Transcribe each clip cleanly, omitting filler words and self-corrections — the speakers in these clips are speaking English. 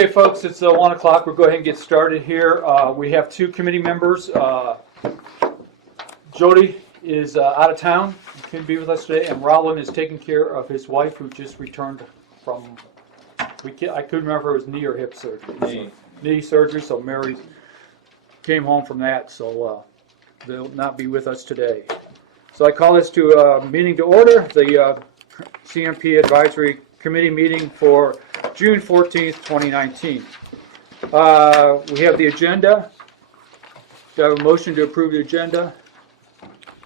Okay, folks, it's 1 o'clock. We'll go ahead and get started here. We have two committee members. Jody is out of town, couldn't be with us today, and Roland is taking care of his wife who just returned from, I couldn't remember if it was knee or hip surgery. Knee surgery, so Mary came home from that, so they'll not be with us today. So I call this to meeting to order, the CMP Advisory Committee meeting for June 14th, 2019. We have the agenda. Do I have a motion to approve the agenda?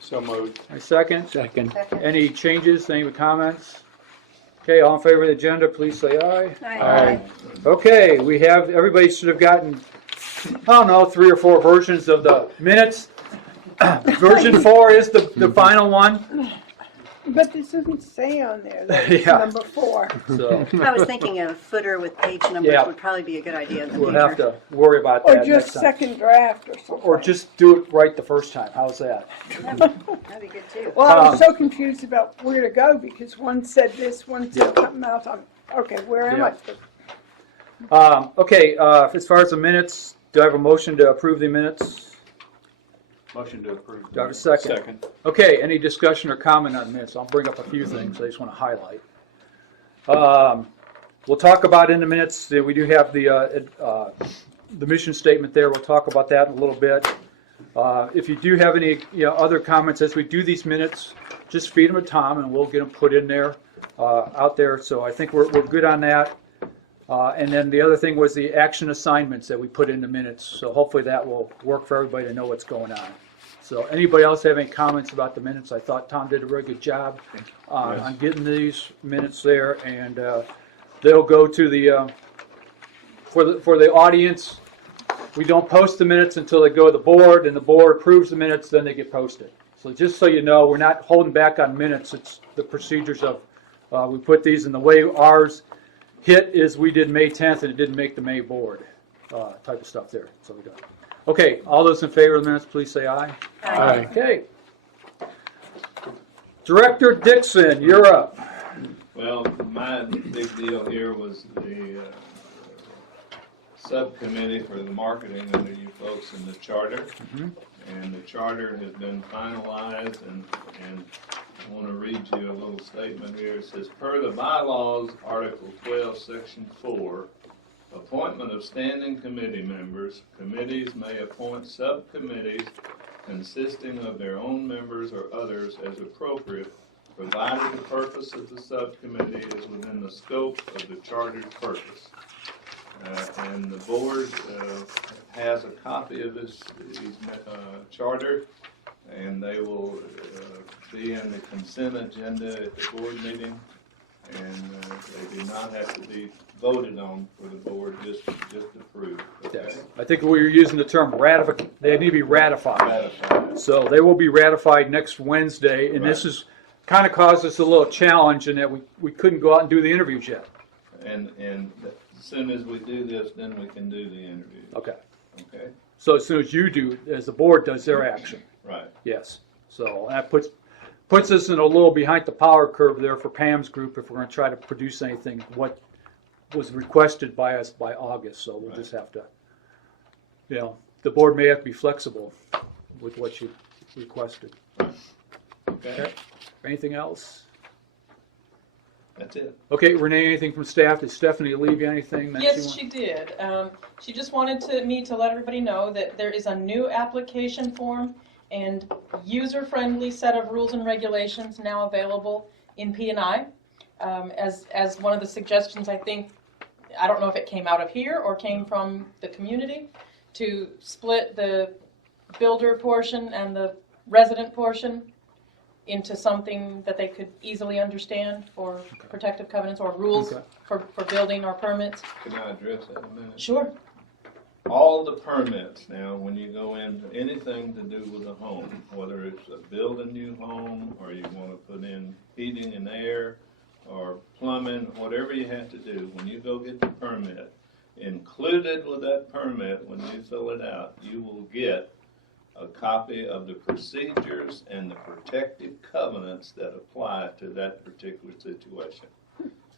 So moved. A second? Second. Any changes, any comments? Okay, all in favor of the agenda, please say aye. Aye. Okay, we have, everybody should have gotten, I don't know, 3 or 4 versions of the minutes. Version 4 is the final one. But this doesn't say on there that Yeah. number 4. So I was thinking a footer with page numbers Yeah. would probably be a good idea in the we'll future. have to worry about Or that just next time. second draft or something. Or just do it right the first time. How's that? That'd be good too. Well, I was so confused about where to go because one said this, one said Yeah. something else. Okay, where am Yeah. I? Okay, as far as the minutes, do I have a motion to approve the minutes? Motion to approve. Do I have a second? Second. Okay, any discussion or comment on minutes? I'll bring up a few things I just want to highlight. We'll talk about in the minutes, we do have the mission statement there. We'll talk about that in a little bit. If you do have any other comments as we do these minutes, just feed them to Tom and we'll get them put in there, out there. So I think we're good on that. And then the other thing was the action assignments that we put in the minutes. So hopefully that will work for everybody to know what's going on. So anybody else have any comments about the minutes? I thought Tom did a really good job on getting these minutes there, and they'll go to the for the audience. We don't post the minutes until they go to the board, and the board approves the minutes, then they get posted. So just so you know, we're not holding back on minutes. It's the procedures of we put these in the way ours hit is we did May 10th and it didn't make the May board type of stuff there. So we got. Okay, all those in favor of the minutes, please say aye. Aye. Okay. Director Dixon, you're up. Well, my big deal here was the subcommittee for the marketing under you folks in the charter. And the charter has been finalized, and I want to read you a little statement here. It says, per the bylaws, Article 12, Section 4, appointment of standing committee members, committees may appoint subcommittees consisting of their own members or others as appropriate, provided the purpose of the subcommittee is within the scope of the charter's purpose. And the board has a copy of this charter, and they will be in the consent agenda at the board meeting, and they do not have to be voted on for the board, just approved. Okay? Yes. I think we were using the term ratified. They need to be ratified. Ratified. So they will be ratified next Wednesday, and this is kind of caused us a little challenge in that we couldn't go out and do the interviews yet. And as soon as we do this, then we can do the interview. Okay. Okay? So as soon as you do, as the board does their action. Right. Yes. So that puts us in a little behind the power curve there for Pam's group if we're going to try to produce anything what was requested by us by August. So we'll just have to, the board may have to be flexible with what you requested. Okay. Anything else? That's it. Okay, Renee, anything from staff? Did Stephanie leave you anything? That Yes, she did. She just wanted me to let everybody know that there is a new application form and user-friendly set of rules and regulations now available in P&I. As one of the suggestions, I think, I don't know if it came out of here or came from the community, to split the builder portion and the resident portion into something that they could easily understand for protective covenants or rules for building or permits. Can I address that a minute? Sure. All the permits now, when you go into anything to do with a home, whether it's build a new home or you want to put in heating and air or plumbing, whatever you have to do, when you go get the permit, included with that permit, when you fill it out, you will get a copy of the procedures and the protective covenants that apply to that particular situation.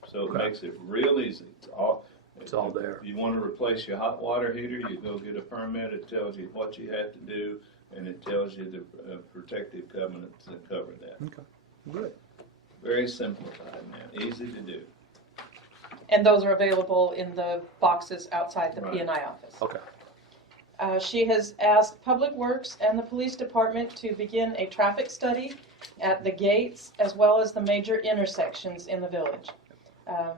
So it makes it real easy. It's all, It's all there. If you want to replace your hot water heater, you go get a permit. It tells you what you have to do, and it tells you the protective covenants that cover that. Okay, good. Very simplified now, easy to do. And those are available in the boxes outside the Right. P&I office. Okay. She has asked Public Works and the Police Department to begin a traffic study at the gates as well as the major intersections in the village.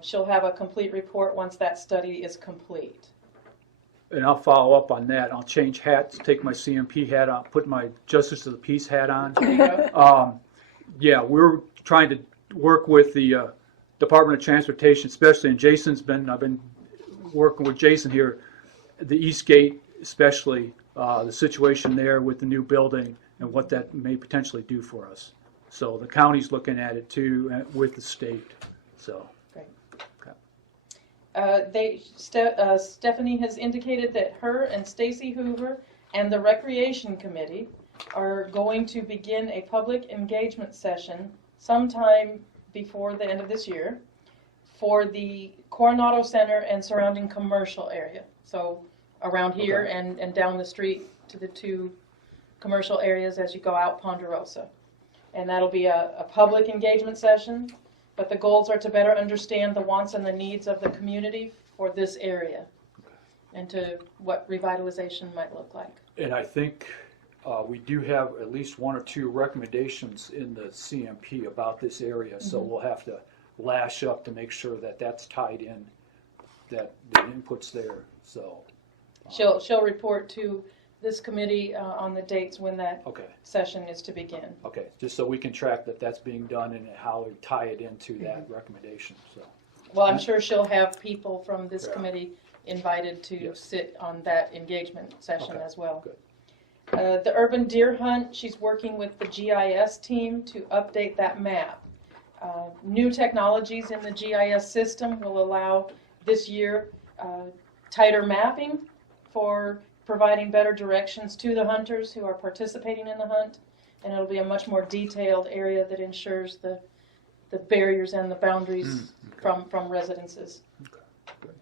She'll have a complete report once that study is complete. And I'll follow up on that. I'll change hats, take my CMP hat on, put my Justice of the Peace hat on. There you go. Yeah, we're trying to work with the Department of Transportation, especially, and I've been working with Jason here, the East Gate, especially, the situation there with the new building and what that may potentially do for us. So the county's looking at it too, with the state, so. Stephanie has indicated that her and Stacy Hoover and the Recreation Committee are going to begin a public engagement session sometime before the end of this year for the Coronado Center and surrounding commercial area. So around here and down the street to the two commercial areas as you go out Ponderosa. And that'll be a public engagement session. But the goals are to better understand the wants and the needs of the community for this area and to what revitalization might look like. And I think we do have at least one or two recommendations in the CMP about this area, so we'll have to lash up to make sure that that's tied in, that the input's there, so. She'll report to this committee on the dates when that Okay. session is to begin. Okay, just so we can track that that's being done and how we tie it into that recommendation, so. Well, I'm sure she'll have people from this Yeah. committee invited to Yes. sit on that engagement session Okay, as well. good. The urban deer hunt, she's working with the GIS team to update that map. New technologies in the GIS system will allow this year tighter mapping for providing better directions to the hunters who are participating in the hunt, and it'll be a much more detailed area that ensures the barriers and the boundaries from residences. Good.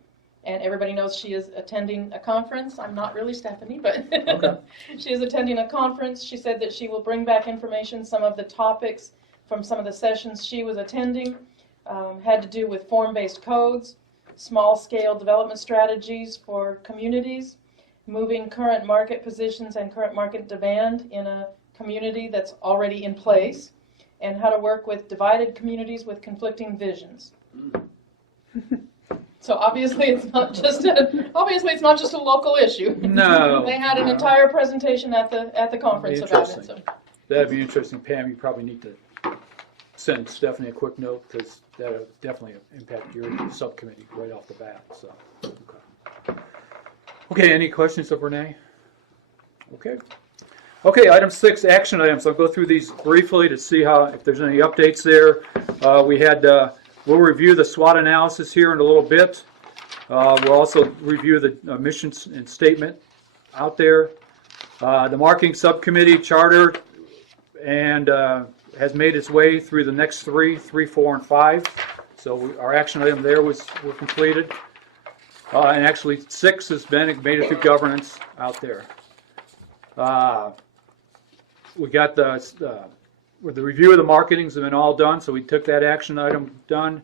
And everybody knows she is attending a conference. I'm not really Stephanie, but Okay. she is attending a conference. She said that she will bring back information. Some of the topics from some of the sessions she was attending had to do with form-based codes, small-scale development strategies for communities, moving current market positions and current market demand in a community that's already in place, and how to work with divided communities with conflicting visions. So obviously it's not just a local issue. No. They had an entire presentation at the conference about it. So. That'd be interesting, Pam, you probably need to send Stephanie a quick note, because that'll definitely impact your subcommittee right off the bat, so. Okay, any questions of Renee? Okay, item 6, action items. I'll go through these briefly to see if there's any updates there. We'll review the SWOT analysis here in a little bit. We'll also review the mission and statement out there. The marketing subcommittee charter and has made its way through the next 3, 4, and 5. So our action item there were completed. And actually 6 has made it through governance out there. We got with the review of the marketings have been all done, so we took that action item done.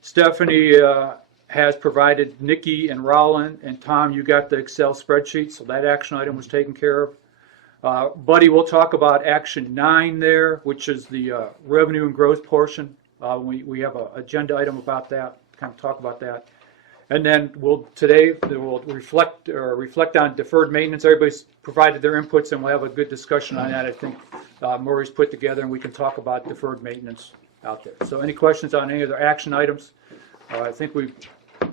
Stephanie has provided Nikki and Rowland, and Tom, you got the Excel spreadsheet, so that action item was taken care of. Buddy, we'll talk about action 9 there, which is the revenue and growth portion. We have an agenda item about that, kind of talk about that. And then we'll reflect on deferred maintenance. Everybody's provided their inputs, and we'll have a good discussion on that. I think Murray's put together, and we can talk about deferred maintenance out there. So any questions on any of the action items? I think we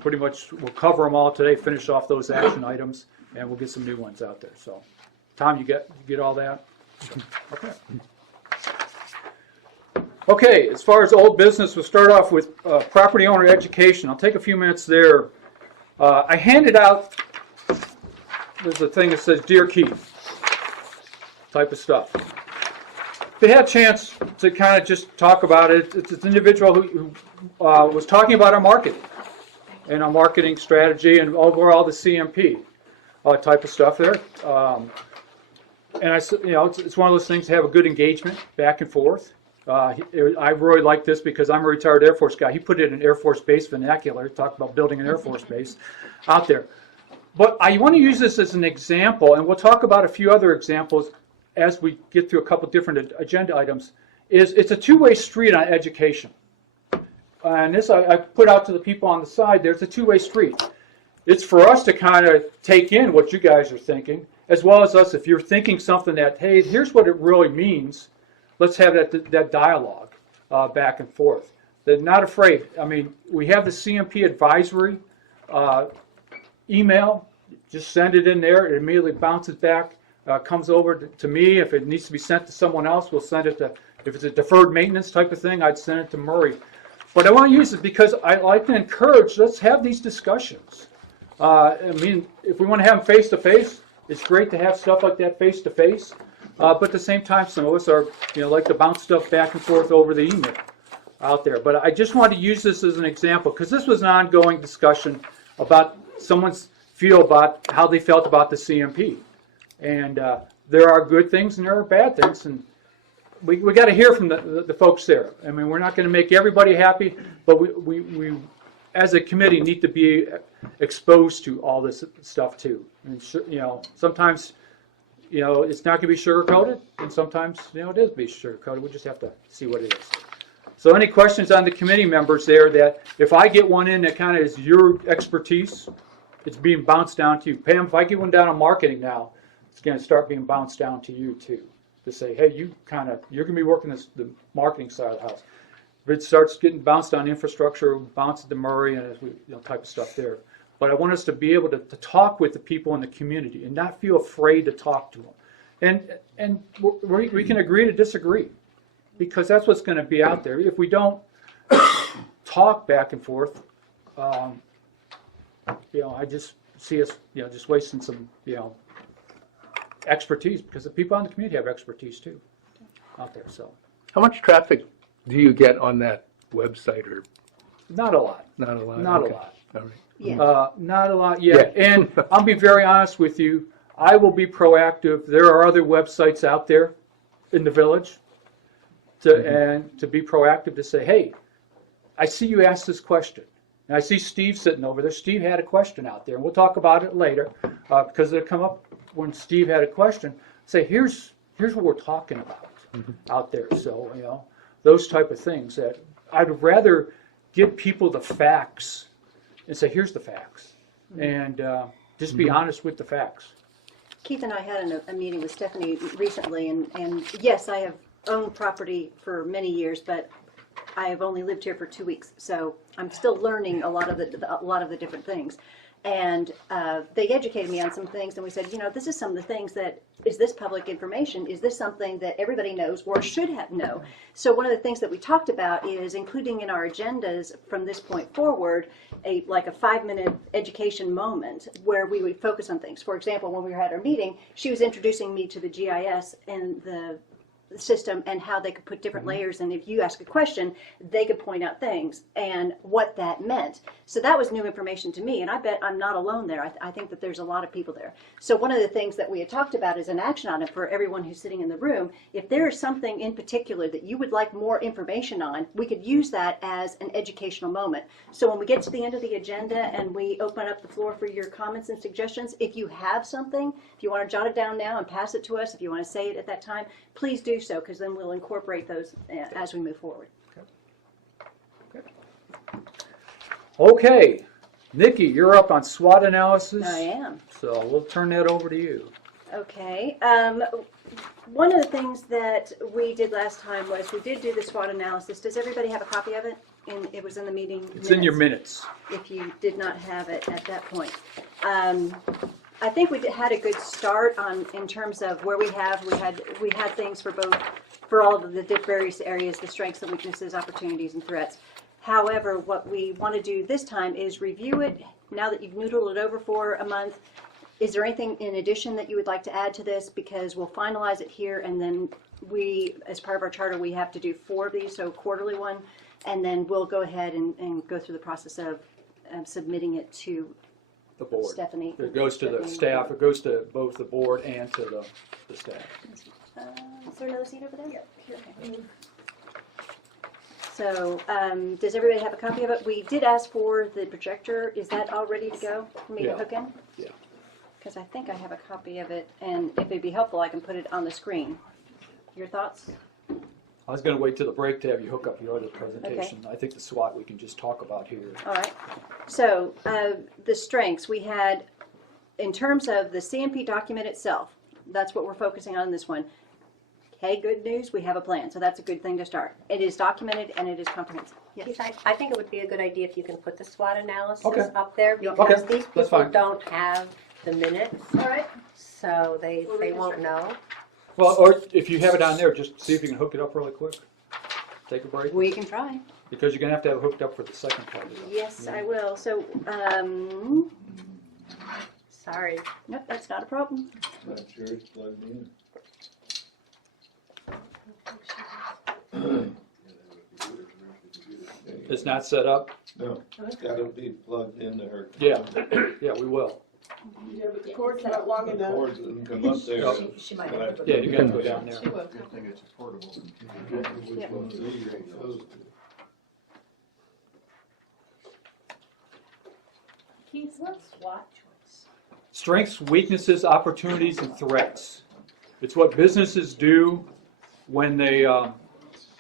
pretty much will cover them all today, finish off those action items, and we'll get some new ones out there. So, Tom, you get all that? Okay. Okay, as far as old business, we'll start off with property owner education. I'll take a few minutes there. I handed out, there's a thing that says Dear Keith, type of stuff. They had a chance to kind of just talk about it. It's an individual who was talking about our marketing and our marketing strategy and overall the CMP type of stuff there. And it's one of those things to have a good engagement back and forth. I really like this because I'm a retired Air Force guy. He put it in Air Force Base vernacular, talked about building an Air Force base out there. But I want to use this as an example, and we'll talk about a few other examples as we get through a couple different agenda items. It's a two-way street on education. And this I put out to the people on the side there. It's a two-way street. It's for us to kind of take in what you guys are thinking, as well as us. If you're thinking something that, hey, here's what it really means, let's have that dialogue back and forth. They're not afraid. I mean, we have the CMP advisory email. Just send it in there. It immediately bounces back, comes over to me. If it needs to be sent to someone else, we'll send it to, if it's a deferred maintenance type of thing, I'd send it to Murray. But I want to use it because I like to encourage, let's have these discussions. I mean, if we want to have them face-to-face, it's great to have stuff like that face-to-face. But at the same time, some of us are, like to bounce stuff back and forth over the email out there. But I just want to use this as an example because this was an ongoing discussion about someone's feel about how they felt about the CMP. And there are good things and there are bad things. And we got to hear from the folks there. I mean, we're not going to make everybody happy, but we as a committee need to be exposed to all this stuff too. And sometimes it's not going to be sugar coated, and sometimes it is be sugar coated. We just have to see what it is. So any questions on the committee members there that if I get one in that kind of is your expertise, it's being bounced down to you. Pam, if I get one down on marketing now, it's going to start being bounced down to you too. To say, hey, you're going to be working the marketing side of the house. If it starts getting bounced on infrastructure, bounce it to Murray and type of stuff there. But I want us to be able to talk with the people in the community and not feel afraid to talk to them. And we can agree to disagree because that's what's going to be out there. If we don't talk back and forth, I just see us, just wasting some, expertise because the people in the community have expertise too out there. So how much traffic do you get on that website? Or not a lot. Not a lot. Not Okay. a lot. All right. Yeah. Not a lot yet. And I'll be very honest with you. I will be proactive. There are other websites out there in the village and to be proactive to say, hey, I see you asked this question. And I see Steve sitting over there. Steve had a question out there, and we'll talk about it later because it'll come up when Steve had a question. Say, here's what we're talking about out there. So, those type of things that I'd rather give people the facts and say, here's the facts. And just be honest with the facts. Keith and I had a meeting with Stephanie recently, and yes, I have owned property for many years, but I have only lived here for 2 weeks, so I'm still learning a lot of the different things. And they educated me on some things, and we said, this is some of the things that, is this public information? Is this something that everybody knows or should know? So one of the things that we talked about is including in our agendas from this point forward, like a 5-minute education moment where we would focus on things. For example, when we were at our meeting, she was introducing me to the GIS and the system and how they could put different layers, and if you ask a question they could point out things and what that meant. So that was new information to me, and I bet I'm not alone there. I think that there's a lot of people there. So one of the things that we had talked about is an action item for everyone who's sitting in the room. If there is something in particular that you would like more information on, we could use that as an educational moment. So when we get to the end of the agenda and we open up the floor for your comments and suggestions, if you have something, if you want to jot it down now and pass it to us, if you want to say it at that time, please do so, because then we'll incorporate those as we move forward. Okay, Nikki, you're up on SWOT analysis. I am. So we'll turn that over to you. Okay. One of the things that we did last time was we did do the SWOT analysis. Does everybody have a copy of it? It was in the meeting minutes. It's in your minutes. If you did not have it at that point. I think we had a good start in terms of where we had things for all of the various areas, the strengths and weaknesses, opportunities and threats. However, what we want to do this time is review it now that you've noodled it over for a month. Is there anything in addition that you would like to add to this? Because we'll finalize it here, and then we, as part of our charter, we have to do 4 of these, so quarterly one, and then we'll go ahead and go through the process of submitting it to The board. Stephanie. It goes to the Stephanie. staff, it goes to both the board and to the staff. Is there another seat over there? Yep. Okay. So, does everybody have a copy of it? We did ask for the projector. Is that all ready to go for me to Yeah. hook in? Yeah. Because I think I have a copy of it, and if it'd be helpful, I can put it on the screen. Your thoughts? I was gonna wait till the break to have you hook up your other presentation. I think the SWOT we can just talk about here. All right. So, the strengths, we had, in terms of the CMP document itself, that's what we're focusing on in this one. Hey, good news, we have a plan, so that's a good thing to start. It is documented and it is comprehensive. Yes. Keith, I think it would be a good idea if you can put the SWOT analysis Okay. up there, Okay, because these that's people fine. don't have the minutes, All right. so they won't know. Well, or if you have it on there, just see if you can hook it up really quick. Take a break, We can try. because you're gonna have to have it hooked up for the second part of it. Yes, I will. So, Sorry. nope, that's not a problem. Not sure it's plugged in. It's not set up? No, it's gotta be plugged into her. Yeah, yeah, we will. Yeah, but the cord's not long The enough. cords didn't come up there. so She might we'll have to- Yeah, you gotta go down there. She would. Good thing it's a portable. Yeah. Keith, what's SWOT choice? Strengths, weaknesses, opportunities, and threats. It's what businesses do when they,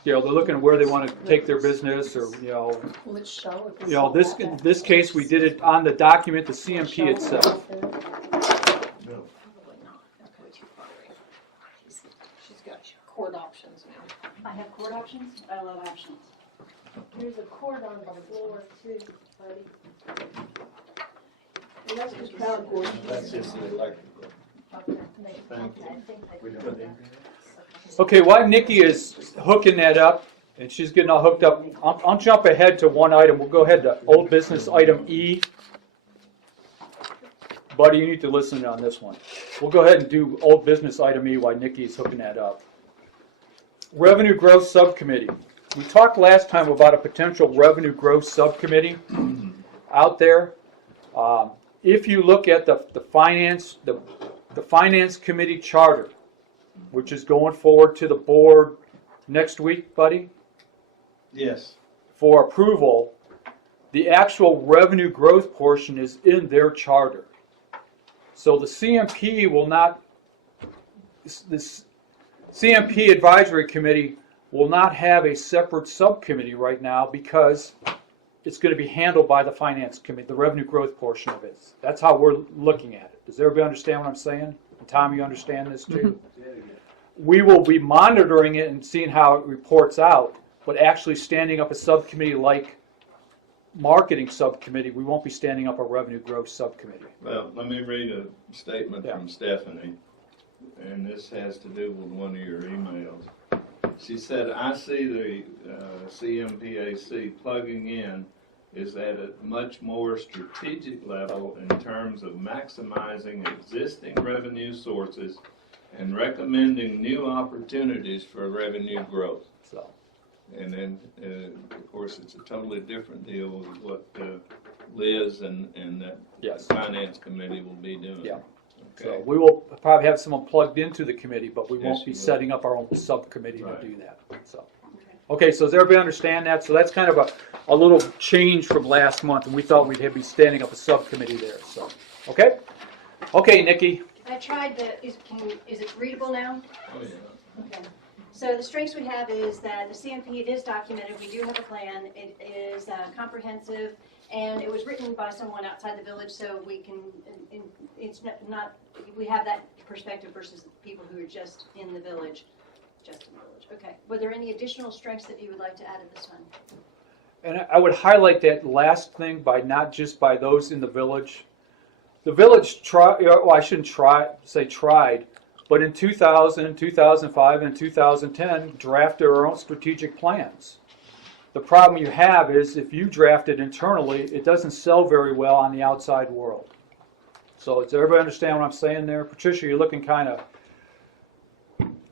they're looking at where they want to take their business, or, Will it show? in this case, we did it on the document, the CMP itself. She's got chord options now. I have chord options. I love options. There's a cord on the floor too, buddy. And that's just power cord. That's just the electrical. Thank you. Okay, while Nikki is hooking that up, and she's getting all hooked up, I'll jump ahead to one item. We'll go ahead to old business item E. Buddy, you need to listen on this one. We'll go ahead and do old business item E while Nikki's hooking that up. Revenue Growth Subcommittee. We talked last time about a potential revenue growth subcommittee out there. If you look at the finance committee charter, which is going forward to the board next week, Buddy, Yes. for approval, the actual revenue growth portion is in their charter. So the CMP will not, this CMP Advisory Committee will not have a separate subcommittee right now, because it's going to be handled by the finance committee, the revenue growth portion of it. That's how we're looking at it. Does everybody understand what I'm saying? And Tom, you understand this too? We will be monitoring it and seeing how it reports out, but actually standing up a subcommittee like marketing subcommittee, we won't be standing up a revenue growth subcommittee. Well, let me read a statement Yeah. from Stephanie, and this has to do with one of your emails. She said, I see the CMPAC plugging in is at a much more strategic level in terms of maximizing existing revenue sources and recommending new opportunities for revenue growth. So, And then, of course, it's a totally different deal with what Liz and that yes. finance committee will be doing. Yeah. So Okay. we will probably have someone plugged into the committee, but we Yes, won't be you will. setting up our own subcommittee Right. to do that. So, okay, so does everybody understand that? So that's kind of a little change from last month, and we thought we'd be standing up a subcommittee there. So, okay? Okay, Nikki. I tried is it readable now? Oh, yeah. Okay. So the strengths we have is that the CMP, it is documented, we do have a plan, it is comprehensive, and it was written by someone outside the village, so we can, it's not, we have that perspective versus people who are just in the village. Okay. Were there any additional strengths that you would like to add at this time? And I would highlight that last thing by not just by those in the village. The village tried, well, I shouldn't say tried, but in 2000, 2005, and 2010 drafted our own strategic plans. The problem you have is if you draft it internally, it doesn't sell very well on the outside world. So does everybody understand what I'm saying there? Patricia, you're looking kind of...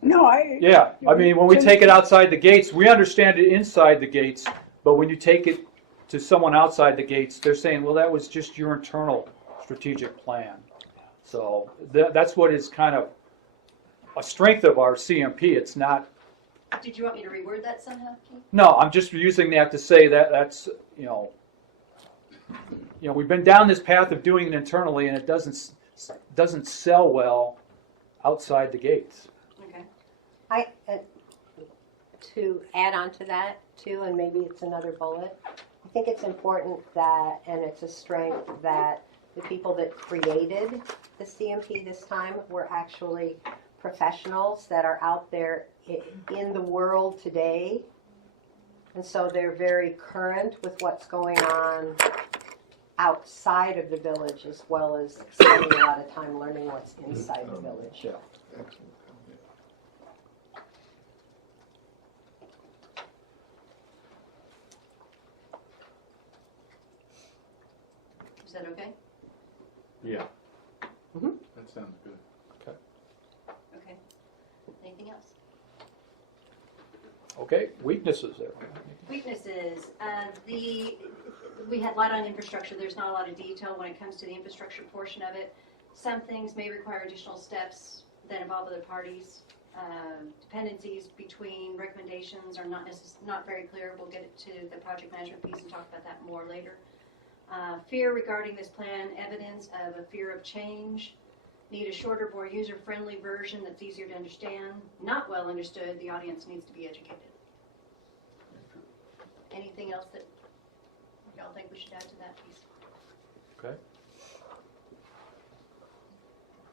No, Yeah, I mean, when we take it outside the gates, we understand it inside the gates, but when you take it to someone outside the gates, they're saying, well, that was just your internal strategic plan. So that's what is kind of a strength of our CMP. It's not. Did you want me to reword that somehow, Keith? No, I'm just using that to say that that's, we've been down this path of doing it internally, and it doesn't sell well outside the gates. Okay. To add on to that too, and maybe it's another bullet, I think it's important that, and it's a strength, that the people that created the CMP this time were actually professionals that are out there in the world today. And so they're very current with what's going on outside of the village, as well as spending a lot of time learning what's inside the village. Yeah. Is that okay? Yeah. Mhm. That sounds good. Okay. Anything else? Okay, weaknesses there. Weaknesses. We had light on infrastructure. There's not a lot of detail when it comes to the infrastructure portion of it. Some things may require additional steps that involve other parties. Dependencies between recommendations are not very clear. We'll get to the project management piece and talk about that more later. Fear regarding this plan, evidence of a fear of change. Need a shorter, more user-friendly version that's easier to understand. Not well understood. The audience needs to be educated. Anything else that y'all think we should add to that piece? Okay.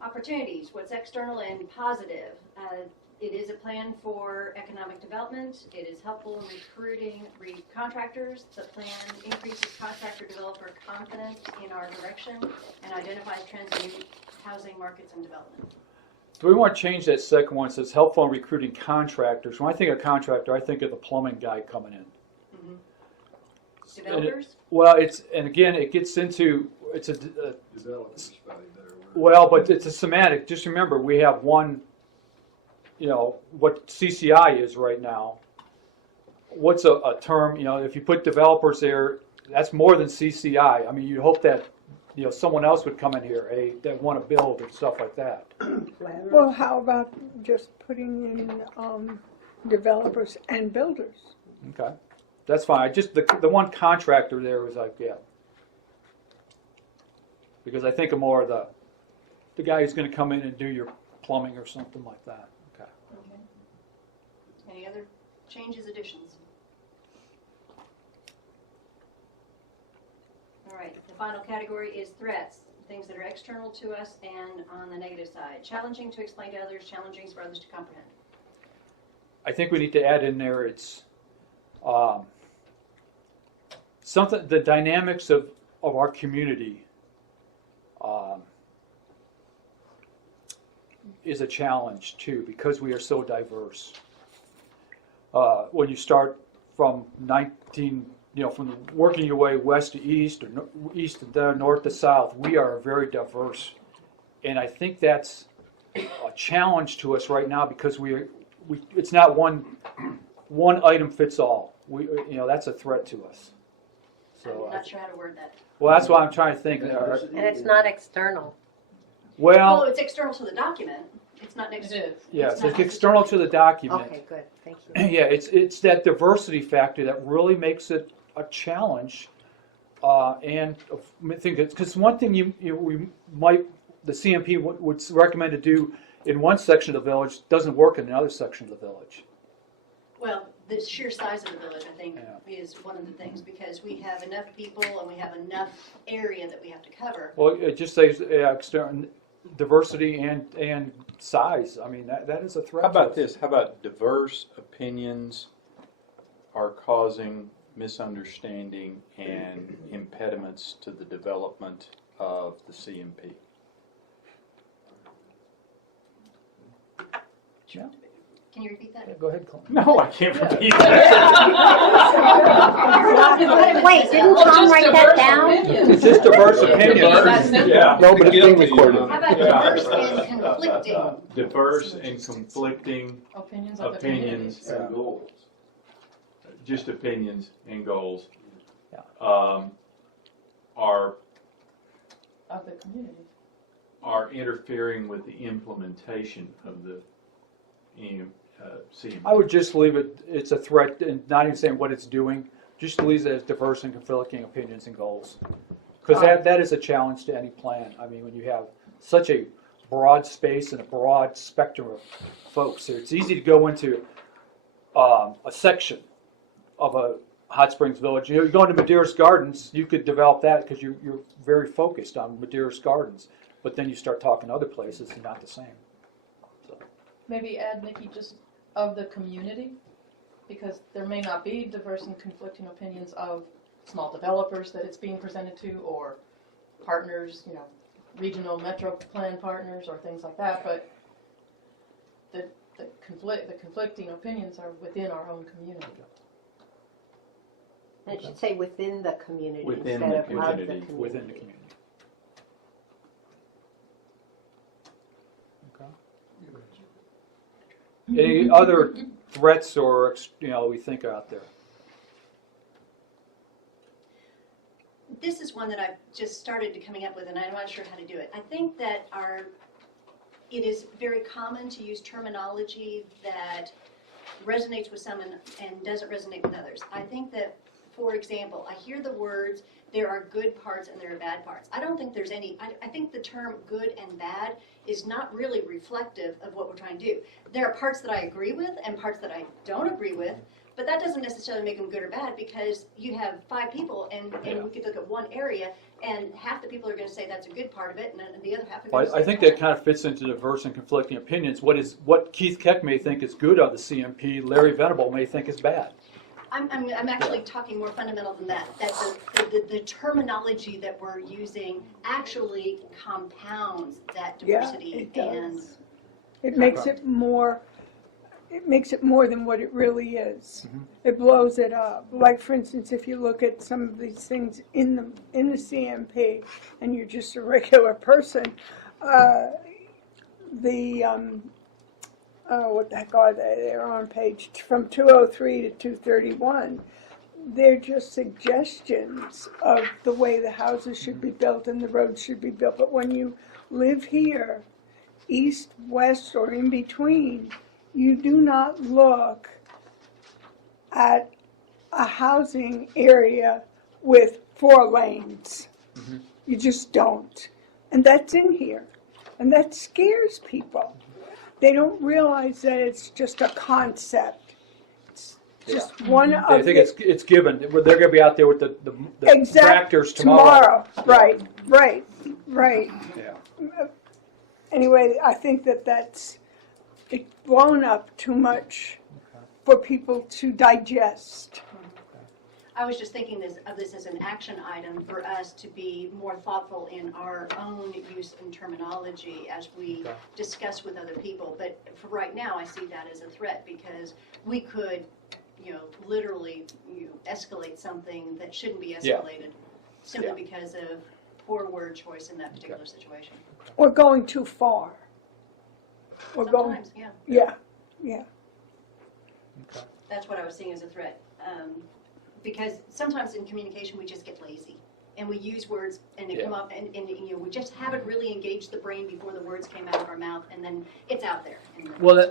Opportunities, what's external and positive. It is a plan for economic development. It is helpful in recruiting contractors. The plan increases contractor-developer confidence in our direction and identifies trends in housing markets and development. Do we want to change that second one? It says helpful in recruiting contractors. When I think of contractor, I think of the plumbing guy coming in. Developers? It gets into, it's a, but it's a semantic. Just remember, we have one, what CCI is right now. What's a term, if you put developers there, that's more than CCI. I mean, you hope that, someone else would come in here, that want to build and stuff like that. Well, how about just putting in developers and builders? Okay. That's fine. Just the one contractor there was like, yeah. Because I think of more of the guy who's going to come in and do your plumbing or something like that. Okay. Any other changes, additions? All right. The final category is threats, things that are external to us and on the negative side. Challenging to explain to others, challenging for others to comprehend. I think we need to add in there, it's something, the dynamics of our community is a challenge too, because we are so diverse. When you start from from working your way west to east, or east to then north to south, we are very diverse, and I think that's a challenge to us right now because it's not one item fits all. That's a threat to us. So I'm not sure how to word that. well, that's why I'm trying to think. And it's not external. Well, Well, it's external to the document. It's not next to it. yeah, so it's external to the document. Okay, good, thank you. Yeah, it's that diversity factor that really makes it a challenge. And I think it's because one thing the CMP would recommend to do in one section of the village doesn't work in another section of the village. Well, the sheer size of the village, I think, Yeah. is one of the things, because we have enough people and we have enough area that we have to cover. Well, it just says diversity and size. I mean, that is a threat. How about to us. this? How about diverse opinions are causing misunderstanding and impediments to the development of the CMP? Yeah. Can you repeat that? Yeah, go ahead, Clint. No, I can't repeat that. Wait, didn't Tom write that down? It's just diverse opinions. Yeah. No, but it's being recorded. How about Yeah. diverse and conflicting? Diverse and conflicting Opinions of the opinions, community. just opinions and goals. Yeah. Are Of the community. interfering with the implementation of the CMP. I would just leave it, it's a threat, and not even saying what it's doing, just leave it as diverse and conflicting opinions and goals. Because that is a challenge to any plan. I mean, when you have such a broad space and a broad spectrum of folks, it's easy to go into a section of a Hot Springs Village. You know, you go into Medeiros Gardens, you could develop that because you're very focused on Medeiros Gardens. But then you start talking other places and not the same. Maybe add, Nikki, just of the community, because there may not be diverse and conflicting opinions of small developers that it's being presented to, or partners, you know, regional metro plan partners or things like that, but the conflicting opinions are within our own community. And it should say within the community Within instead the of of the community. community. Within the community. Okay. Any other threats or, you know, we think out there? This is one that I've just started to coming up with, and I'm not sure how to do it. I think that it is very common to use terminology that resonates with some and doesn't resonate with others. I think that, for example, I hear the words, there are good parts and there are bad parts. I don't think there's any, I think the term good and bad is not really reflective of what we're trying to do. There are parts that I agree with and parts that I don't agree with, but that doesn't necessarily make them good or bad, because you have 5 people and we could look at one area and half the people are going to say that's a good part of it, and then the other half are going to say I think that kind of fits into diverse and conflicting opinions. What Keith Keck may think is good of the CMP, Larry Venable may think is bad. I'm actually talking more fundamental than that. That the terminology that we're using actually compounds that diversity. Yeah, it and does. It makes it more. It makes it more than what it really is. Mm-hmm. It blows it up. Like, for instance, if you look at some of these things in the CMP, and you're just a regular person, what the heck are they? They're on page from 203 to 231. They're just suggestions of the way the houses should be built and the roads should be built. But when you live here, east, west, or in between, you do not look at a housing area with 4 lanes. Mm-hmm. You just don't. And that's in here. And that scares people. They don't realize that it's just a concept. It's just one of I think it's given. They're going to be out there with the tractors tomorrow. Right. Yeah. Anyway, I think that's it's blown up too much for people to digest. I was just thinking of this as an action item for us to be more thoughtful in our own use and terminology as we discuss with other people. But for right now, I see that as a threat, because we could, literally escalate something that shouldn't be escalated simply because of poor word choice in that particular situation. We're going too far. Sometimes, Yeah. That's what I was seeing as a threat. Because sometimes in communication we just get lazy and we use words and they come up and we just haven't really engaged the brain before the words came out of our mouth, and then it's out there. Well,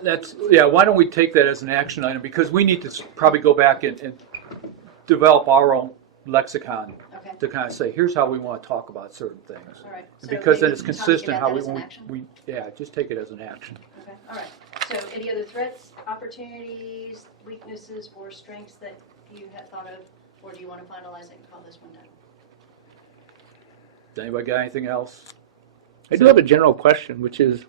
why don't we take that as an action item, because we need to probably go back and develop our own lexicon to kind of say, here's how we want to talk about certain things. All right. So because then maybe it's Tom, consistent how that as an action? just take it as an action. Okay, all right. So any other threats, opportunities, weaknesses, or strengths that you had thought of, or do you want to finalize it and call this one done? Does anybody got anything else? I do have a general question, which is,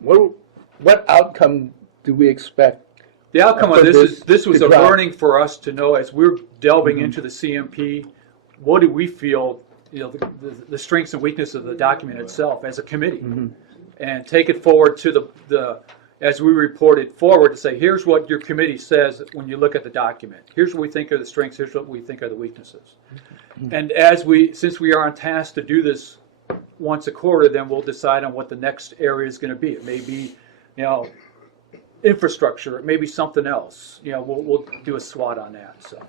what outcome do we expect? The outcome of this was to a drive? learning for us to know, as we're delving into the CMP, what do we feel, the strengths and weaknesses of the document itself as a committee, and take it forward to the as we report it forward to say, here's what your committee says when you look at the document. Here's what we think are the strengths. Here's what we think are the weaknesses. And since we are on task to do this once a quarter, then we'll decide on what the next area is going to be. It may be, infrastructure. It may be something else. We'll do a SWOT on that. So.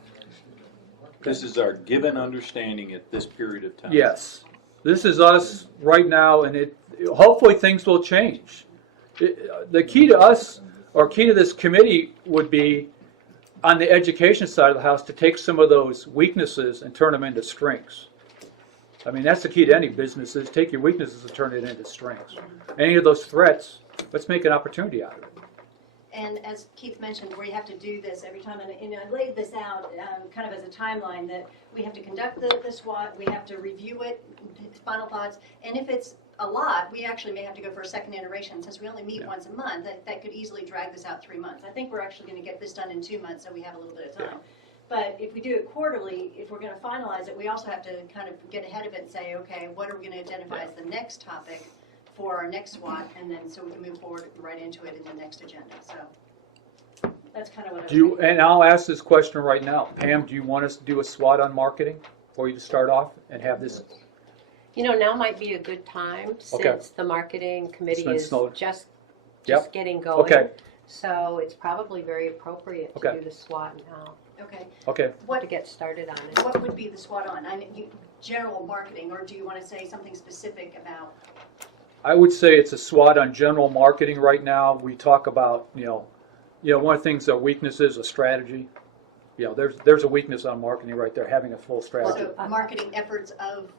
This is our given understanding at this period of time. Yes. This is us right now, and hopefully things will change. The key to us, or key to this committee, would be on the education side of the house to take some of those weaknesses and turn them into strengths. I mean, that's the key to any business, is take your weaknesses and turn it into strengths. Any of those threats, let's make an opportunity out of it. And as Keith mentioned, we have to do this every time, and I laid this out kind of as a timeline, that we have to conduct the SWOT, we have to review it, final thoughts, and if it's a lot, we actually may have to go for a second iteration. Since we only meet once a month, that could easily drag this out 3 months. I think we're actually going to get this done in 2 months, so we have a little bit of time. But if we do it quarterly, if we're going to finalize it, we also have to kind of get ahead of it and say, okay, what are we going to identify as the next topic for our next SWOT, and then so we can move forward right into it in the next agenda. So that's kind of what I was And I'll ask this question right now. Pam, do you want us to do a SWOT on marketing for you to start off and have this? You know, now might be a good time since the marketing committee is just getting going. Okay. So it's probably very appropriate to do the SWOT now. Okay. To get started on it. What would be the SWOT on? General marketing, or do you want to say something specific about? I would say it's a SWOT on general marketing right now. We talk about, one of the things, weaknesses, a strategy. There's a weakness on marketing right there, having a full strategy. So marketing efforts of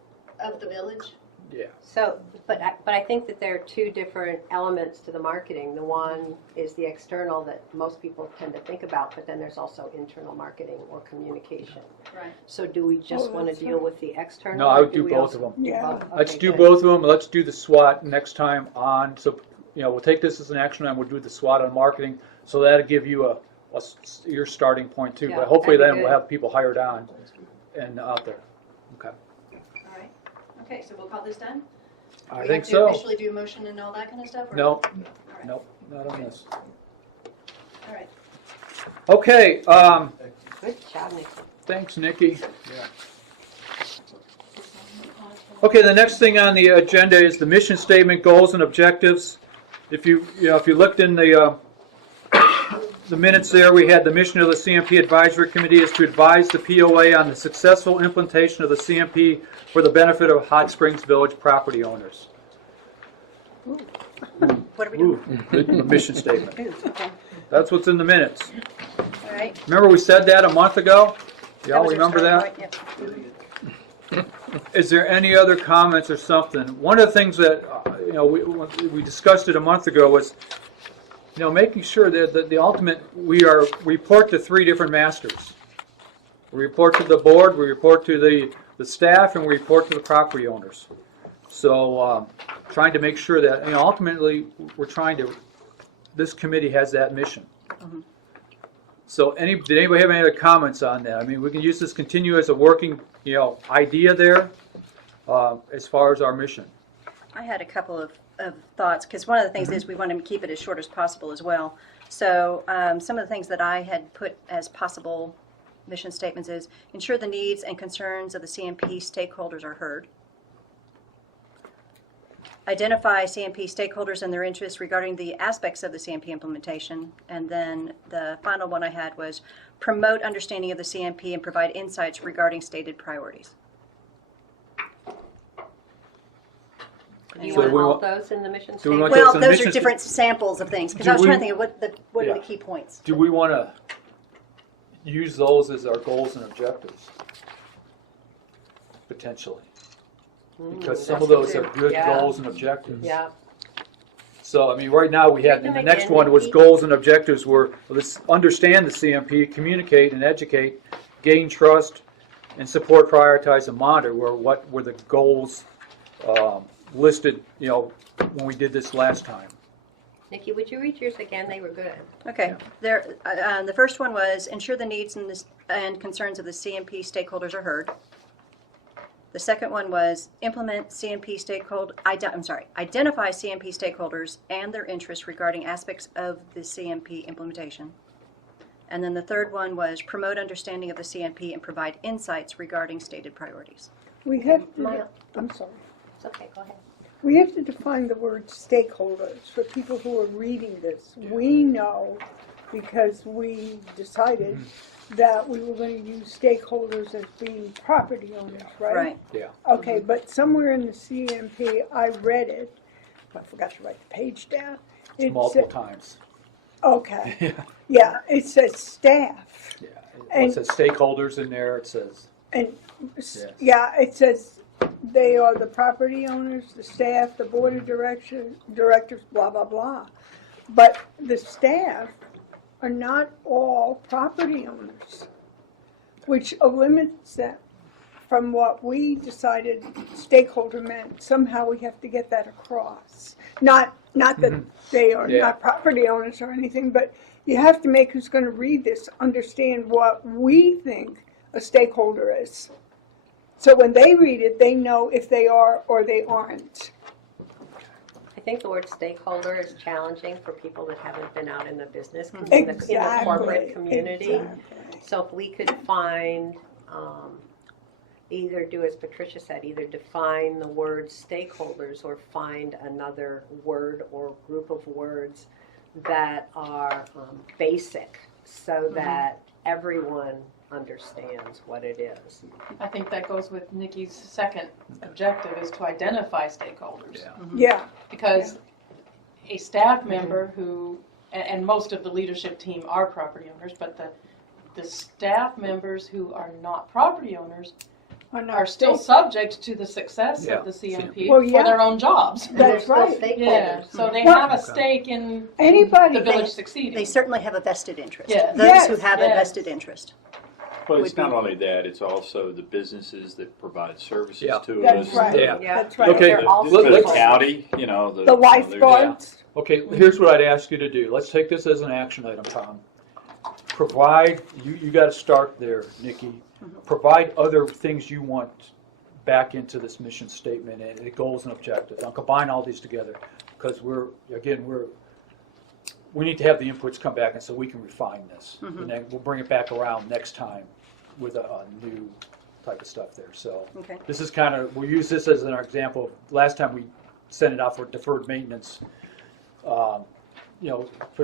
the village? Yeah. So, but I think that there are two different elements to the marketing. The one is the external that most people tend to think about, but then there's also internal marketing or communication. Right. So do we just want to deal with the external? No, I would do we both also of them. Yeah. Let's do good. both of them. Let's do the SWOT next time on. So, we'll take this as an action and we'll do the SWOT on marketing. So that'll give you your starting point too. Yeah, But hopefully that'd then be we'll good. have people hired on and out there. Okay. All right. Okay, so we'll call this done? I We think have to so. officially do a motion and all that kind of stuff? Or? No, All right. nope, not on this. All right. Okay, Good job, Nikki. thanks, Nikki. Okay, the next thing on the agenda is the mission statement, goals and objectives. If you looked in the minutes there, we had the mission of the CMP Advisory Committee is to advise the POA on the successful implementation of the CMP for the benefit of Hot Springs Village property owners. What are we doing? The mission statement. Okay. That's what's in the minutes. All right. Remember we said that a month ago? Y'all was our remember starting that? point, yeah. Is there any other comments or something? One of the things that, we discussed it a month ago was, making sure that the ultimate, we report to 3 different masters. We report to the board, we report to the staff, and we report to the property owners. So, trying to make sure that, ultimately, this committee has that mission. So, did anybody have any other comments on that? I mean, we can use this continue as a working, idea there, as far as our mission. I had a couple of thoughts, because one of the things is we want to keep it as short as possible as well. So some of the things that I had put as possible mission statements is ensure the needs and concerns of the CMP stakeholders are heard. Identify CMP stakeholders and their interests regarding the aspects of the CMP implementation. And then the final one I had was promote understanding of the CMP and provide insights regarding stated priorities. Do you So want we all want- those in the mission Do we want statement? Well, some those mission are different samples of things, because Do I was we- trying to think of what are Yeah. the key points. Do we want to use those as our goals and objectives? Potentially. Because some of those are good Yeah. goals and objectives. Yeah. So, I mean, right now, we had, Read and them the next again, one was Nikki. goals and objectives were, let's understand the CMP, communicate and educate, gain trust, and support, prioritize, and monitor, what were the goals listed, when we did this last time. Nikki, would you read yours again? They were good. Okay. There, the first one was ensure the needs and concerns of the CMP stakeholders are heard. The second one was implement CMP identify CMP stakeholders and their interests regarding aspects of the CMP implementation. And then the third one was promote understanding of the CMP and provide insights regarding stated priorities. We have Maya. I'm sorry. It's okay, go ahead. We have to define the word stakeholders for people who are reading this. We know, because we decided that we were going to use stakeholders as being property owners, right? Right. Yeah. Okay, but somewhere in the CMP, I read it, I forgot to write the page down. It Multiple said- times. Okay, yeah, it says staff, Yeah. It And- says stakeholders in there, it says, and, Yes. yeah, it says they are the property owners, the staff, the board of directors, blah, blah, blah. But the staff are not all property owners, which eliminates that from what we decided stakeholder meant. Somehow we have to get that across. Not that they are Yeah. not property owners or anything, but you have to make who's going to read this understand what we think a stakeholder is. So when they read it, they know if they are or they aren't. I think the word stakeholder is challenging for people that haven't been out in the business, in the Exactly. corporate community. Exactly. So if we could find, either do as Patricia said, either define the word stakeholders or find another word or group of words that are basic so that everyone understands what it is. I think that goes with Nikki's second objective, is to identify stakeholders. yeah. Yeah, Because a staff member who, and most of the leadership team are property owners, but the staff members who are not property owners are still subject to the success Yeah. of the CMP Well, for yeah. their own jobs. And they're That's still right. stakeholders. Yeah, so they Well- have a stake in anybody. the village succeeding. They certainly have a vested interest. Yes. Those who Yes. have a Yes. vested interest. Well, would it's not be- only that, it's also the businesses that provide services Yeah. to That's us. right. Yeah. That's right. Okay. They're all Let- The let's- county, you know, the. The lifeguards. Okay, here's what I'd ask you to do. Let's take this as an action item, Tom. Provide, you got to start there, Nikki. Provide other things you want back into this mission statement and the goals and objectives. I'll combine all these together because we need to have the inputs come back and so we can refine this. And then we'll bring it back around next time with a new type of stuff there. So Okay. this is kind of, we'll use this as an example. Last time we sent it out for deferred maintenance, for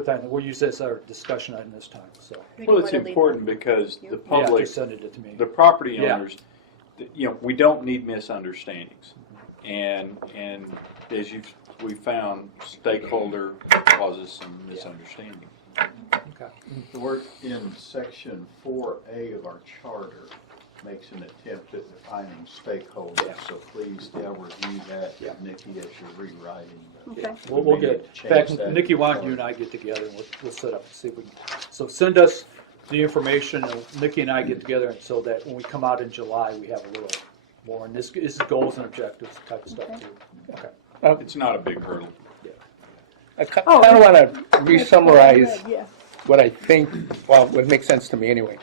time, we'll use this as our discussion item this time, so. Well, it's important because the Yeah, public, just send it to me. the property Yeah. owners, we don't need misunderstandings. And as we found, stakeholder causes some misunderstanding. Okay. The word in section 4A of our charter makes an attempt at defining stakeholders, so please, review that, Yeah. Nikki, as you're rewriting. Okay. We'll get, in fact, Nikki, why don't you and I get together and we'll set up and see if we can. So send us the information, and Nikki and I get together, and so that when we come out in July, we have a little more. And this is goals and objectives type of stuff too. Okay. It's not a big hurdle. I kind of want to re-summarize Yeah. what I think, what makes sense to me anyway.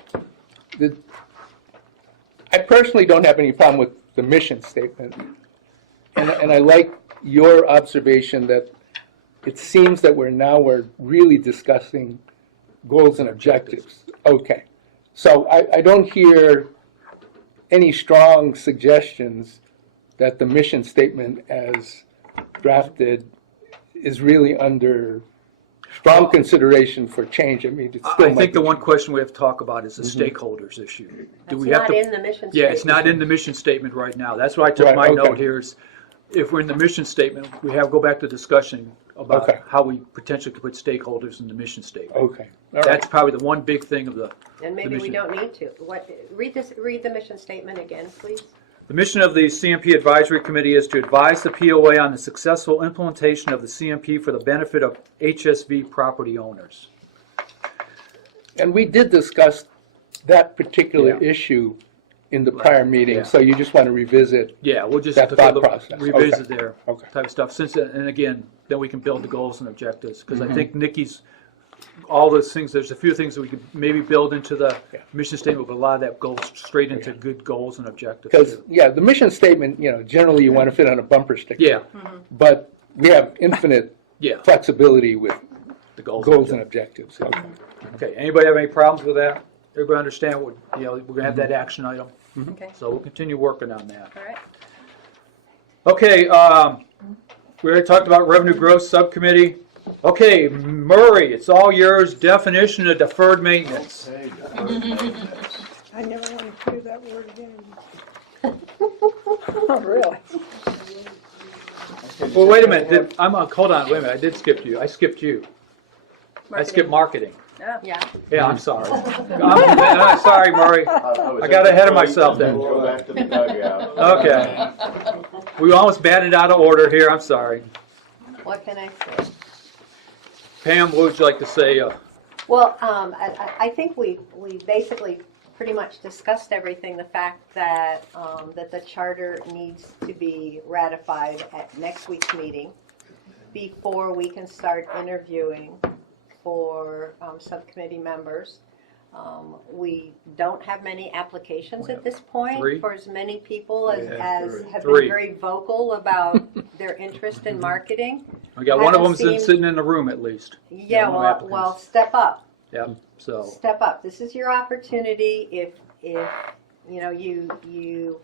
I personally don't have any problem with the mission statement. And I like your observation that it seems that we're really discussing goals and objectives. Okay. So I don't hear any strong suggestions that the mission statement as drafted is really under strong consideration for change. I mean, it's still I think might the be- one question we have to talk about is the stakeholders issue. Do It's we have not to? in the mission Yeah, it's statement. not in the mission statement right now. That's why I took Right, my okay. note here is, if we're in the mission statement, we go back to discussion about Okay. how we potentially could put stakeholders in the mission statement. Okay. All right. That's probably the one big thing of the And maybe we mission. don't need to. Read the mission statement again, please. The mission of the CMP Advisory Committee is to advise the POA on the successful implementation of the CMP for the benefit of HSV property owners. And we did discuss that particular Yeah. issue in the prior meeting, Yeah. so you just want to revisit. Yeah, we'll just That thought process. revisit Okay. there Okay. type of stuff. And again, then we can build the goals and objectives. Because Mm-hmm. I think Nikki's, all those things, there's a few things that we could maybe build into the Yeah. mission statement, but a lot of that goes straight into good goals and objectives. Because, too. yeah, the mission statement, generally you want to fit on a bumper sticker. Yeah, But we have infinite yeah, flexibility with the goals. goals and objectives. Okay. Okay, anybody have any problems with that? Everybody understand what, we're gonna have that action item? Okay. So we'll continue working on that. All right. Okay, we already talked about revenue growth subcommittee. Okay, Murray, it's all yours. Definition of deferred maintenance. Okay, deferred maintenance. I never want to hear that word again. Oh, really? Well, wait a minute. Hold on. Wait a minute. I did skip you. I skipped you. I skipped marketing. Oh. Yeah. Yeah, I'm sorry. I'm sorry, Murray. I got ahead of myself then. Go back to the dugout. Okay. We almost batted out of order here. I'm sorry. What can I say? Pam, what would you like to say? Well, I think we basically pretty much discussed everything. The fact that that the charter needs to be ratified at next week's meeting before we can start interviewing for subcommittee members. We don't have many applications at this point 3. for as many people as have 3. been very vocal about their interest in marketing. We got one of them Haven't seen- sitting in the room at least. Yeah, no well, applicants. step up. Yep. So Step up. This is your opportunity. If you know you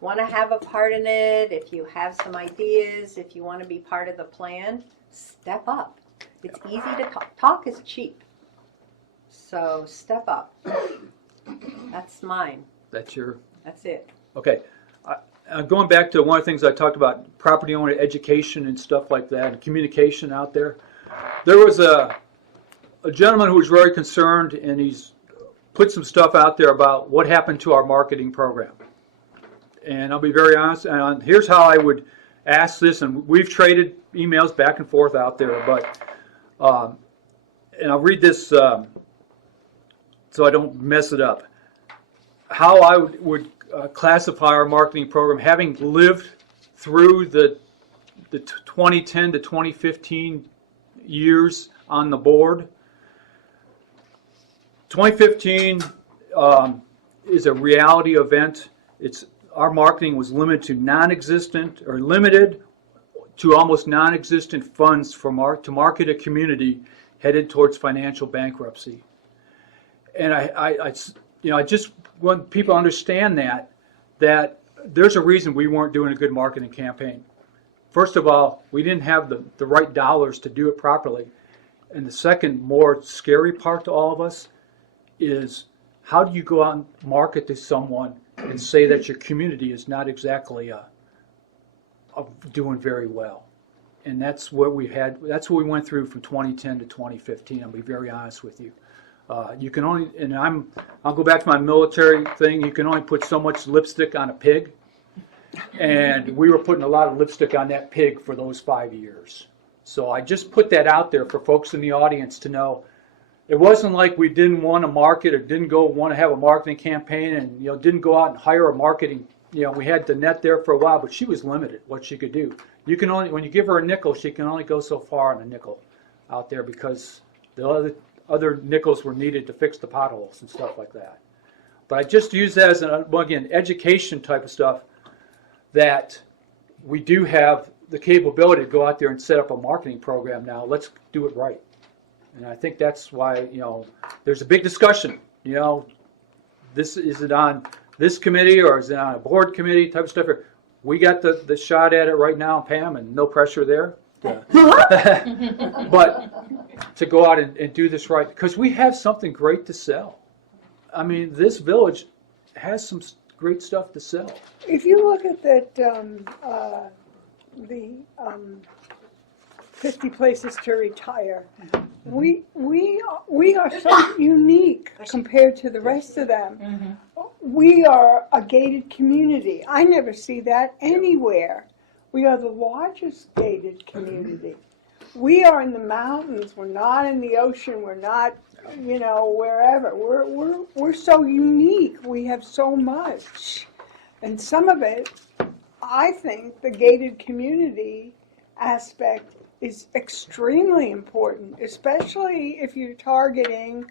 want to have a part in it, if you have some ideas, if you want to be part of the plan, step up. It's easy to talk. Talk is cheap. So step up. That's mine. that's your. That's it. Okay. Going back to one of the things I talked about, property owner education and stuff like that, and communication out there. There was a gentleman who was very concerned, and he's put some stuff out there about what happened to our marketing program. And I'll be very honest, and here's how I would ask this, and we've traded emails back and forth out there, but, and I'll read this so I don't mess it up. How I would classify our marketing program, having lived through the 2010 to 2015 years on the board. 2015 is a reality event. Our marketing was limited to non-existent or limited to almost non-existent funds to market a community headed towards financial bankruptcy. And I just want people to understand that there's a reason we weren't doing a good marketing campaign. First of all, we didn't have the right dollars to do it properly. And the second, more scary part to all of us is how do you go out and market to someone and say that your community is not exactly doing very well? And that's what we had. That's what we went through from 2010 to 2015. I'll be very honest with you. You can only, and I'll go back to my military thing. You can only put so much lipstick on a pig, and we were putting a lot of lipstick on that pig for those 5 years. So I just put that out there for folks in the audience to know. It wasn't like we didn't want to market or didn't want to have a marketing campaign, and didn't go out and hire a marketing. We had the net there for a while, but she was limited what she could do. You can only, when you give her a nickel, she can only go so far on a nickel out there because the other nickels were needed to fix the potholes and stuff like that. But I just use that as again, education type of stuff, that we do have the capability to go out there and set up a marketing program now. Let's do it right. And I think that's why, there's a big discussion, is it on this committee or is it on a board committee type of stuff? We got the shot at it right now, Pam, and no pressure there. Yeah. But to go out and do this right, because we have something great to sell. I mean, this village has some great stuff to sell. If you look at that, the 50 places to retire, we are so unique compared to the rest of them. We are a gated community. I never see that anywhere. We are the largest gated community. We are in the mountains. We're not in the ocean. We're not, wherever. We're so unique. We have so much. And some of it, I think the gated community aspect is extremely important, especially if you're targeting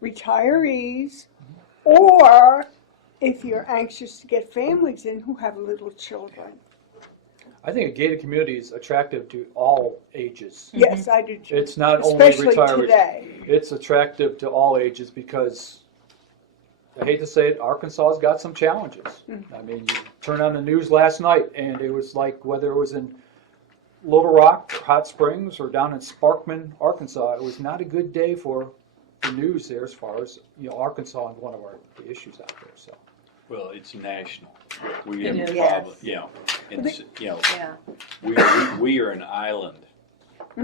retirees or if you're anxious to get families in who have little children. I think a gated community is attractive to all ages. Yes, I do too. It's not especially only retirees. Today. It's attractive to all ages because, I hate to say it, Arkansas has got some challenges. I mean, you turn on the news last night and it was like whether it was in Little Rock Hot Springs or down in Sparkman, Arkansas, it was not a good day for the news there as far as, Arkansas and one of our issues out there, so. Well, it's national. We It have is. problem, Yes. it's, Yeah. we are an island,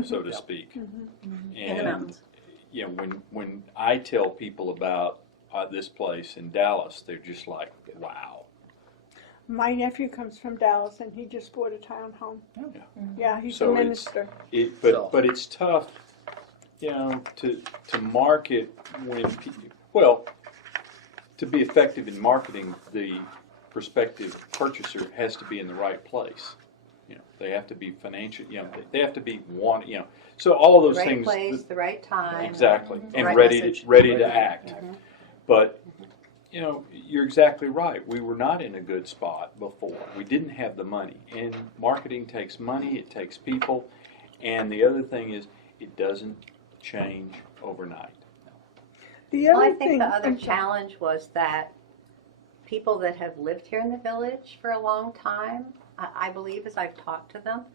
so to speak. In the And, mountains. when I tell people about this place in Dallas, they're just like, wow. My nephew comes from Dallas and he just bought a townhome. Yeah. Yeah, he's So a it's- minister. But it's tough, to market when, to be effective in marketing, the prospective purchaser has to be in the right place. They have to be financial, they have to be so all those The right things. place, the right time. Exactly, and Right ready message. to act. But, you're exactly right. We were not in a good spot before. We didn't have the money. And marketing takes money, it takes people, and the other thing is, it doesn't change overnight. The Well, other I think thing, the other I'm sorry. challenge was that people that have lived here in the village for a long time, I believe as I've talked to them,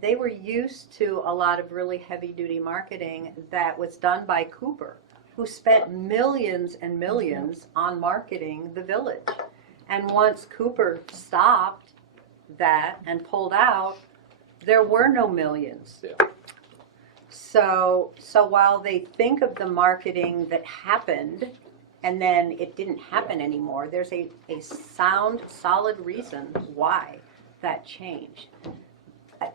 they were used to a lot of really heavy-duty marketing that was done by Cooper, who spent millions and millions on marketing the village. And once Cooper stopped that and pulled out, there were no millions. Yeah. So while they think of the marketing that happened and then it didn't happen anymore, there's a sound, solid reason why that changed.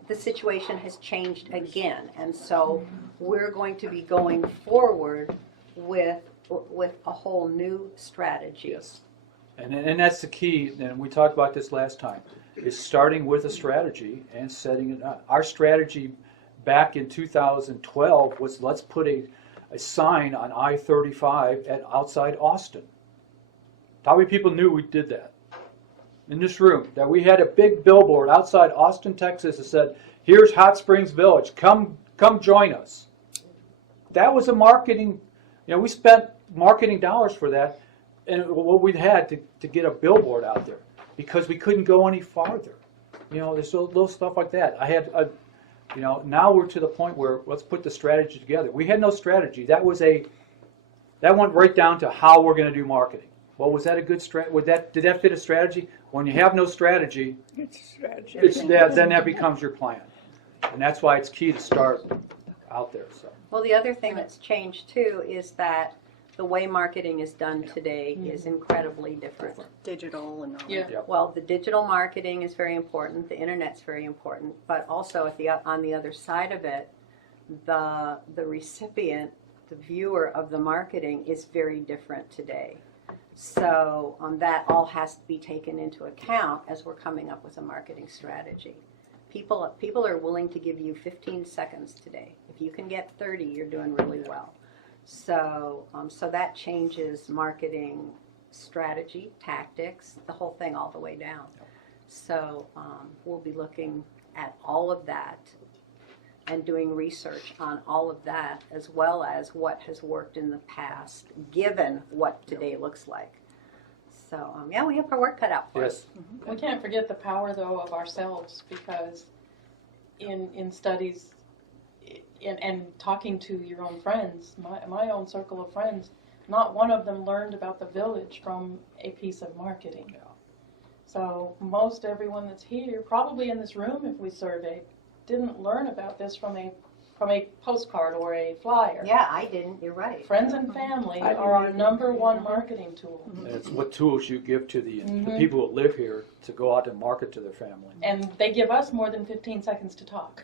The situation has changed again, and so we're going to be going forward with a whole new strategy. Yes. And that's the key, and we talked about this last time, is starting with a strategy and setting it up. Our strategy back in 2012 was let's put a sign on I-35 at outside Austin. How many people knew we did that? In this room, that we had a big billboard outside Austin, Texas that said, here's Hot Springs Village, come join us. That was a marketing, we spent marketing dollars for that, and what we'd had to get a billboard out there, because we couldn't go any farther. There's little stuff like that. I had now we're to the point where let's put the strategy together. We had no strategy. That went right down to how we're going to do marketing. Well, was that a good strategy? Did that fit a strategy? When you have no strategy, It's a strategy. then that becomes your plan, and that's why it's key to start out there. So. Well, the other thing that's changed too is that the way marketing is done today is incredibly different. Digital and all Yeah. that. Well, the digital marketing is very important, the internet's very important, but also on the other side of it, the recipient, the viewer of the marketing is very different today. So that all has to be taken into account as we're coming up with a marketing strategy. People are willing to give you 15 seconds today. If you can get 30, you're doing really well. So that changes marketing strategy, tactics, the whole thing all the way down. So we'll be looking at all of that and doing research on all of that, as well as what has worked in the past, given what today looks like. So, we have our work cut out for us. We can't forget the power, though, of ourselves, because in studies and talking to your own friends, my own circle of friends, not one of them learned about the village from a piece of marketing. Yeah. So most everyone that's here, probably in this room if we surveyed, didn't learn about this from a postcard or a flyer. Yeah, I didn't, you're right. Friends and family are our #1 marketing tool. And it's what tools you give to the people that live here to go out and market to their family. And they give us more than 15 seconds to talk.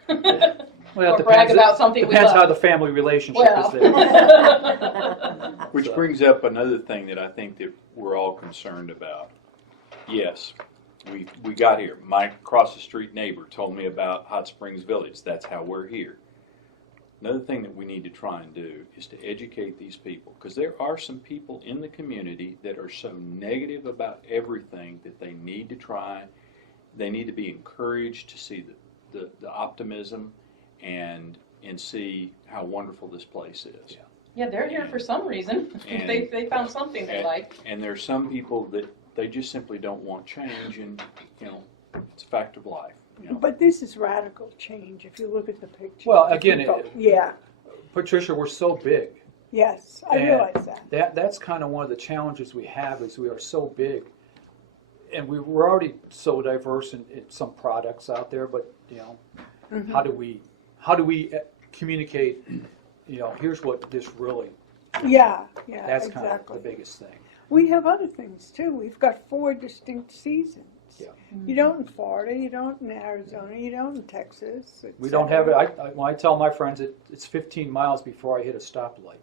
Well, Or brag about something we depends love. how the family relationship Well. is there. Which brings up another thing that I think that we're all concerned about. Yes, we got here. My across the street neighbor told me about Hot Springs Village. That's how we're here. Another thing that we need to try and do is to educate these people, because there are some people in the community that are so negative about everything that they need to try. They need to be encouraged to see the optimism and see how wonderful this place is. Yeah, they're here for some reason. And- They found something they like. And there's some people that they just simply don't want change, and it's a fact of life. But this is radical change if you look at the picture. Well, again, Yeah, Patricia, we're so big. yes, I And realize that. That's kind of one of the challenges we have is we are so big. And we're already so diverse in some products out there, but, how do we communicate, here's what this really, Yeah, that's kind of exactly. the biggest thing. We have other things too. We've got 4 distinct seasons. Yeah. You don't in Florida, you don't in Arizona, you don't in Texas. We don't have it, when I tell my friends, it's 15 miles before I hit a stoplight.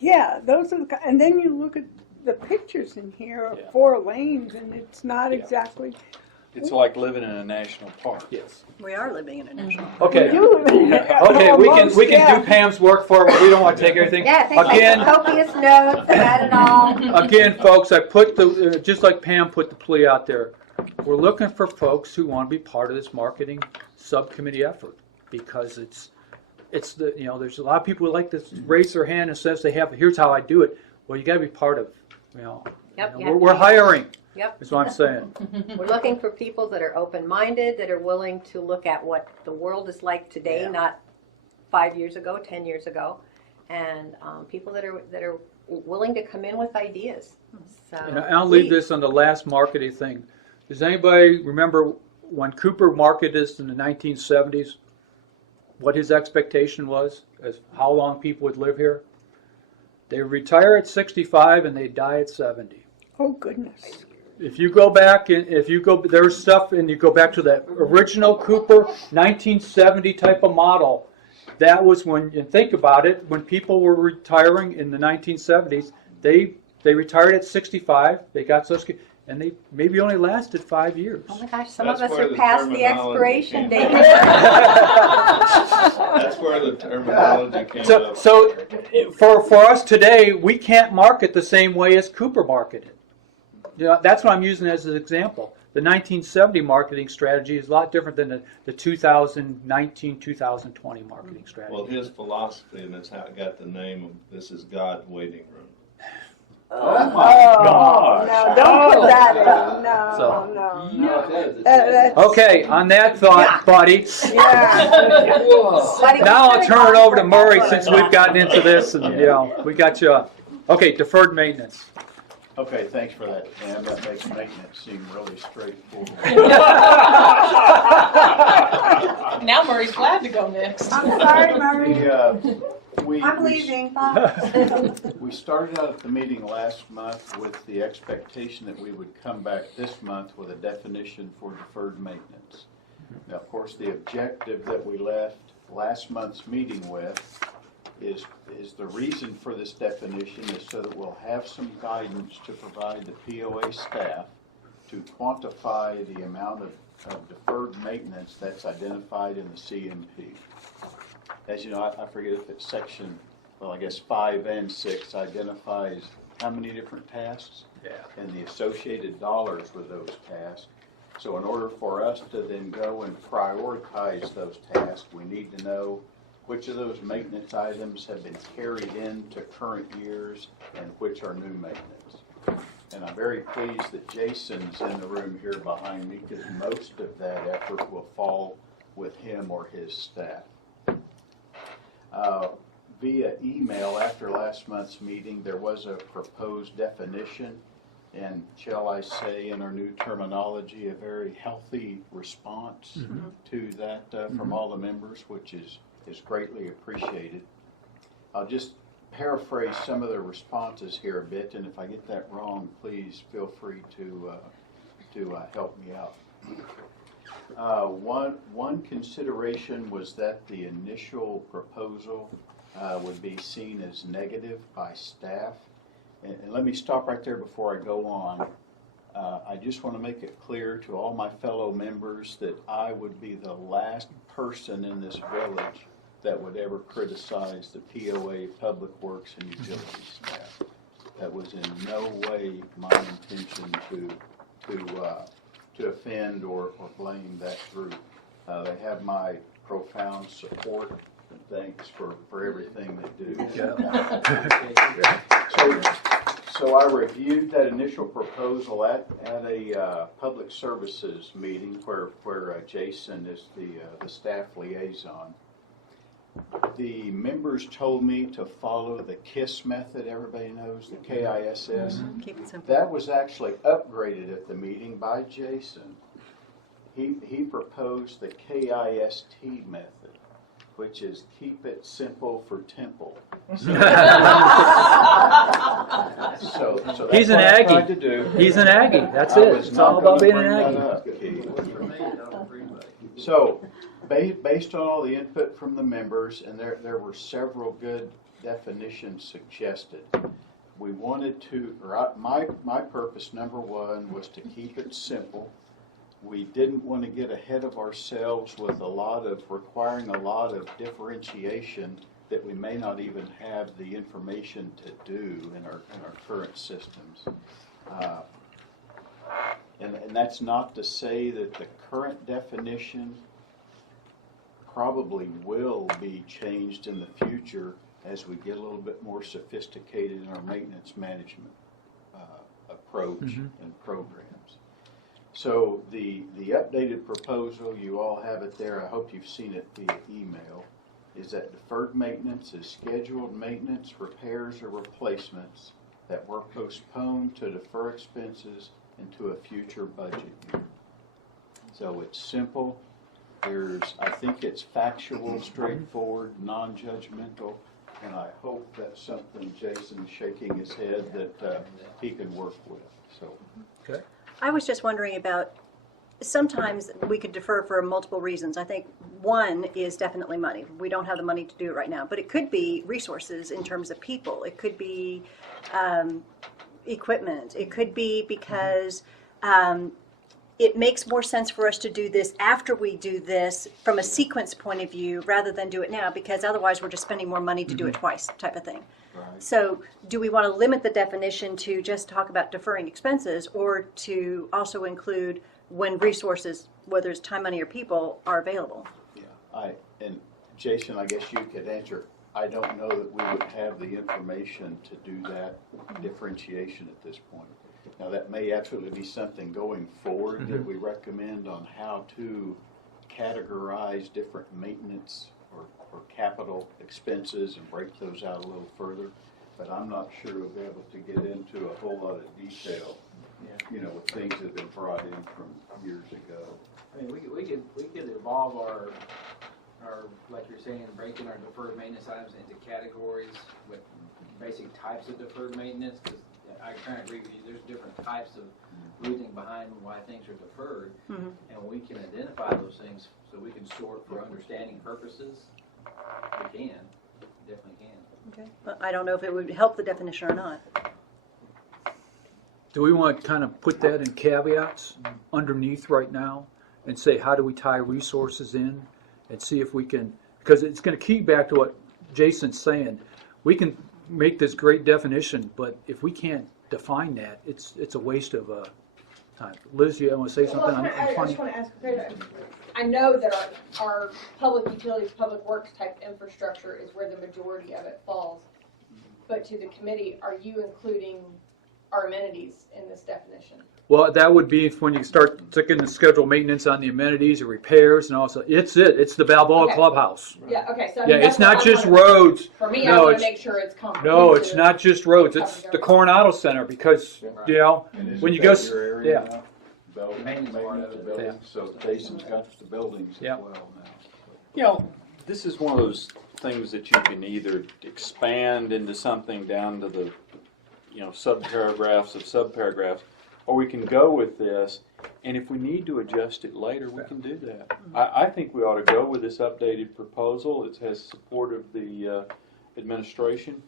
Yeah, those are the, and then you look at the pictures in here of Yeah. 4 lanes and it's not Yeah. exactly. It's like living in a national park. Yes. We are living in a national. Okay. Okay, Okay, we can do Pam's work for her. We don't want to take everything. Yeah, take Again, copious notes about it all. again, folks, I put just like Pam put the plea out there. We're looking for folks who want to be part of this marketing subcommittee effort because it's there's a lot of people who like to raise their hand and says here's how I do it. Well, you got to be part of, Yep, we're hiring. Yep. Is what I'm saying. We're looking for people that are open-minded, that are willing to look at what the world is like today, Yeah. not 5 years ago, 10 years ago, and people that are willing to come in with ideas. So, And I'll leave this on the last marketing thing. Does anybody remember when Cooper marketed this in the 1970s? What his expectation was as how long people would live here? They retire at 65 and they die at 70. Oh, goodness. If you go back and there's stuff and you go back to that original Cooper 1970 type of model. That was when you think about it, when people were retiring in the 1970s, they retired at 65. They got Social Security, and they maybe only lasted 5 years. oh my gosh, some That's of us where are the past the terminology expiration came date. That's where the terminology came So, up. so for us today, we can't market the same way as Cooper marketed. That's what I'm using as an example. The 1970 marketing strategy is a lot different than the 2019, 2020 marketing strategy. Well, his philosophy, and that's how it got the name of this is God's waiting room. Oh, gosh. no, don't put that in. No, So- no. That's, Okay, on that thought, buddy, yeah. Buddy, now I'll what's turn it over to the Murray conflict? since we've gotten into this and, we got you. Okay, deferred maintenance. Okay, thanks for that, Pam. That makes maintenance seem really straightforward. Now Murray's glad to go next. I'm sorry, Murray. I'm We leaving. Bye. we started out at the meeting last month with the expectation that we would come back this month with a definition for deferred maintenance. Now, of course, the objective that we left last month's meeting with is the reason for this definition is so that we'll have some guidance to provide the POA staff to quantify the amount of deferred maintenance that's identified in the CMP. As you know, I forget if it's section, well, I guess 5 and 6 identifies how many different tasks and the associated dollars with those tasks. So in order for us to then go and prioritize those tasks, we need to know which of those maintenance items have been carried into current years and which are new maintenance. And I'm very pleased that Jason's in the room here behind me because most of that effort will fall with him or his staff. Via email after last month's meeting, there was a proposed definition, and shall I say, in our new terminology, a very healthy response to that from all the members, which is greatly appreciated. I'll just paraphrase some of the responses here a bit, and if I get that wrong, please feel free to help me out. One consideration was that the initial proposal would be seen as negative by staff. And let me stop right there before I go on. I just want to make it clear to all my fellow members that I would be the last person in this village that would ever criticize the POA Public Works and Utilities staff. That was in no way my intention to offend or blame that group. They have my profound support thanks for everything they do. Yeah. So I reviewed that initial proposal at a public services meeting where Jason is the staff liaison. The members told me to follow the KISS method. Everybody knows the KISS. Keep it simple. That was actually upgraded at the meeting by Jason. He proposed the KIST method, which is keep it simple for temple. So that's He's an what I Aggie. tried to do. He's an Aggie. That's I it. was It's not all about gonna being an bring that Aggie. up, Keith. So, based on all the input from the members, and there were several good definitions suggested, we wanted to, my purpose, number one, was to keep it simple. We didn't want to get ahead of ourselves with requiring a lot of differentiation that we may not even have the information to do in our current systems. And that's not to say that the current definition probably will be changed in the future as we get a little bit more sophisticated in our maintenance management approach and programs. So the updated proposal, you all have it there, I hope you've seen it via email, is that deferred maintenance is scheduled maintenance, repairs, or replacements that were postponed to defer expenses into a future budget year. So it's simple. I think it's factual, straightforward, non-judgmental, and I hope that's something Jason's shaking his head that he can work with. So. Okay. I was just wondering about, sometimes we could defer for multiple reasons. I think one is definitely money. We don't have the money to do it right now, but it could be resources in terms of people. It could be equipment. It could be because it makes more sense for us to do this after we do this from a sequence point of view rather than do it now, because otherwise we're just spending more money to do it twice type of thing. Right. So do we want to limit the definition to just talk about deferring expenses, or to also include when resources, whether it's time, money, or people, are available? Yeah, and Jason, I guess you could answer. I don't know that we would have the information to do that differentiation at this point. Now, that may absolutely be something going forward that we recommend on how to categorize different maintenance or capital expenses and break those out a little further. But I'm not sure we'll be able to get into a whole lot of detail, with things that have been brought in from years ago. I mean, we could evolve our, like you're saying, breaking our deferred maintenance items into categories with basic types of deferred maintenance, because I kind of agree with you, there's different types of reasoning behind why things are deferred, and we can identify those things so we can sort for understanding purposes. We can, definitely can. Okay. But I don't know if it would help the definition or not. Do we want to kind of put that in caveats underneath right now and say, how do we tie resources in and see if we can, because it's going to key back to what Jason's saying. We can make this great definition, but if we can't define that, it's a waste of time. Liz, you want to say something? Well, I just want to ask, I know that our public utilities, public works type infrastructure is where the majority of it falls. But to the committee, are you including our amenities in this definition? Well, that would be when you start taking the scheduled maintenance on the amenities or repairs and also, it's the Balboa Okay. Clubhouse. Yeah, okay, so I Yeah, mean, it's that's what not I just wanna- roads. For me, No, I want it's- to make sure it's comprehensive. No, it's not just roads, it's the Coronado Center because, And isn't when you that go, your area yeah. now? Buildings, Maintenance part of it. buildings. So Jason's got the buildings Yeah. as well now. This is one of those things that you can either expand into something down to the, subparagraphs of subparagraphs, or we can go with this, and if we need to adjust it later, we can do that. I think we ought to go with this updated proposal. It has support of the administration,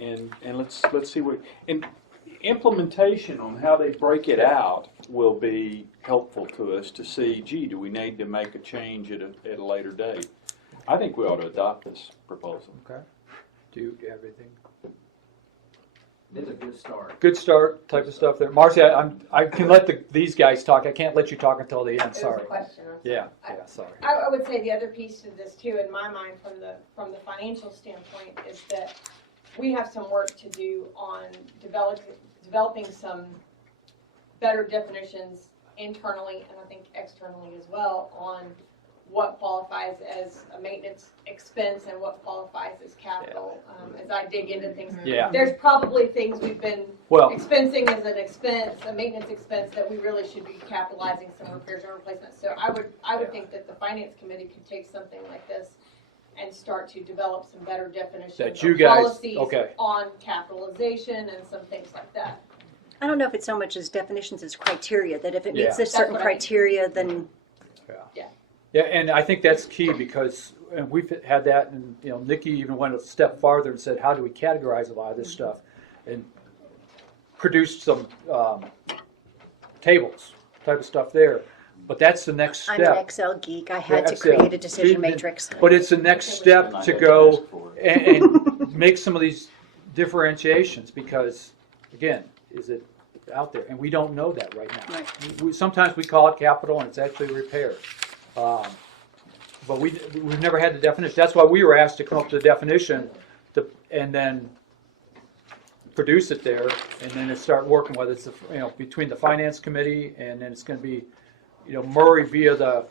and let's see what, and implementation on how they break it out will be helpful to us to see, gee, do we need to make a change at a later date? I think we ought to adopt this proposal. Okay. Do you have anything? It's a good start. Good start type of stuff there. Marcy, I can let these guys talk. I can't let you talk until the end. It was a Sorry. question. Yeah, sorry. I would say the other piece to this too, in my mind, from the financial standpoint, is that we have some work to do on developing some better definitions internally and I think externally as well on what qualifies as a maintenance expense and what qualifies as capital. As I dig into things, there's probably things we've been expensing as an expense, a maintenance expense, that we really should be capitalizing some repairs and replacements. So I would think that the finance committee could take something like this and start to develop some better definitions That you or guys- policies okay. on capitalization and some things like that. I don't know if it's so much as definitions as criteria, that if it meets Yeah. a certain That's what I mean. criteria, then Yeah, and I think that's key because we've had that, and Nikki even went a step farther and said, how do we categorize a lot of this stuff, and produced some tables type of stuff there. But that's the next I'm step. an Excel geek. I had to Excel. create a decision matrix. But it's the next step to go and make some of these differentiations because, again, is it out there? And we don't know that right now. Right. Sometimes we call it capital and it's actually repair. But we've never had the definition. That's why we were asked to come up with the definition and then produce it there and then start working with it. It's between the finance committee and then it's going to be Murray via the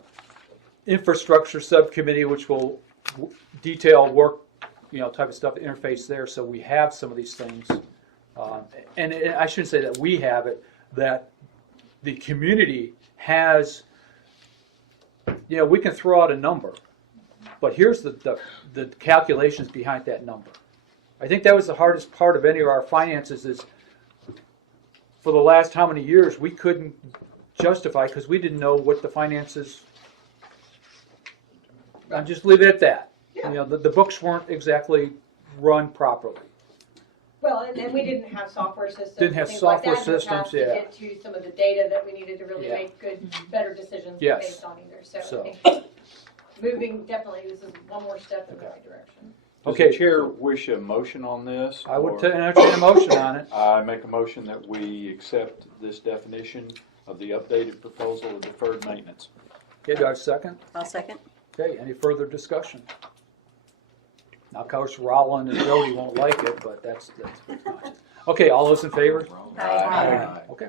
infrastructure subcommittee, which will detail work type of stuff, interface there. So we have some of these things. And I shouldn't say that we have it, that the community has. We can throw out a number, but here's the calculations behind that number. I think that was the hardest part of any of our finances is for the last how many years we couldn't justify because we didn't know what the finances. I'll just leave it at that. Yeah. The books weren't exactly run properly. Well, and we didn't have software systems. Didn't have things like software that in the past systems, to yeah. get to some of the data that we needed to really Yeah. make good, better decisions Yes. based on either. So So. I think definitely, this is one more step in the right direction. Does Okay. the chair wish a motion on this? I would or- entertain a motion on it. I make a motion that we accept this definition of the updated proposal of deferred maintenance. Okay, do I have a second? I'll second. Okay, any further discussion? Now, of course, Roland and Jody won't like it, but that's fine. Okay, all those in favor? Aye. Okay.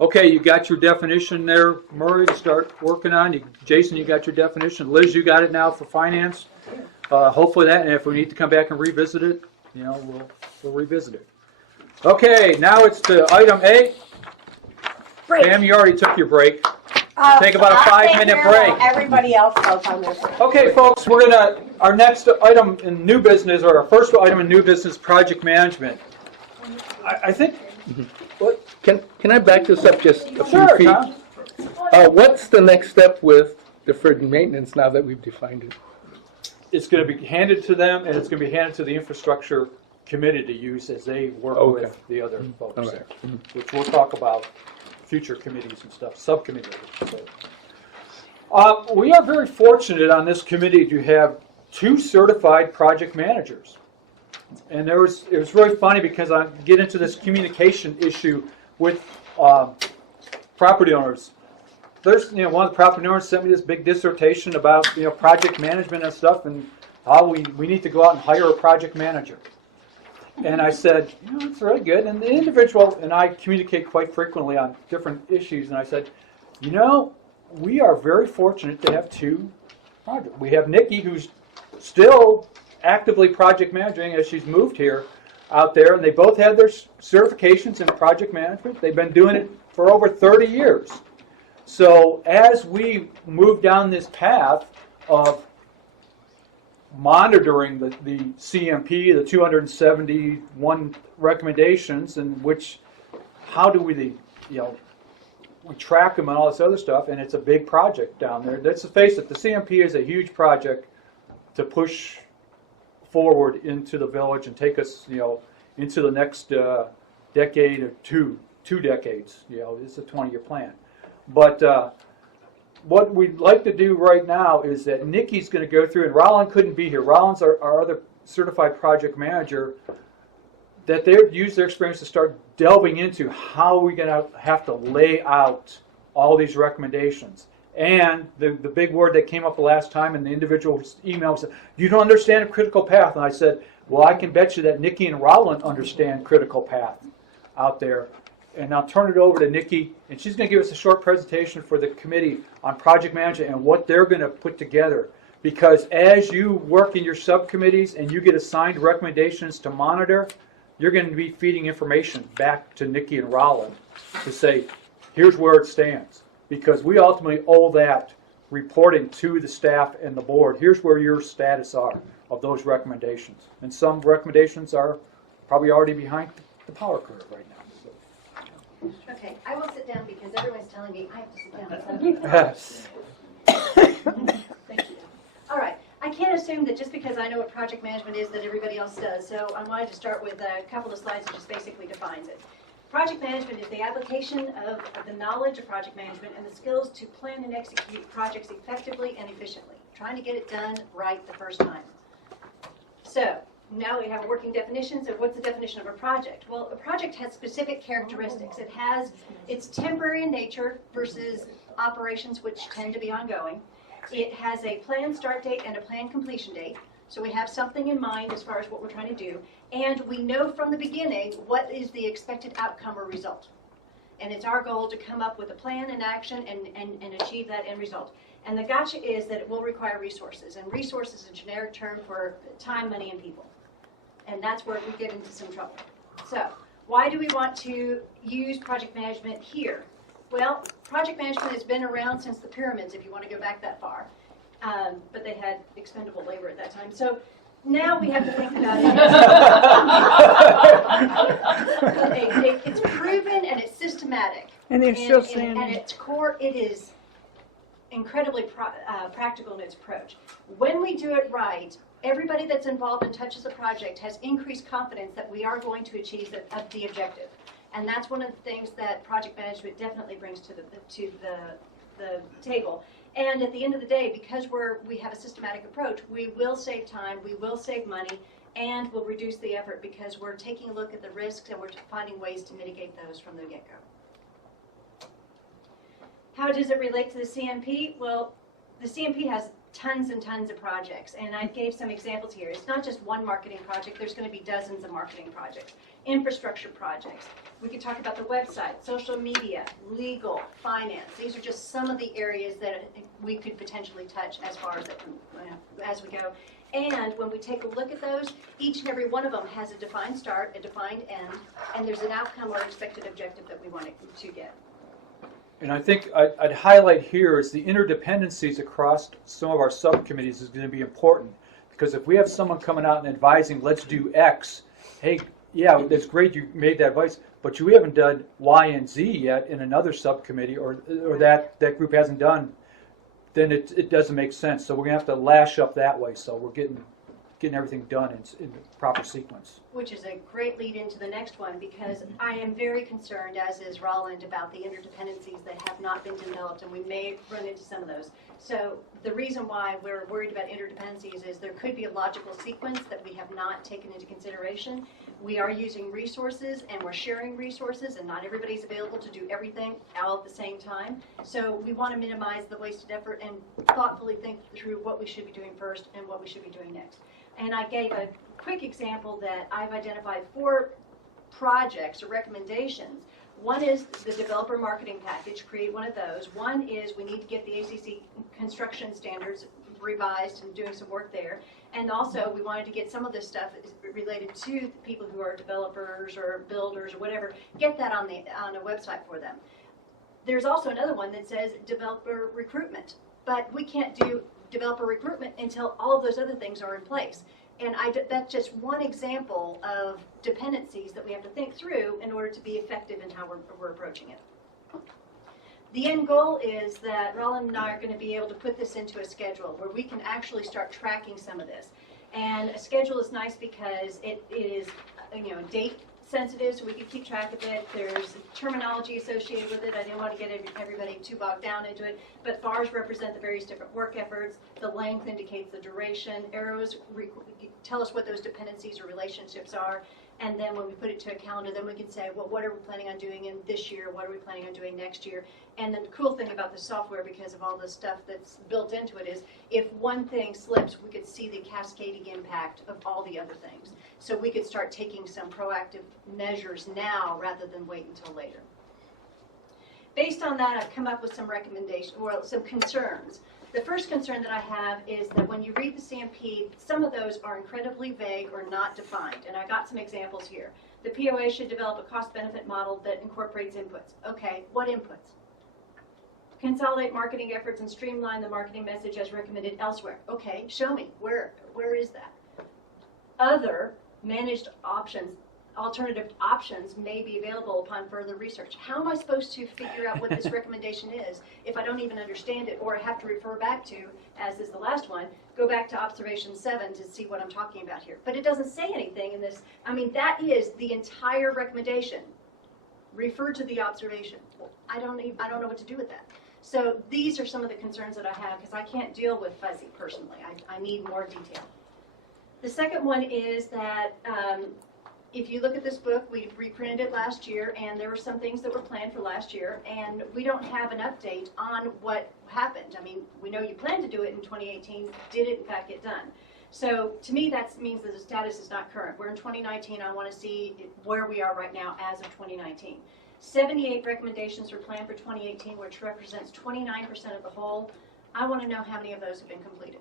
Okay, you got your definition there, Murray, to start working on. Jason, you got your definition. Liz, you got it now for finance. Hopefully that, and if we need to come back and revisit it, we'll revisit it. Okay, now it's to item A. Break. Pam, you already took your break. Take about a I'll stay 5-minute here while break. everybody else goes on their break. Okay, folks, our next item in new business, or our first item in new business, project management. I think, what? Can I back this up just a few Sure, feet? Tom. What's the next step with deferred maintenance now that we've defined it? It's going to be handed to them, and it's going to be handed to the infrastructure committee to use as they work Okay. with the other folks All right. there, which we'll talk about future committees and stuff, subcommittees. So. We are very fortunate on this committee to have 2 certified project managers. And it was really funny because I get into this communication issue with property owners. There's one of the property owners sent me this big dissertation about project management and stuff and how we need to go out and hire a project manager. And I said, it's really good. And the individual and I communicate quite frequently on different issues. And I said, we are very fortunate to have 2 projects. We have Nikki, who's still actively project managing as she's moved here out there. And they both have their certifications in project management. They've been doing it for over 30 years. So as we move down this path of monitoring the CMP, the 271 recommendations, and how do we track them and all this other stuff, and it's a big project down there. Let's face it, the CMP is a huge project to push forward into the village and take us, into the next decade or two decades. It's a 20-year plan. But what we'd like to do right now is that Nikki's going to go through, and Roland couldn't be here. Roland's our other certified project manager. that they've used their experience to start delving into how we're going to have to lay out all these recommendations. And the big word that came up the last time in the individual's email said, you don't understand a critical path. And I said, well, I can bet you that Nikki and Rowland understand critical path out there. And I'll turn it over to Nikki, and she's going to give us a short presentation for the committee on project management and what they're going to put together. Because as you work in your subcommittees and you get assigned recommendations to monitor, you're going to be feeding information back to Nikki and Rowland to say, here's where it stands. Because we ultimately owe that reporting to the staff and the board. Here's where your status are of those recommendations. And some recommendations are probably already behind the power curve right now. Okay, I will sit down because everyone's telling me I have to sit down. Thank you. All right, I can't assume that just because I know what project management is that everybody else does, so I wanted to start with a couple of slides that just basically defines it. Project management is the application of the knowledge of project management and the skills to plan and execute projects effectively and efficiently, trying to get it done right the first time. So, now we have a working definition. So what's the definition of a project? Well, a project has specific characteristics. It's temporary in nature versus operations which tend to be ongoing. It has a planned start date and a planned completion date. So we have something in mind as far as what we're trying to do. And we know from the beginning what is the expected outcome or result. And it's our goal to come up with a plan and action and achieve that end result. And the gotcha is that it will require resources. And resources is a generic term for time, money, and people. And that's where we get into some trouble. So, why do we want to use project management here? Well, project management has been around since the pyramids, if you want to go back that far. But they had expendable labor at that time. So, now we have to think about it. It's proven and it's systematic. And they're still saying. And at its core, it is incredibly practical in its approach. When we do it right, everybody that's involved and touches the project has increased confidence that we are going to achieve the objective. And that's one of the things that project management definitely brings to the table. And at the end of the day, because we have a systematic approach, we will save time, we will save money, and we'll reduce the effort because we're taking a look at the risks and we're finding ways to mitigate those from the get-go. How does it relate to the CMP? Well, the CMP has tons and tons of projects, and I gave some examples here. It's not just one marketing project, there's going to be dozens of marketing projects, infrastructure projects. We could talk about the website, social media, legal, finance. These are just some of the areas that we could potentially touch as far as we go. And when we take a look at those, each and every one of them has a defined start, a defined end, and there's an outcome or expected objective that we want to get. And I think I'd highlight here is the interdependencies across some of our subcommittees is going to be important. Because if we have someone coming out and advising, let's do X, hey, yeah, that's great you made that advice, but you haven't done Y and Z yet in another subcommittee, or that group hasn't done, then it doesn't make sense. So we're going to have to lash up that way. So we're getting everything done in the proper sequence. Which is a great lead into the next one, because I am very concerned, as is Rowland, about the interdependencies that have not been developed, and we may run into some of those. So the reason why we're worried about interdependencies is there could be a logical sequence that we have not taken into consideration. We are using resources and we're sharing resources, and not everybody's available to do everything all at the same time. So we want to minimize the wasted effort and thoughtfully think through what we should be doing first and what we should be doing next. And I gave a quick example that I've identified 4 projects or recommendations. One is the developer marketing package, create one of those. One is we need to get the ACC construction standards revised and doing some work there. And also we wanted to get some of this stuff related to people who are developers or builders or whatever, get that on a website for them. There's also another one that says developer recruitment, but we can't do developer recruitment until all of those other things are in place. And that's just one example of dependencies that we have to think through in order to be effective in how we're approaching it. The end goal is that Roland and I are going to be able to put this into a schedule where we can actually start tracking some of this. And a schedule is nice because it is, date sensitive, so we can keep track of it. There's terminology associated with it. I didn't want to get everybody too bogged down into it, but bars represent the various different work efforts. The length indicates the duration. Arrows tell us what those dependencies or relationships are. And then when we put it to a calendar, then we can say, well, what are we planning on doing in this year? What are we planning on doing next year? And the cool thing about the software, because of all the stuff that's built into it, is if one thing slips, we could see the cascading impact of all the other things. So we could start taking some proactive measures now rather than wait until later. Based on that, I've come up with some recommendations, or some concerns. The first concern that I have is that when you read the CMP, some of those are incredibly vague or not defined, and I got some examples here. The POA should develop a cost-benefit model that incorporates inputs. Okay, what inputs? Consolidate marketing efforts and streamline the marketing message as recommended elsewhere. Okay, show me, where is that? Other managed options, alternative options may be available upon further research. How am I supposed to figure out what this recommendation is if I don't even understand it, or I have to refer back to, as is the last one, go back to observation 7 to see what I'm talking about here. But it doesn't say anything in this. I mean, that is the entire recommendation. Refer to the observation. Well, I don't know what to do with that. So these are some of the concerns that I have, because I can't deal with fuzzy personally. I need more detail. The second one is that if you look at this book, we reprinted it last year, and there were some things that were planned for last year, and we don't have an update on what happened. I mean, we know you planned to do it in 2018. Did it, in fact, get done? So to me, that means that the status is not current. We're in 2019. I want to see where we are right now as of 2019. 78 recommendations were planned for 2018, which represents 29% of the whole. I want to know how many of those have been completed.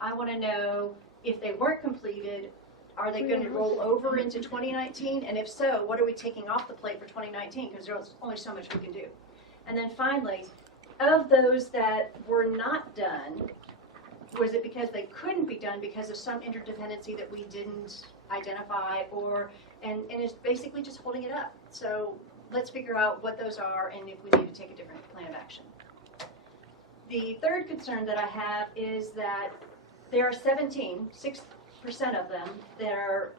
I want to know if they weren't completed, are they going to roll over into 2019? And if so, what are we taking off the plate for 2019? Because there's only so much we can do. And then finally, of those that were not done, was it because they couldn't be done because of some interdependency that we didn't identify, and it's basically just holding it up? So let's figure out what those are and if we need to take a different plan of action. The third concern that I have is that there are 6% of them that are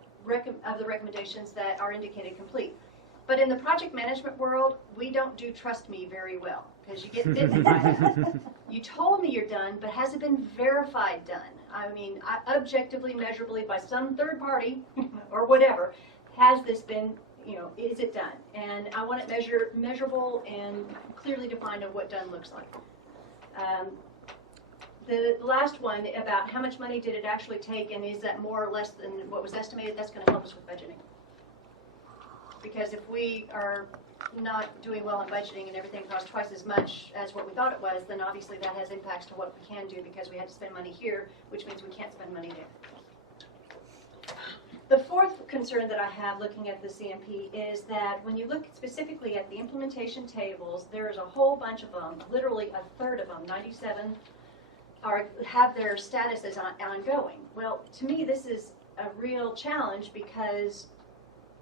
of the recommendations that are indicated complete. But in the project management world, we don't do trust me very well, because you get bitten by that. You told me you're done, but has it been verified done? I mean, objectively, measurably, by some third party or whatever, has this been, is it done? And I want it measurable and clearly defined of what done looks like. The last one about how much money did it actually take, and is that more or less than what was estimated, that's going to help us with budgeting. Because if we are not doing well in budgeting and everything costs twice as much as what we thought it was, then obviously that has impacts to what we can do, because we had to spend money here, which means we can't spend money there. The fourth concern that I have looking at the CMP is that when you look specifically at the implementation tables, there is a whole bunch of them, literally a third of them, 97, have their status as ongoing. Well, to me, this is a real challenge, because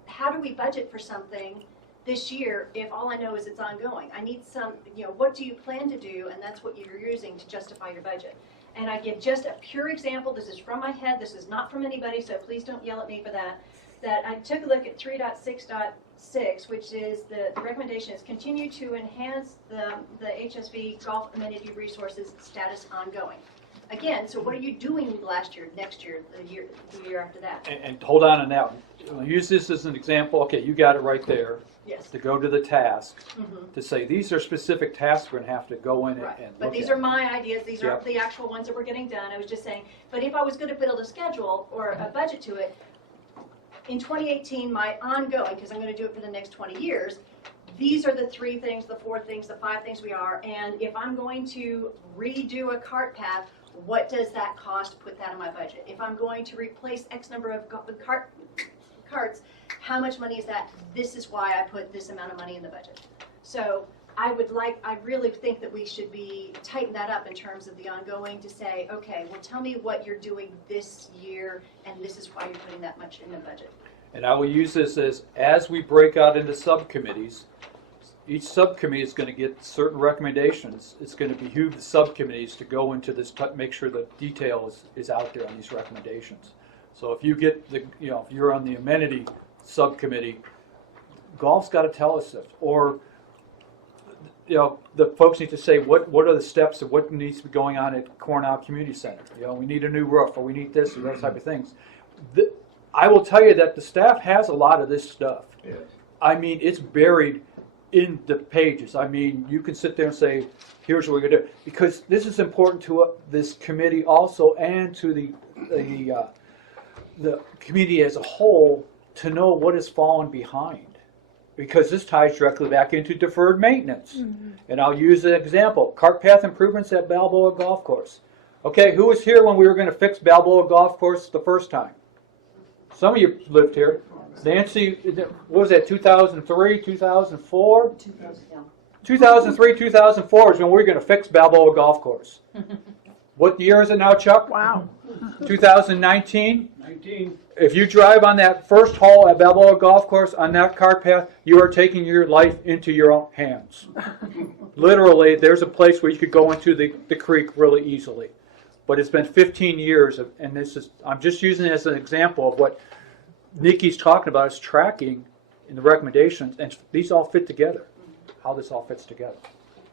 how do we budget for something this year if all I know is it's ongoing? I need some, what do you plan to do? And that's what you're using to justify your budget. And I give just a pure example. This is from my head. This is not from anybody, so please don't yell at me for that. That I took a look at 3.6.6, which is the recommendation is continue to enhance the HSV golf amenity resources status ongoing. Again, so what are you doing last year, next year, the year after that? And hold on that one. Use this as an example. Okay, you got it right there. Yes. To go to the task, to say these are specific tasks we're going to have to go in and look at. But these are my ideas. These aren't the actual ones that we're getting done. I was just saying, but if I was going to build a schedule or a budget to it, in 2018, my ongoing, because I'm going to do it for the next 20 years, these are the 3 things, the 4 things, the 5 things we are. And if I'm going to redo a cart path, what does that cost? Put that in my budget. If I'm going to replace X number of carts, how much money is that? This is why I put this amount of money in the budget. So I really think that we should be tighten that up in terms of the ongoing, to say, okay, well, tell me what you're doing this year, and this is why you're putting that much in the budget. And I will use this as we break out into subcommittees, each subcommittee is going to get certain recommendations. It's going to behoove the subcommittees to go into this, make sure the detail is out there on these recommendations. So if you get if you're on the amenity subcommittee, golf's got to tell us this, or the folks need to say what are the steps of what needs to be going on at Cornell Community Center. We need a new roof, or we need this, or those type of things. I will tell you that the staff has a lot of this stuff. Yes. I mean, it's buried in the pages. I mean, you can sit there and say, here's what we're going to do. Because this is important to this committee also, and to the community as a whole, to know what has fallen behind. Because this ties directly back into deferred maintenance. And I'll use an example. Cart path improvements at Balboa Golf Course. Okay, who was here when we were going to fix Balboa Golf Course the first time? Some of you lived here. Nancy, what was that, 2003, 2004? 2003, 2004 is when we were going to fix Balboa Golf Course. What year is it now, Chuck? Wow. 2019? 19. If you drive on that first hole at Balboa Golf Course on that cart path, you are taking your life into your own hands. Literally, there's a place where you could go into the creek really easily. But it's been 15 years, and this is, I'm just using it as an example of what Nikki's talking about, is tracking in the recommendations, and these all fit together, how this all fits together.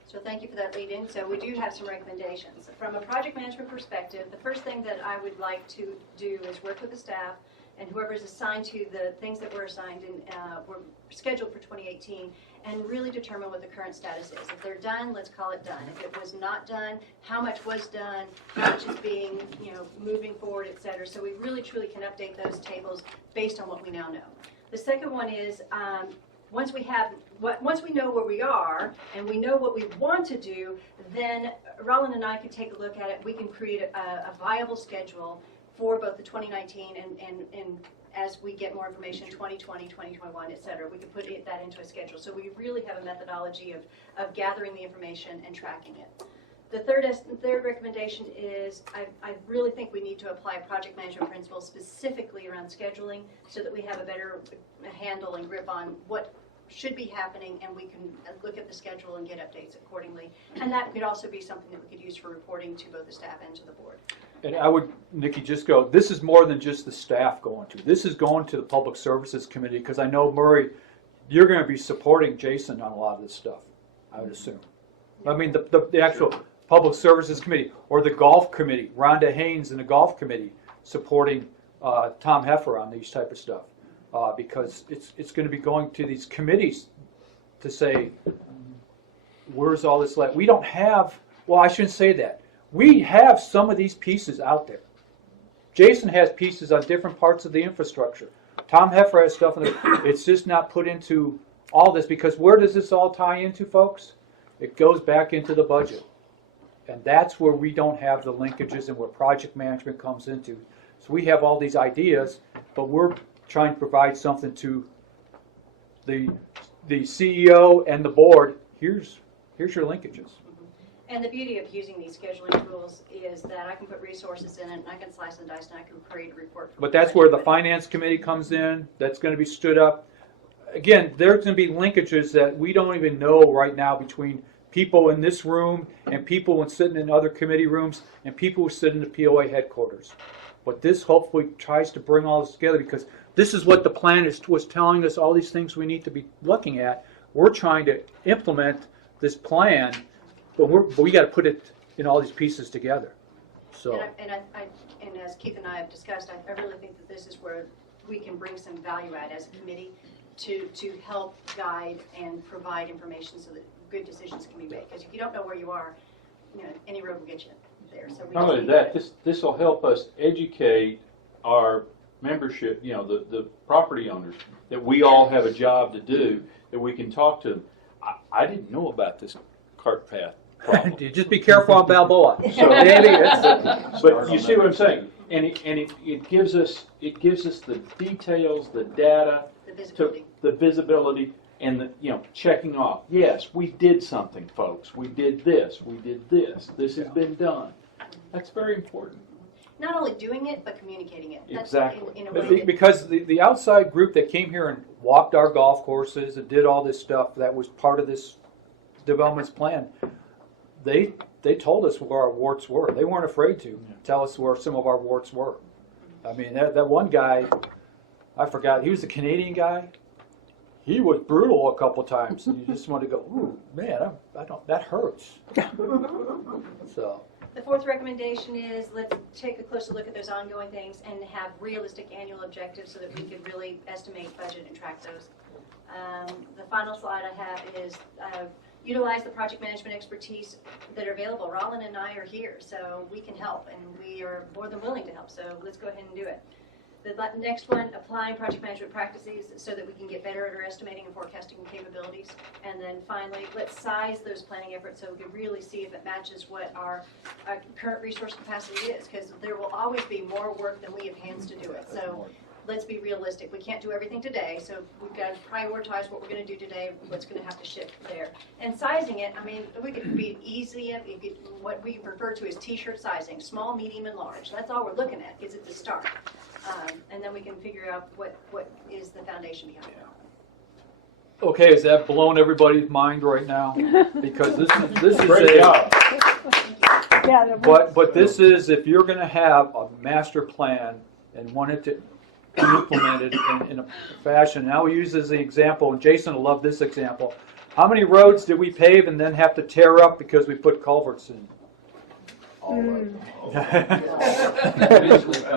So thank you for that lead-in. So we do have some recommendations. From a project management perspective, the first thing that I would like to do is work with the staff and whoever is assigned to the things that were assigned and were scheduled for 2018, and really determine what the current status is. If they're done, let's call it done. If it was not done, how much was done, how much is being, moving forward, et cetera. So we really truly can update those tables based on what we now know. The second one is once we know where we are and we know what we want to do, then Roland and I can take a look at it. We can create a viable schedule for both the 2019 and as we get more information, 2020, 2021, et cetera. We can put that into a schedule. So we really have a methodology of gathering the information and tracking it. The third recommendation is I really think we need to apply project management principles specifically around scheduling so that we have a better handle and grip on what should be happening, and we can look at the schedule and get updates accordingly. And that could also be something that we could use for reporting to both the staff and to the board. And I would, Nikki, just go, this is more than just the staff going to. This is going to the Public Services Committee, because I know, Murray, you're going to be supporting Jason on a lot of this stuff, I would assume. I mean, the actual Public Services Committee, or the Golf Committee, Rhonda Haynes and the Golf Committee supporting Tom Heffer on these type of stuff. Because it's going to be going to these committees to say, where's all this left? We don't have, well, I shouldn't say that. We have some of these pieces out there. Jason has pieces on different parts of the infrastructure. Tom Heffer has stuff in there. It's just not put into all this, because where does this all tie into, folks? It goes back into the budget. And that's where we don't have the linkages and where project management comes into. So we have all these ideas, but we're trying to provide something to the CEO and the board. Here's your linkages. And the beauty of using these scheduling tools is that I can put resources in it, and I can slice and dice, and I can create a report. But that's where the finance committee comes in. That's going to be stood up. Again, there's going to be linkages that we don't even know right now between people in this room and people sitting in other committee rooms and people who sit in the POA headquarters. But this hopefully tries to bring all this together, because this is what the plan was telling us, all these things we need to be looking at. We're trying to implement this plan, but we got to put it in all these pieces together. So. And as Keith and I have discussed, I really think that this is where we can bring some value add as a committee to help guide and provide information so that good decisions can be made. Because if you don't know where you are, any road will get you there. So not only that, this will help us educate our membership, the property owners, that we all have a job to do, that we can talk to them. I didn't know about this cart path problem. Just be careful on Balboa. So, but you see what I'm saying? And it gives us the details, the data, the visibility, and the checking off. Yes, we did something, folks. We did this. We did this. This has been done. That's very important. Not only doing it, but communicating it. That's Exactly. In a way Because the outside group that came here and walked our golf courses and did all this stuff that was part of this development's plan, they told us where our warts were. They weren't afraid to tell us where some of our warts were. I mean, that one guy, I forgot, he was a Canadian guy. He was brutal a couple times, and you just want to go, ooh, man, I don't. That hurts. So, The fourth recommendation is let's take a closer look at those ongoing things and have realistic annual objectives so that we can really estimate, budget, and track those. The final slide I have is utilize the project management expertise that are available. Rollin and I are here, so we can help, and we are more than willing to help, so let's go ahead and do it. The next one, applying project management practices so that we can get better at our estimating and forecasting capabilities. And then finally, let's size those planning efforts so we can really see if it matches what our current resource capacity is, because there will always be more work than we have hands to do it. So let's be realistic. We can't do everything today, so we've got to prioritize what we're going to do today, what's going to have to shift there. And sizing it, I mean, we could be easy, what we refer to as t-shirt sizing, small, medium, and large. That's all we're looking at, is at the start. And then we can figure out what is the foundation behind it. Okay, is that blown everybody's mind right now? Because this is Great job. Yeah, but this is, if you're going to have a master plan and want it to be implemented in a fashion, and I'll use as the example, and Jason will love this example. How many roads did we pave and then have to tear up because we put culverts in?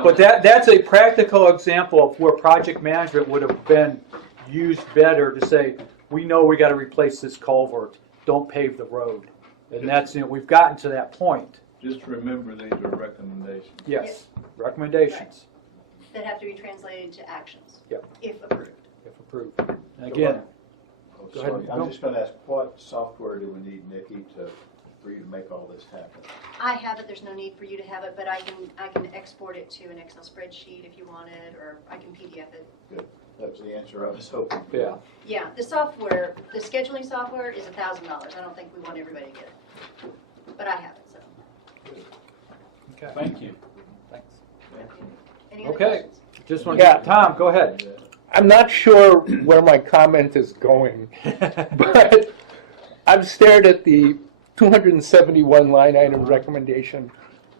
But that's a practical example of where project management would have been used better to say, we know we got to replace this culvert, don't pave the road. And that's, we've gotten to that point. Just remember these are recommendations. Yes, recommendations, That have to be translated to actions, Yep. if approved. if approved. And again, Oh, Go ahead. sorry, I'm just gonna ask, what software do we need, Nikki, for you to make all this happen? I have it, there's no need for you to have it, but I can export it to an Excel spreadsheet if you want it, or I can PDF it. Good, that was the answer I was hoping for. yeah. Yeah, the software, the scheduling software is $1,000. I don't think we want everybody to get it. But I have it, so. Okay. Thank you. Thanks. Any other Okay. questions? Just want Yeah. to, Tom, go ahead. I'm not sure where my comment is going, but I've stared at the 271 line item recommendation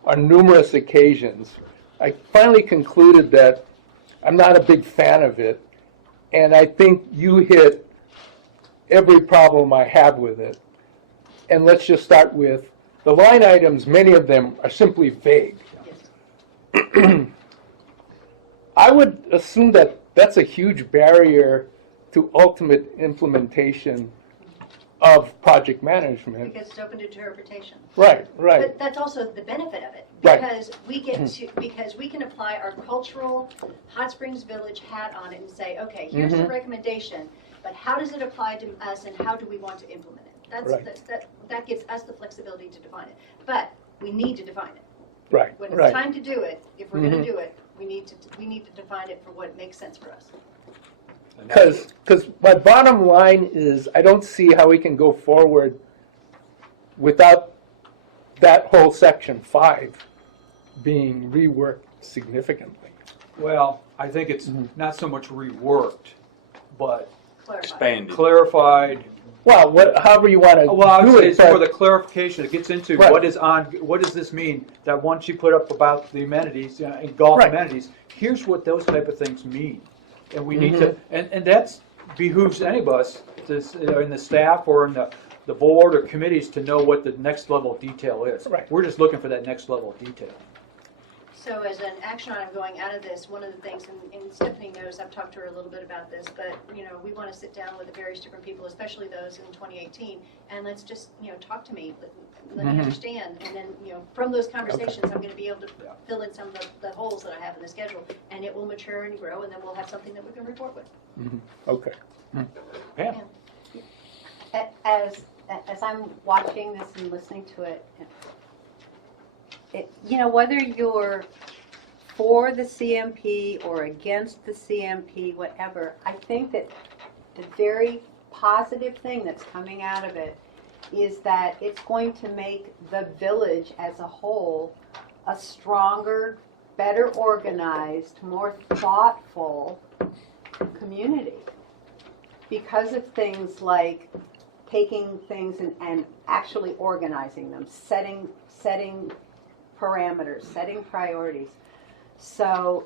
on numerous occasions. I finally concluded that I'm not a big fan of it, and I think you hit every problem I have with it. And let's just start with the line items. Many of them are simply vague. Yes. I would assume that that's a huge barrier to ultimate implementation of project management. Because it's open to interpretation. Right, right. But that's also the benefit of it, Right. because because we can apply our cultural Hot Springs Village hat on it and say, okay, here's the recommendation, but how does it apply to us and how do we want to implement it? That gives us the flexibility to define it. But we need to define it. Right, When it's right. time to do it, if we're going to do it, we need to define it for what makes sense for us. Because my bottom line is, I don't see how we can go forward without that whole section 5 being reworked significantly. Well, I think it's not so much reworked, but Clarify. Expanded. Well, clarified. however you want to Well, I would do say it, it's more the but clarification. It gets into Right. what does this mean? That one she put up about the amenities, and golf Right. amenities. Here's what those type of things mean. And we need to, and that's behooves any of us, in the staff or in the board or committees, to know what the next level of detail is. Right. We're just looking for that next level of detail. So as an action item going out of this, one of the things, and Stephanie knows, I've talked to her a little bit about this, but, we want to sit down with the various different people, especially those in 2018, and let's just, talk to me, let me understand, and then, from those conversations, I'm going to be able to fill in some of the holes that I have in the schedule, and it will mature and grow, and then we'll have something that we can report with. okay. Pam? As I'm watching this and listening to it, whether you're for the CMP or against the CMP, whatever, I think that the very positive thing that's coming out of it is that it's going to make the village as a whole a stronger, better organized, more thoughtful community because of things like taking things and actually organizing them, setting parameters, setting priorities. So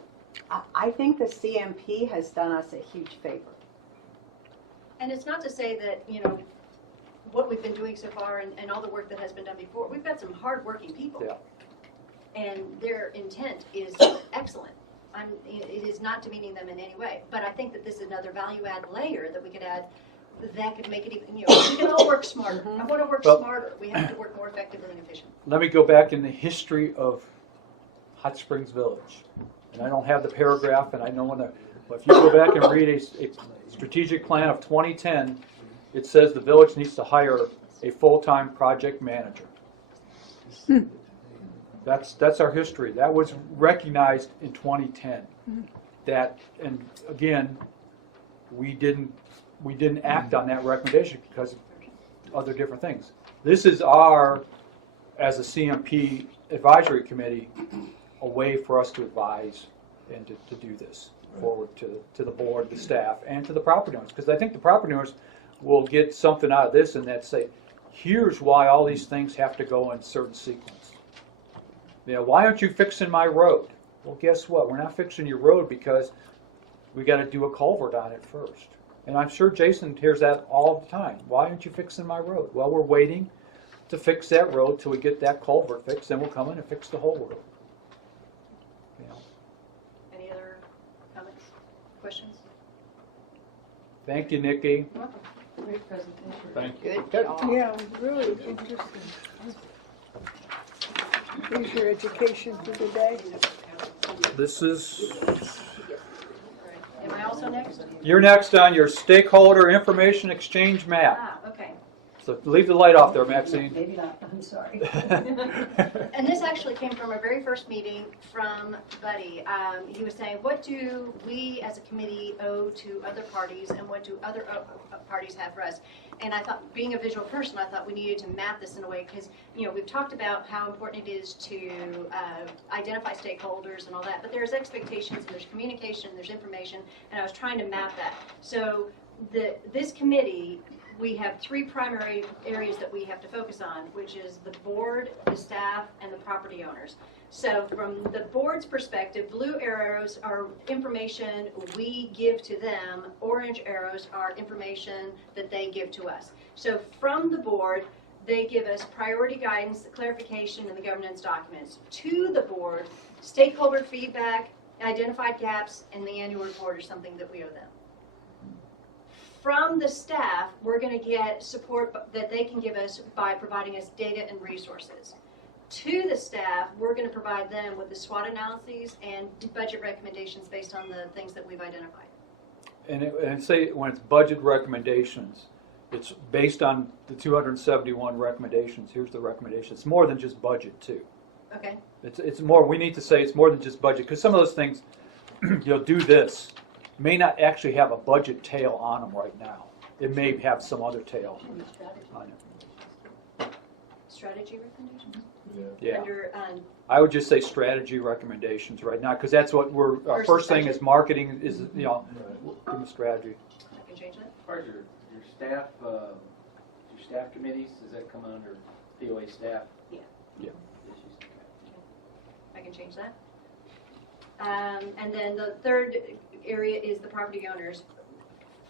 I think the CMP has done us a huge favor. And it's not to say that, what we've been doing so far and all the work that has been done before. We've got some hardworking people. Yeah. And their intent is excellent. It is not demeaning them in any way, but I think that this is another value-add layer that we could add that could make it even, we can all work smarter. I want to work Well- smarter. We have to work more effectively and efficiently. Let me go back in the history of Hot Springs Village. And I don't have the paragraph, and I know but if you go back and read a strategic plan of 2010, it says the village needs to hire a full-time project manager. That's our history. That was recognized in 2010. That, and again, we didn't act on that recommendation because of other different things. This is our, as a CMP advisory committee, a way for us to advise and to do this forward to the board, the staff, and to the property owners. Because I think the property owners will get something out of this, and that say, here's why all these things have to go in certain sequence. Why aren't you fixing my road? Well, guess what? We're not fixing your road because we got to do a culvert on it first. And I'm sure Jason hears that all the time. Why aren't you fixing my road? Well, we're waiting to fix that road till we get that culvert fixed, then we'll come in and fix the whole road. Any other comments, questions? Thank you, Nikki. You're welcome. Great presentation. Thank you. Good job. Yeah, really interesting. Here's your education for the day. This is, Am I also next? you're next on your stakeholder information exchange map. Ah, okay. So leave the light off there, Maxine. Maybe not, I'm sorry. And this actually came from our very first meeting from Buddy. He was saying, what do we as a committee owe to other parties and what do other parties have for us? And I thought, being a visual person, I thought we needed to map this in a way because, we've talked about how important it is to identify stakeholders and all that, but there's expectations and there's communication, there's information, and I was trying to map that. So this committee, we have three primary areas that we have to focus on, which is the board, the staff, and the property owners. So from the board's perspective, blue arrows are information we give to them. Orange arrows are information that they give to us. So from the board, they give us priority guidance, clarification, and the governance documents. To the board, stakeholder feedback, identified gaps, and the annual report are something that we owe them. From the staff, we're going to get support that they can give us by providing us data and resources. To the staff, we're going to provide them with the SWOT analyses and budget recommendations based on the things that we've identified. And say when it's budget recommendations, it's based on the 271 recommendations. Here's the recommendation. It's more than just budget too. Okay. It's more. We need to say it's more than just budget because some of those things, do this, may not actually have a budget tail on them right now. It may have some other tail on it. Strategy recommendations? Yeah. Under, I would just say strategy recommendations right now because that's what our Versus first thing budget. is marketing is give them strategy. I can change that. As far as your staff committees, does that come under POA staff? Yeah. Yeah. Issues? I can change that. And then the third area is the property owners.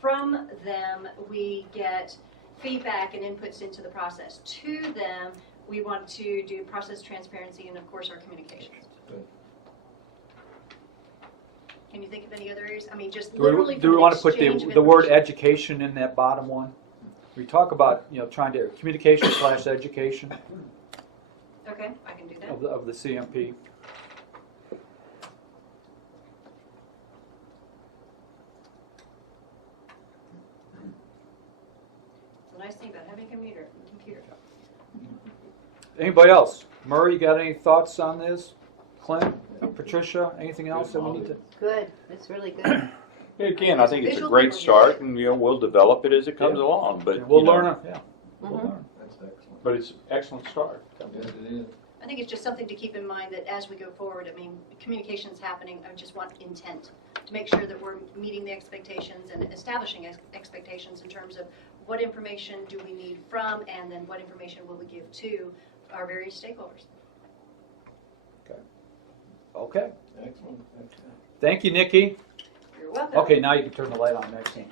From them, we get feedback and inputs into the process. To them, we want to do process transparency and, of course, our communications. Can you think of any other areas? I mean, just literally Do we want to put exchange of the word information. education in that bottom one? We talk about trying to communication / education Okay, I can do that. of the CMP. The nice thing about having a computer. Anybody else? Murray, you got any thoughts on this? Clint, Patricia, anything else that we need to? Good, it's really good. Again, I think it's a Visual great people, start, and we'll develop it as it comes Yeah. along. But We'll learn it. Yeah. We'll Mm-hmm. learn. That's excellent. But it's an excellent start. Yes, it is. I think it's just something to keep in mind that as we go forward, I mean, communication's happening, I just want intent to make sure that we're meeting the expectations and establishing expectations in terms of what information do we need from and then what information will we give to our various stakeholders. Okay. Excellent. Thank you, Nikki. You're welcome. Okay, now you can turn the light on, Maxine.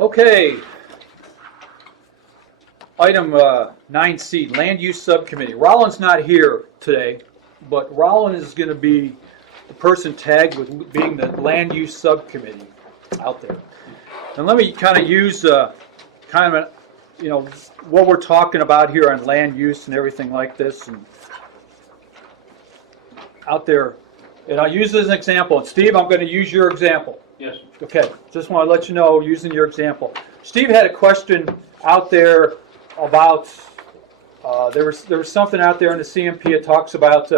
Okay. Item 9C, Land Use Subcommittee. Rollins not here today, but Rollins is going to be the person tagged with being the Land Use Subcommittee out there. And let me kind of use kind of a, what we're talking about here on land use and everything like this, and out there. And I'll use this as an example. And Steve, I'm going to use your example. Yes. Okay, just want to let you know, using your example. Steve had a question out there about, there was something out there in the CMP that talks about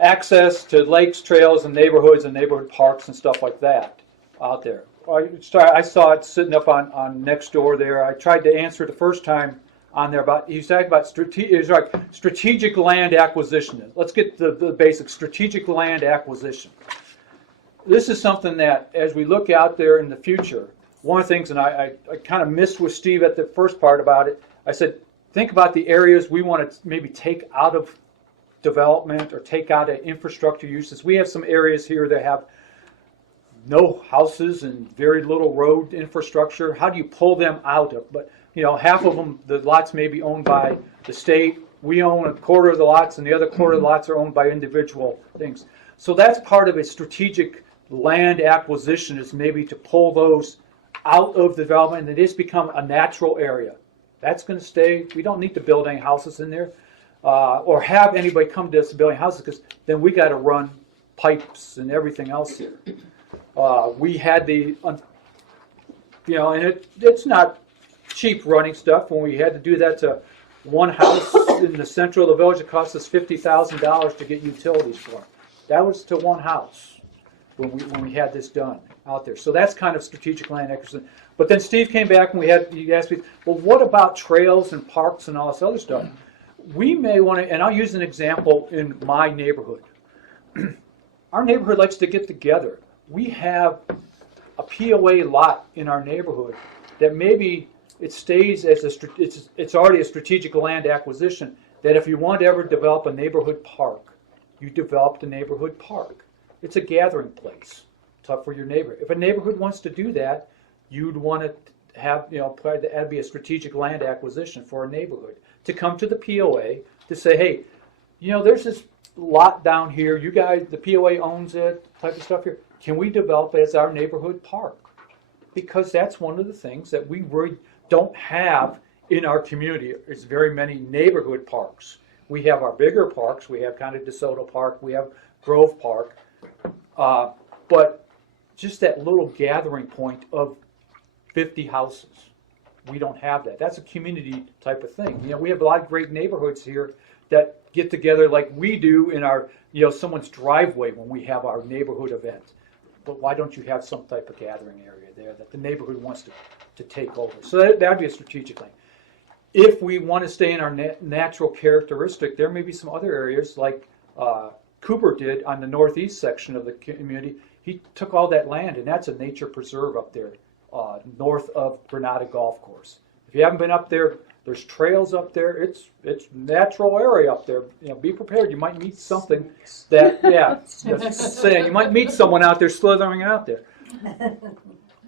access to lakes, trails, and neighborhoods and neighborhood parks and stuff like that out there. I saw it sitting up on next door there. I tried to answer it the first time on there about, he was talking about strategic land acquisition. Let's get the basics, strategic land acquisition. This is something that, as we look out there in the future, one of the things, and I kind of missed with Steve at the first part about it, I said, think about the areas we want to maybe take out of development or take out of infrastructure uses. We have some areas here that have no houses and very little road infrastructure. How do you pull them out of? But half of them, the lots may be owned by the state. We own a quarter of the lots, and the other quarter of the lots are owned by individual things. So that's part of a strategic land acquisition, is maybe to pull those out of development and just become a natural area. That's going to stay. We don't need to build any houses in there or have anybody come to us building houses, because then we got to run pipes and everything else here. We had the, and it's not cheap running stuff. When we had to do that to one house in the center of the village, it cost us $50,000 to get utilities for it. That was to one house when we had this done out there. So that's kind of strategic land acquisition. But then Steve came back and he asked me, well, what about trails and parks and all this other stuff? We may want to, and I'll use an example in my neighborhood. Our neighborhood likes to get together. We have a POA lot in our neighborhood that maybe it stays as it's already a strategic land acquisition, that if you want to ever develop a neighborhood park, you developed a neighborhood park. It's a gathering place for your neighbor. If a neighborhood wants to do that, you'd want to have, that'd be a strategic land acquisition for a neighborhood to come to the POA to say, hey, there's this lot down here, you guys, the POA owns it, type of stuff here. Can we develop it as our neighborhood park? Because that's one of the things that we really don't have in our community. It's very many neighborhood parks. We have our bigger parks. We have kind of DeSoto Park. We have Grove Park. But just that little gathering point of 50 houses, we don't have that. That's a community type of thing. We have a lot of great neighborhoods here that get together like we do in our, someone's driveway when we have our neighborhood event. But why don't you have some type of gathering area there that the neighborhood wants to take over? So that'd be a strategic thing. If we want to stay in our natural characteristic, there may be some other areas like Cooper did on the northeast section of the community. He took all that land, and that's a nature preserve up there north of Granada Golf Course. If you haven't been up there, there's trails up there. It's natural area up there. Be prepared. You might meet something that, just saying, you might meet someone out there slithering out there.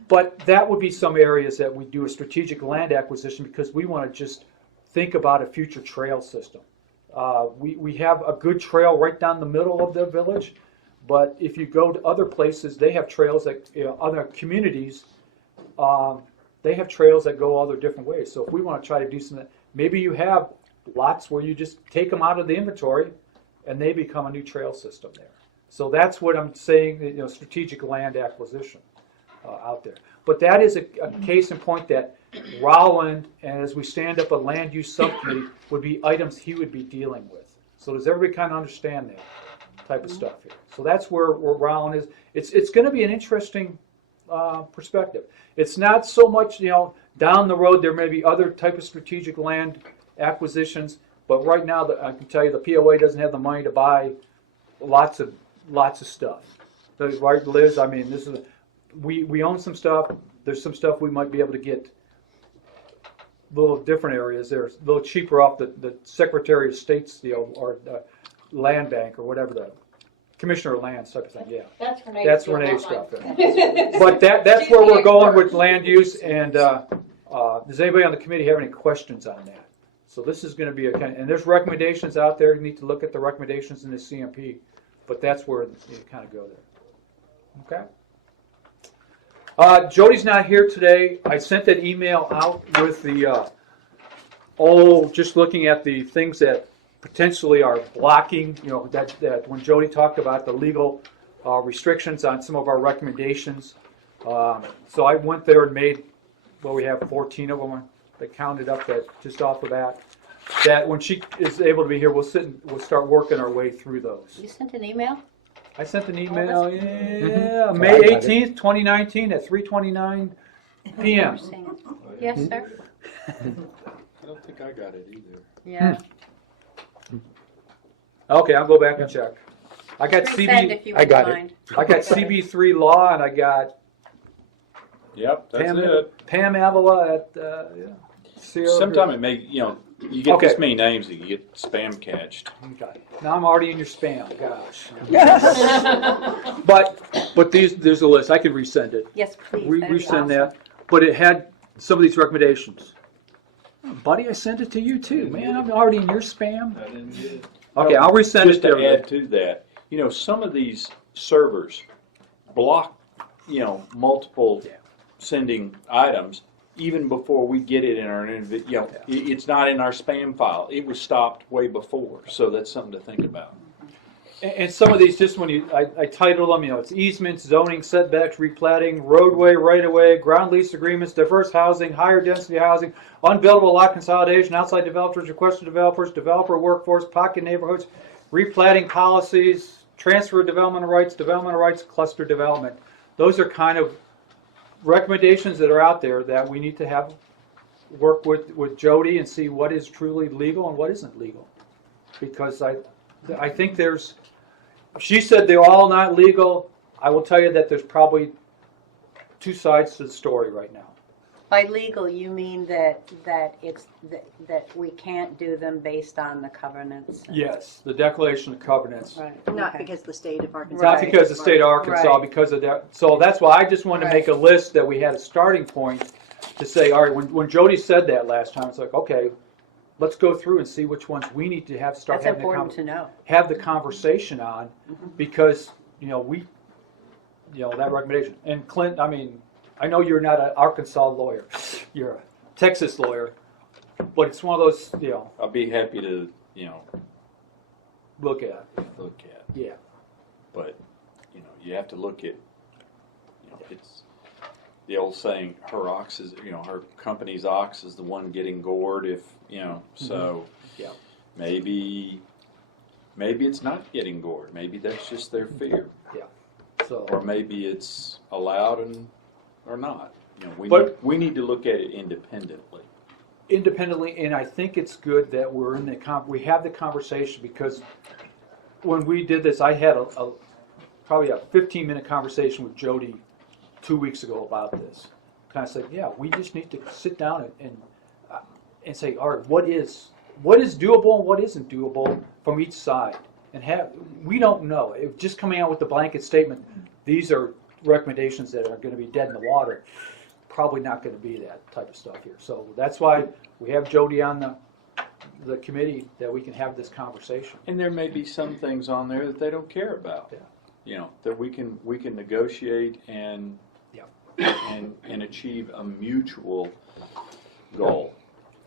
But that would be some areas that we do a strategic land acquisition, because we want to just think about a future trail system. We have a good trail right down the middle of the village, but if you go to other places, they have trails that, other communities, they have trails that go all their different ways. So if we want to try to do something, maybe you have lots where you just take them out of the inventory and they become a new trail system there. So that's what I'm saying, strategic land acquisition out there. But that is a case in point that Rowland, and as we stand up a land use subcommittee, would be items he would be dealing with. So does everybody kind of understand that type of stuff here? So that's where Rowland is. It's going to be an interesting perspective. It's not so much, down the road there may be other type of strategic land acquisitions, but right now I can tell you the POA doesn't have the money to buy lots of stuff. Right, Liz? I mean, this is we own some stuff. There's some stuff we might be able to get a little different areas there, a little cheaper off the Secretary of State's or land bank or whatever the Commissioner of Lands type of thing, yeah. That's Renee. That's Renee's stuff. But that's where we're going with land use, and does anybody on the committee have any questions on that? So this is going to be and there's recommendations out there. You need to look at the recommendations in the CMP, but that's where you kind of go there. Okay. Jody's not here today. I sent that email out with the just looking at the things that potentially are blocking. You know, that when Jody talked about the legal restrictions on some of our recommendations. So I went there and made, well, we have 14 of them. They counted up that just off of that. That when she is able to be here, we'll sit and we'll start working our way through those. You sent an email? I sent an email, May 18th, 2019 at 3:29 p.m. Yes, sir. I don't think I got it either. Yeah. Okay, I'll go back and check. I got Resend if you I got wouldn't it. mind. I got CB3 Law, and I got Yep, that's it. Pam Avila at Sierra. Sometime it may, you get Okay. this many names that you get spam catched. Okay. Now I'm already in your spam. Gosh. But there's a list. I can resend it. Yes, please. that'd be Resend awesome. that. But it had some of these recommendations. Buddy, I sent it to you too. Man, I'm already in your spam. I didn't get it. Okay, I'll resend Just it to to everybody. add to that, some of these servers block, multiple sending items even before we get it in our, it's not in our spam file. It was stopped way before, so that's something to think about. And some of these, just when I titled them, it's easements, zoning, setbacks, replatting, roadway, right-of-way, ground lease agreements, diverse housing, higher density housing, unbuildable lot consolidation, outside developers, requested developers, developer workforce, pocket neighborhoods, replatting policies, transfer of development rights, cluster development. Those are kind of recommendations that are out there that we need to work with Jody and see what is truly legal and what isn't legal. Because I think she said they're all not legal. I will tell you that there's probably two sides to the story right now. By legal, you mean that we can't do them based on the covenants? Yes, the Declaration of Covenants. Right. Not okay. because the state of Arkansas. Not because the state of Arkansas, Right. because of that. So that's why I just wanted to make a list that we had a starting point to say, all right, when Jody said that last time, it's like, okay, let's go through and see which ones we need to start That's having important to know. have the conversation on, because that recommendation. And Clint, I know you're not an Arkansas lawyer, you're a Texas lawyer, but it's one of those I'll be happy to, look at. Yeah. But, you have to look at, it's the old saying, her ox is, her company's ox is the one getting gored if, so Yeah. maybe it's not getting gored. Maybe that's just their fear. So. Or maybe it's allowed or not. We need to look at it independently. And I think it's good that we're in we have the conversation, because when we did this, I had probably a 15-minute conversation with Jody 2 weeks ago about this. Kind of said, yeah, we just need to sit down and say, all right, what is doable and what isn't doable from each side, and we don't know. Just coming out with the blanket statement, these are recommendations that are going to be dead in the water. Probably not going to be that type of stuff here. So that's why we have Jody on the committee, that we can have this conversation. And there may be some things on there that they don't care about. That we can negotiate and achieve a mutual goal.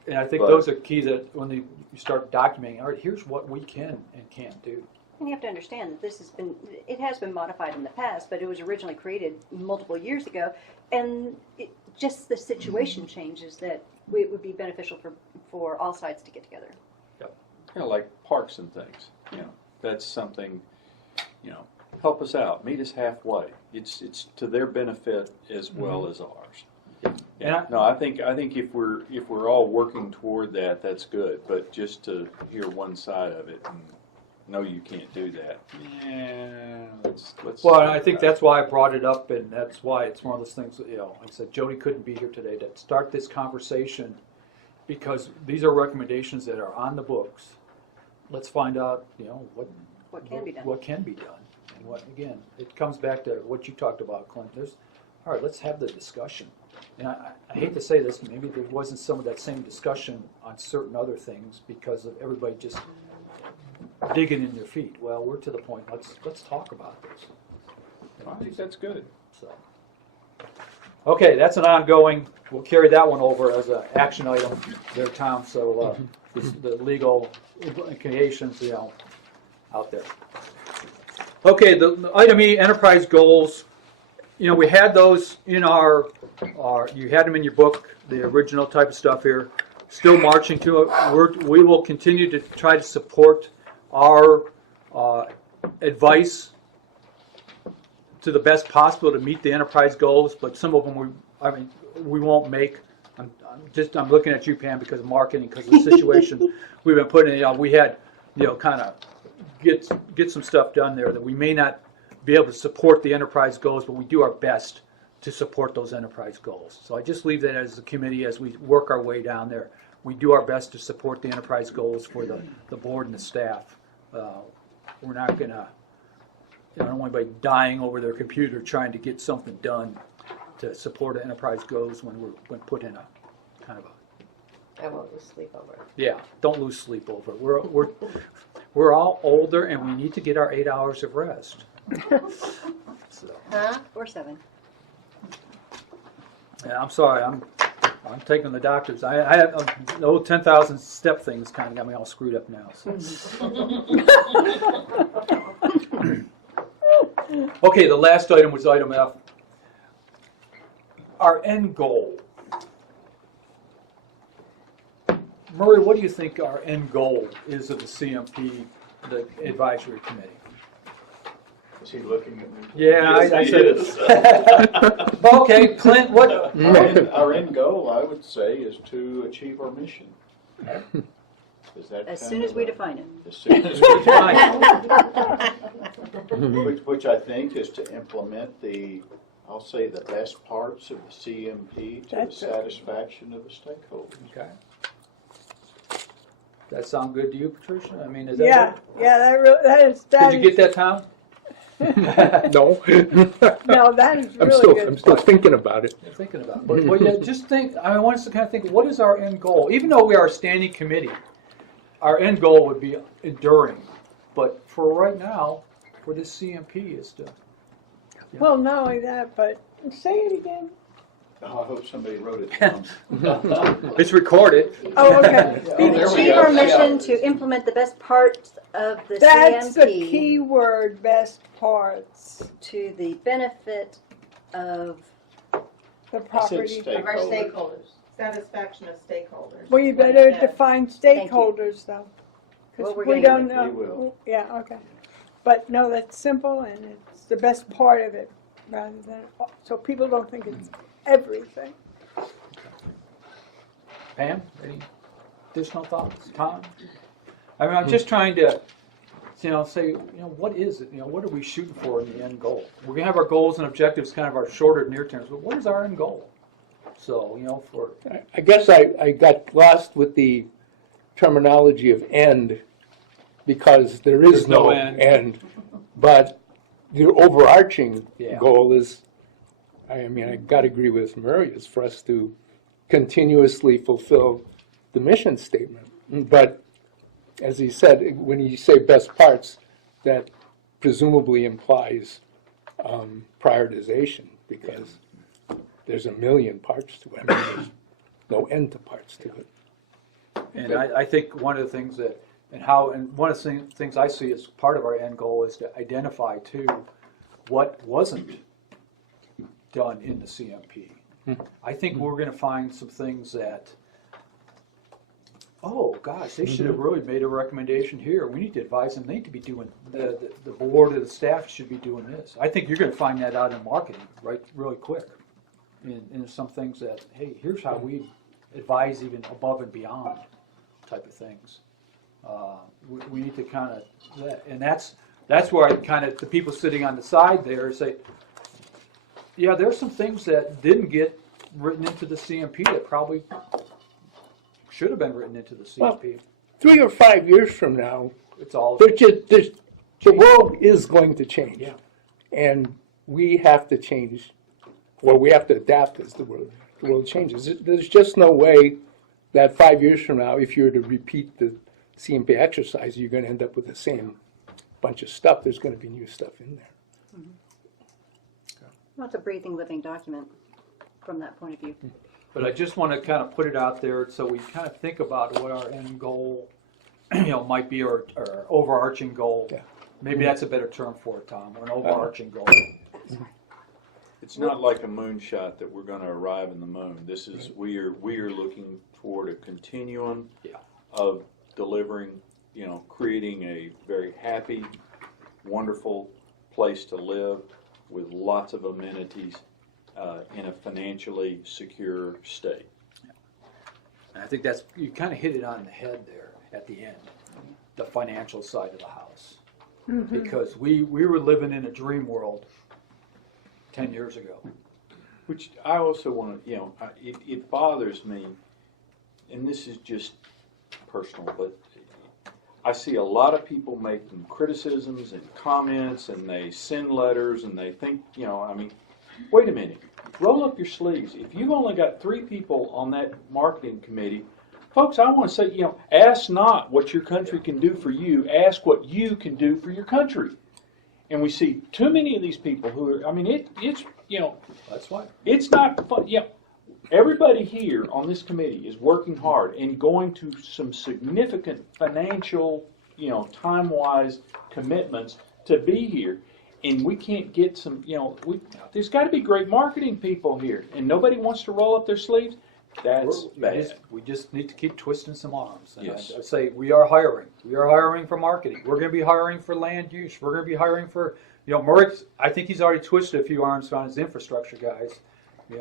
And I think those are key, that when you start documenting, all right, here's what we can and can't do. And you have to understand that it has been modified in the past, but it was originally created multiple years ago, and just the situation changes that it would be beneficial for all sides to get together. Like parks and things. That's something. Help us out. Meet us halfway. It's to their benefit as well as ours. I think if we're all working toward that, that's good. But just to hear one side of it and no, you can't do that. Let's. Well, and I think that's why I brought it up, and that's why it's one of those things that, like I said, Jody couldn't be here today to start this conversation, because these are recommendations that are on the books. Let's find out, what can be done. What can be done. And what, again, it comes back to what you talked about, Clint. All right, let's have the discussion. And I hate to say this, maybe there wasn't some of that same discussion on certain other things because of everybody just digging in their feet. Well, we're to the point, let's talk about this. I think that's good. So, okay, that's an ongoing, we'll carry that one over as an action item there, Tom, so the legal implications, out there. Okay, the item E, enterprise goals. We had those in you had them in your book, the original type of stuff here. Still marching to it. We will continue to try to support our advice to the best possible to meet the enterprise goals, but some of them we won't make. I'm looking at you, Pam, because of marketing, because of the situation we've been putting in. We had, kind of get some stuff done there that we may not be able to support the enterprise goals, but we do our best to support those enterprise goals. So I just leave that as a committee as we work our way down there. We do our best to support the enterprise goals for the board and the staff. We're not going to, I don't want anybody dying over their computer trying to get something done to support enterprise goals when we're put in a kind of a. I won't lose sleep over it. Yeah, don't lose sleep over it. We're all older and we need to get our 8 hours of rest. So. Huh? Or 7. Yeah, I'm sorry. I'm taking the doctors. I have the old 10,000 step things kind of got me all screwed up now. So. Okay, the last item was item F. Our end goal. Murray, what do you think our end goal is of the CMP, the advisory committee? Is he looking at me? Yeah, I said it. Okay, Clint, what? Our end goal, I would say, is to achieve our mission. Is that As kind soon as of we a- define it. As soon as we define it. Which I think is to implement I'll say the best parts of the CMP to the That's it. satisfaction of the stakeholders. Okay. That sound good to you, Patricia? I mean, is that Yeah, that Did you get that, Tom? No. No, that is I'm really good. still thinking about it. You're thinking about it. But yeah, just think, I want us to kind of think, what is our end goal? Even though we are a standing committee, our end goal would be enduring. But for right now, for this CMP is to... Well, not only that, but say it again. Oh, I hope somebody wrote it down. It's recorded. Oh, okay. there we Achieve go. our mission to implement the best parts of the That's the CMP key word, best parts. to the benefit of The property. stakeholders. Of our stakeholders, satisfaction of stakeholders. Well, you What it better says. define Thank you. stakeholders, though. Well, Because we're we getting don't there. know. We will. Yeah, okay. But no, that's simple and it's the best part of it rather than, so people don't think it's everything. Pam, any additional thoughts? Tom? I mean, I'm just trying to, say, what is it? What are we shooting for in the end goal? We're going to have our goals and objectives, kind of our shorter near terms, but what is our end goal? So, for... I guess I got lost with the terminology of end because there is There's no no end. end. But the overarching Yeah. goal is, I mean, I got to agree with Murray, is for us to continuously fulfill the mission statement. But as he said, when you say best parts, that presumably implies prioritization because there's a million parts to it. I mean, there's no end to parts to it. And I think one of the things that, and one of the things I see as part of our end goal is to identify too what wasn't done in the CMP. I think we're going to find some things that, oh gosh, they should have really made a recommendation here. We need to advise them. They need to be doing, the board or the staff should be doing this. I think you're going to find that out in marketing really quick. And some things that, hey, here's how we advise even above and beyond type of things. We need to kind of, and that's where I kind of, the people sitting on the side there say, yeah, there's some things that didn't get written into the CMP that probably should have been written into the CMP. Well, 3 or 5 years from now, It's all, there's the world is going to change. Yeah. And we have to change, or we have to adapt as the world changes. There's just no way that 5 years from now, if you were to repeat the CMP exercise, you're going to end up with the same bunch of stuff. There's going to be new stuff in there. Well, it's a breathing, living document from that point of view. But I just want to kind of put it out there so we kind of think about what our end goal, might be, or overarching goal. Yeah. Maybe that's a better term for it, Tom, or an overarching goal. It's not like a moonshot that we're going to arrive in the moon. This is, we are looking toward a continuum of delivering, creating a very happy, wonderful place to live with lots of amenities in a financially secure state. And I think you kind of hit it on the head there at the end, the financial side of the house. Because we were living in a dream world 10 years ago. Which I also want to, it bothers me, and this is just personal, but I see a lot of people making criticisms and comments, and they send letters, and they think, wait a minute, roll up your sleeves. If you've only got 3 people on that marketing committee, folks, I want to say, ask not what your country can do for you, ask what you can do for your country. And we see too many of these people who are, it's That's why. it's not fun. Everybody here on this committee is working hard and going to some significant financial, time-wise commitments to be here. And we can't get some, there's got to be great marketing people here, and nobody wants to roll up their sleeves. That's bad. We just need to keep twisting some arms. And Yes. I say we are hiring. We are hiring for marketing. We're going to be hiring for land use. We're going to be hiring for, Murray's, I think he's already twisted a few arms on his infrastructure guys.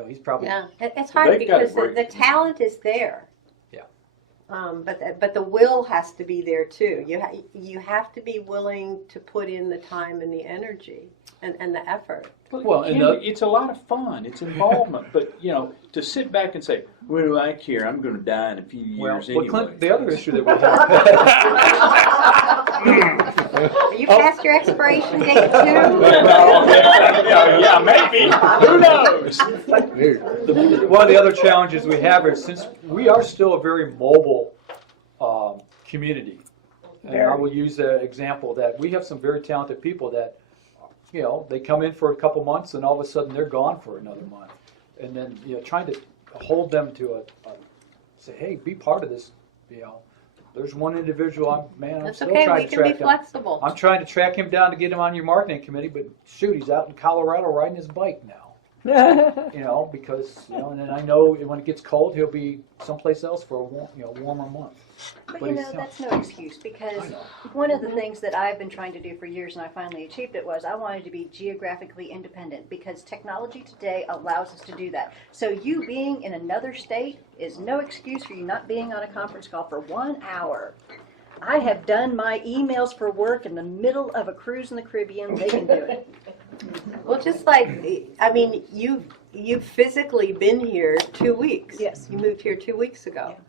He's probably. Yeah, it's hard They've got because great- the talent is there. Yeah. But the will has to be there too. You have to be willing to put in the time and the energy and the effort. Well, and It's a lot of fun. It's involvement. But, to sit back and say, what do I care? I'm going to die in a few years anyway. Clint, the other issue that we have. Are you past your expiration date too? Yeah, maybe. Who knows? One of the other challenges we have is since we are still a very mobile community, and I will use the example that we have some very talented people that, they come in for a couple months and all of a sudden they're gone for another month, and then trying to hold them to say, hey, be part of this. There's one individual. I'm That's still okay. trying We to can be track down. flexible. I'm trying to track him down to get him on your marketing committee, but shoot, he's out in Colorado riding his bike now. Because and then I know when it gets cold, he'll be someplace else for a warmer month. But he's, that's no excuse, because I know. one of the things that I've been trying to do for years, and I finally achieved it, was I wanted to be geographically independent, because technology today allows us to do that. So you being in another state is no excuse for you not being on a conference call for 1 hour. I have done my emails for work in the middle of a cruise in the Caribbean. They can do it. Well, just you've physically been here 2 weeks. Yes. You moved here 2 weeks ago. Yeah.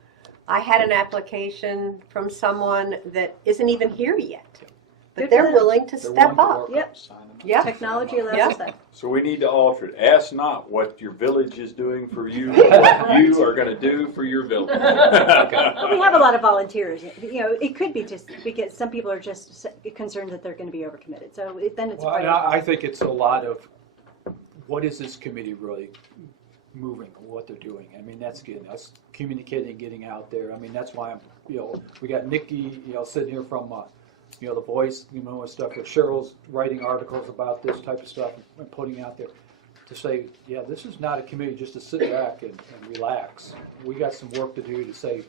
I had an application from someone that isn't even here yet. But Good they're for them. willing to They're step willing to up. work. Yep. Yeah. Technology allows Yeah. us that. So we need to alter it. Ask not what your village is doing for you, but what you are going to do for your village. Well, we have a lot of volunteers. It could be just because some people are just concerned that they're going to be overcommitted. So then it's. Well, and I think it's a lot of what is this committee really moving, what they're doing. That's getting us communicating, getting out there. That's why we got Nikki, sitting here from The Voice, and stuff. But Cheryl's writing articles about this type of stuff and putting out there to say, yeah, this is not a committee just to sit back and relax. We got some work to do to say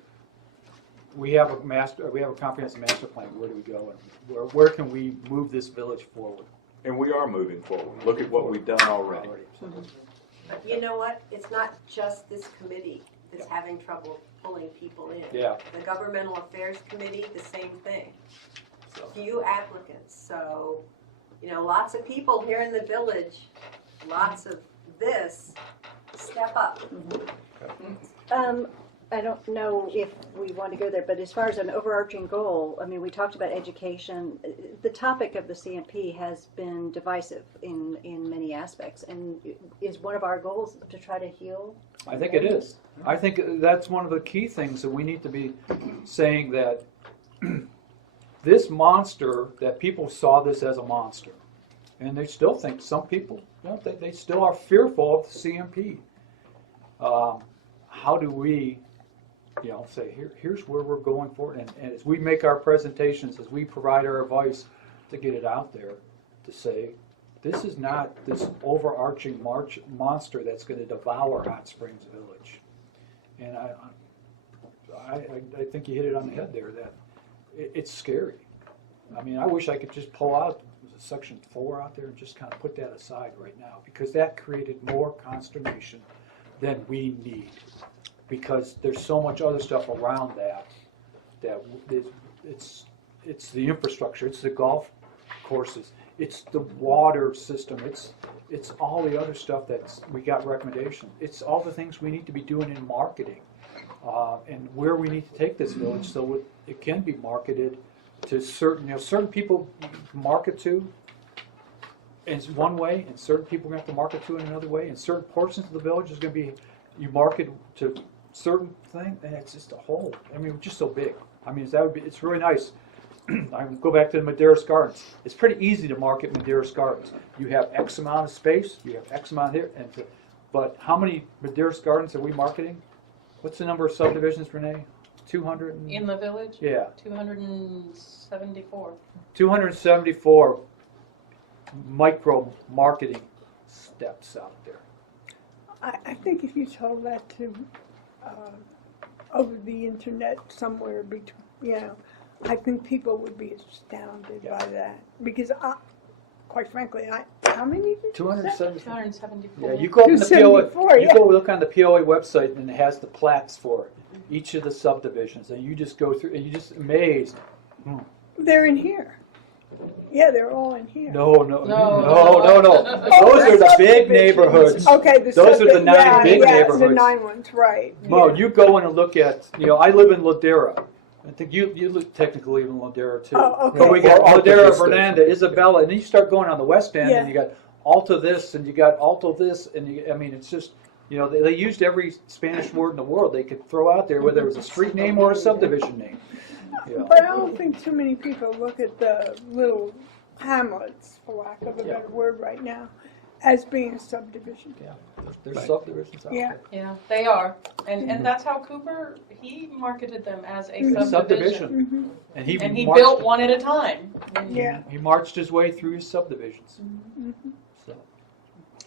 we have a comprehensive master plan. Where do we go, and where can we move this village forward? And we are moving forward. Look at what we've done already. But you know what? It's not just this committee that's having trouble pulling people in. Yeah. The Governmental Affairs Committee, the same thing. So. Few applicants. So, lots of people here in the village, lots of this, step up. I don't know if we want to go there, but as far as an overarching goal, I mean, we talked about education. The topic of the CMP has been divisive in many aspects, and is one of our goals to try to heal? I think it is. I think that's one of the key things that we need to be saying, that this monster, that people saw this as a monster, and they still think, some people, you know, they still are fearful of the CMP. How do we, you know, say, here's where we're going for it, and as we make our presentations, as we provide our advice to get it out there, to say, this is not this overarching monster that's going to devour Hot Springs Village. And I think you hit it on the head there, that it's scary. I mean, I wish I could just pull out Section 4 out there and just kind of put that aside right now, because that created more consternation than we need. Because there's so much other stuff around that it's the infrastructure, it's the golf courses, it's the water system, it's all the other stuff that's, we got recommendations. It's all the things we need to be doing in marketing, and where we need to take this village so it can be marketed to certain, you know, certain people market to in one way, and certain people are going to have to market to in another way, and certain portions of the village is going to be, you market to certain thing, and it's just a whole. I mean, it's just so big. I mean, it's really nice. I go back to the Medeiros Gardens. It's pretty easy to market Medeiros Gardens. You have X amount of space, you have X amount here, but how many Medeiros Gardens are we marketing? What's the number of subdivisions, Renee? 200? In the village? Yeah. 274. 274 micro marketing steps out there. I think if you told that to over the internet somewhere between, you know, I think people would be astounded by that, because quite frankly, how many? 274. 274. Yeah, you go up on the POA. 274, You yeah. go look on the POA website, and it has the plats for each of the subdivisions, and you just go through, and you're just amazed. They're in here. Yeah, they're all in here. No. Those are the big neighborhoods. Okay, Those are the 9 big neighborhoods. The 9 ones, right. Well, yeah. you go in and look at, you know, I live in Ladera. I think you technically live in Ladera too. Oh, okay. But we got Or Alta Ladera, Vista. Fernanda, Isabella, and then you start going on the west end, Yeah. and you got Alta this, and you got Alto this, and I mean, it's just, you know, they used every Spanish word in the world they could throw out there, whether it was a street name or a subdivision name. You know. But I don't think too many people look at the little hamlets, for lack of a better word right now, as being a subdivision. Yeah, there's subdivisions out Yeah. there. Yeah, they are. And that's how Cooper, he marketed them as a A subdivision. subdivision. Mhm. And he And he marched- built one at a time. Yeah. He marched his way through his subdivisions. Mhm. So,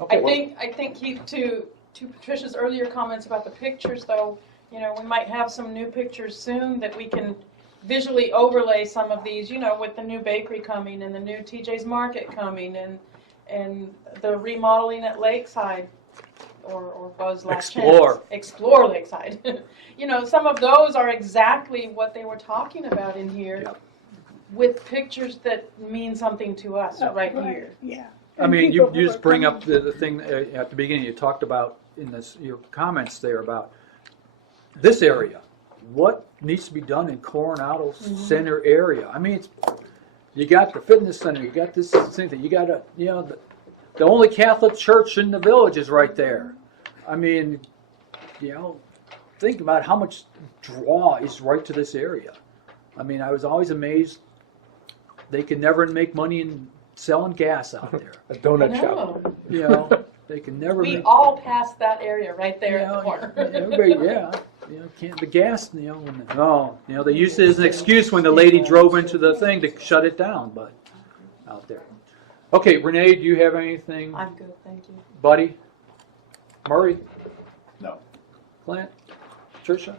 okay, I think Keith, to Patricia's earlier comments about the pictures, though, you know, we might have some new pictures soon that we can visually overlay some of these, you know, with the new bakery coming and the new TJ's Market coming and the remodeling at Lakeside or was last Explore. chance. Explore Lakeside. You know, some of those are exactly what they were talking about in here, Yep. with pictures that mean something to us right here. Yeah. I And mean, you people who just are bring coming- up the thing at the beginning, you talked about in your comments there about this area. What needs to be done in Coronado Center area? I mean, you got the fitness center, you got this thing, you got the only Catholic church in the village is right there. I mean, you know, think about how much draw is right to this area. I mean, I was always amazed they could never make money in selling gas out there. A donut shop. No. You know, they can never We make. all passed that area right there You at the know, corner. everybody, you know, can't the gas, you know, they used it as an excuse when the lady drove into the thing to shut it down, but out there. Okay, Renee, do you have anything? I'm good, thank you. Buddy? Murray? No. Clint? Tricia?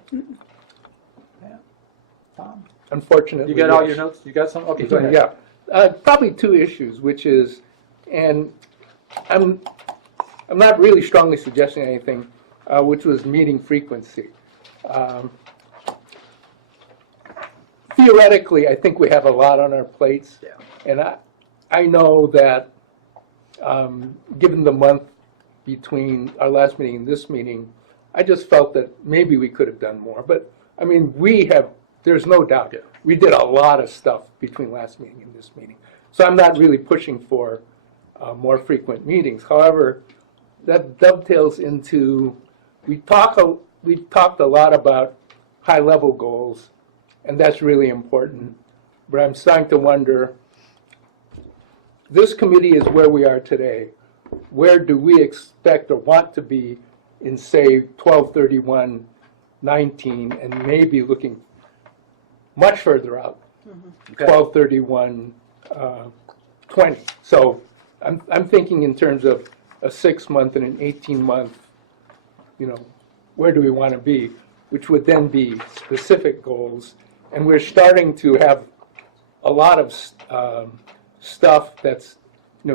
Yeah. Tom? Unfortunately, You got all yes. your notes? You got some? Okay, go ahead. Yeah, probably 2 issues, which is, and I'm not really strongly suggesting anything, which was meeting frequency. Theoretically, I think we have a lot on our plates, Yeah. and I know that given the month between our last meeting and this meeting, I just felt that maybe we could have done more. But, I mean, there's no doubt, we did a lot of stuff between last meeting and this meeting. So I'm not really pushing for more frequent meetings. However, that dovetails into, we talked a lot about high-level goals, and that's really important. But I'm starting to wonder, this committee is where we are today. Where do we expect or want to be in, say, 12/31/19, and maybe looking much further out, 12/31/20? So I'm thinking in terms of a 6-month and an 18-month, where do we want to be, which would then be specific goals. And we're starting to have a lot of stuff that's,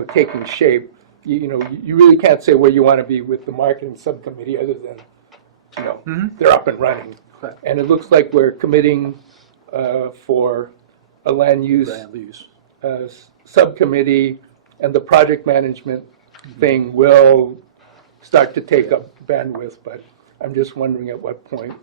taking shape. You really can't say where you want to be with the marketing subcommittee other than, they're up and running. Correct. And it looks like we're committing for a land use subcommittee, and the project management thing will start to take up bandwidth, but I'm just wondering at what point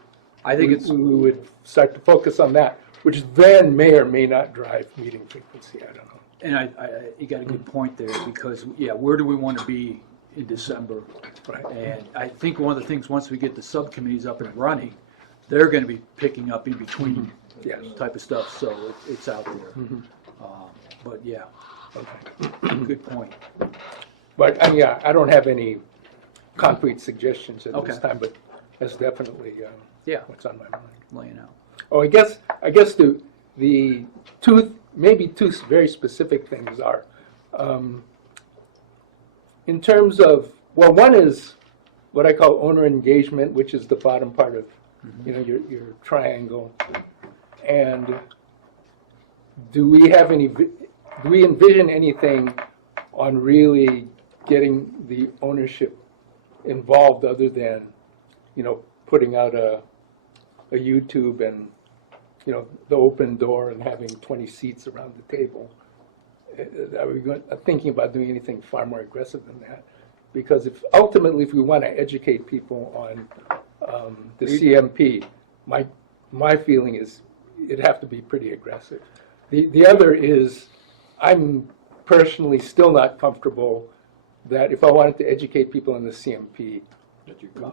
I think we would start to focus on that, which then may or may not drive meeting frequency, I don't know. And you got a good point there, because, where do we want to be in December? Right. And I think one of the things, once we get the subcommittees up and running, they're going to be picking up in between type of stuff, so it's out there. But good point. But, I don't have any concrete suggestions at this time, but that's definitely what's on my mind. Laying out. Oh, I guess the two very specific things are, in terms of, one is what I call owner engagement, which is the bottom part of, your triangle. And do we envision anything on really getting the ownership involved other than, putting out a YouTube and, the open door and having 20 seats around the table? Are we thinking about doing anything far more aggressive than that? Because ultimately, if we want to educate people on the CMP, my feeling is it'd have to be pretty aggressive. The other is, I'm personally still not comfortable that if I wanted to educate people on the CMP,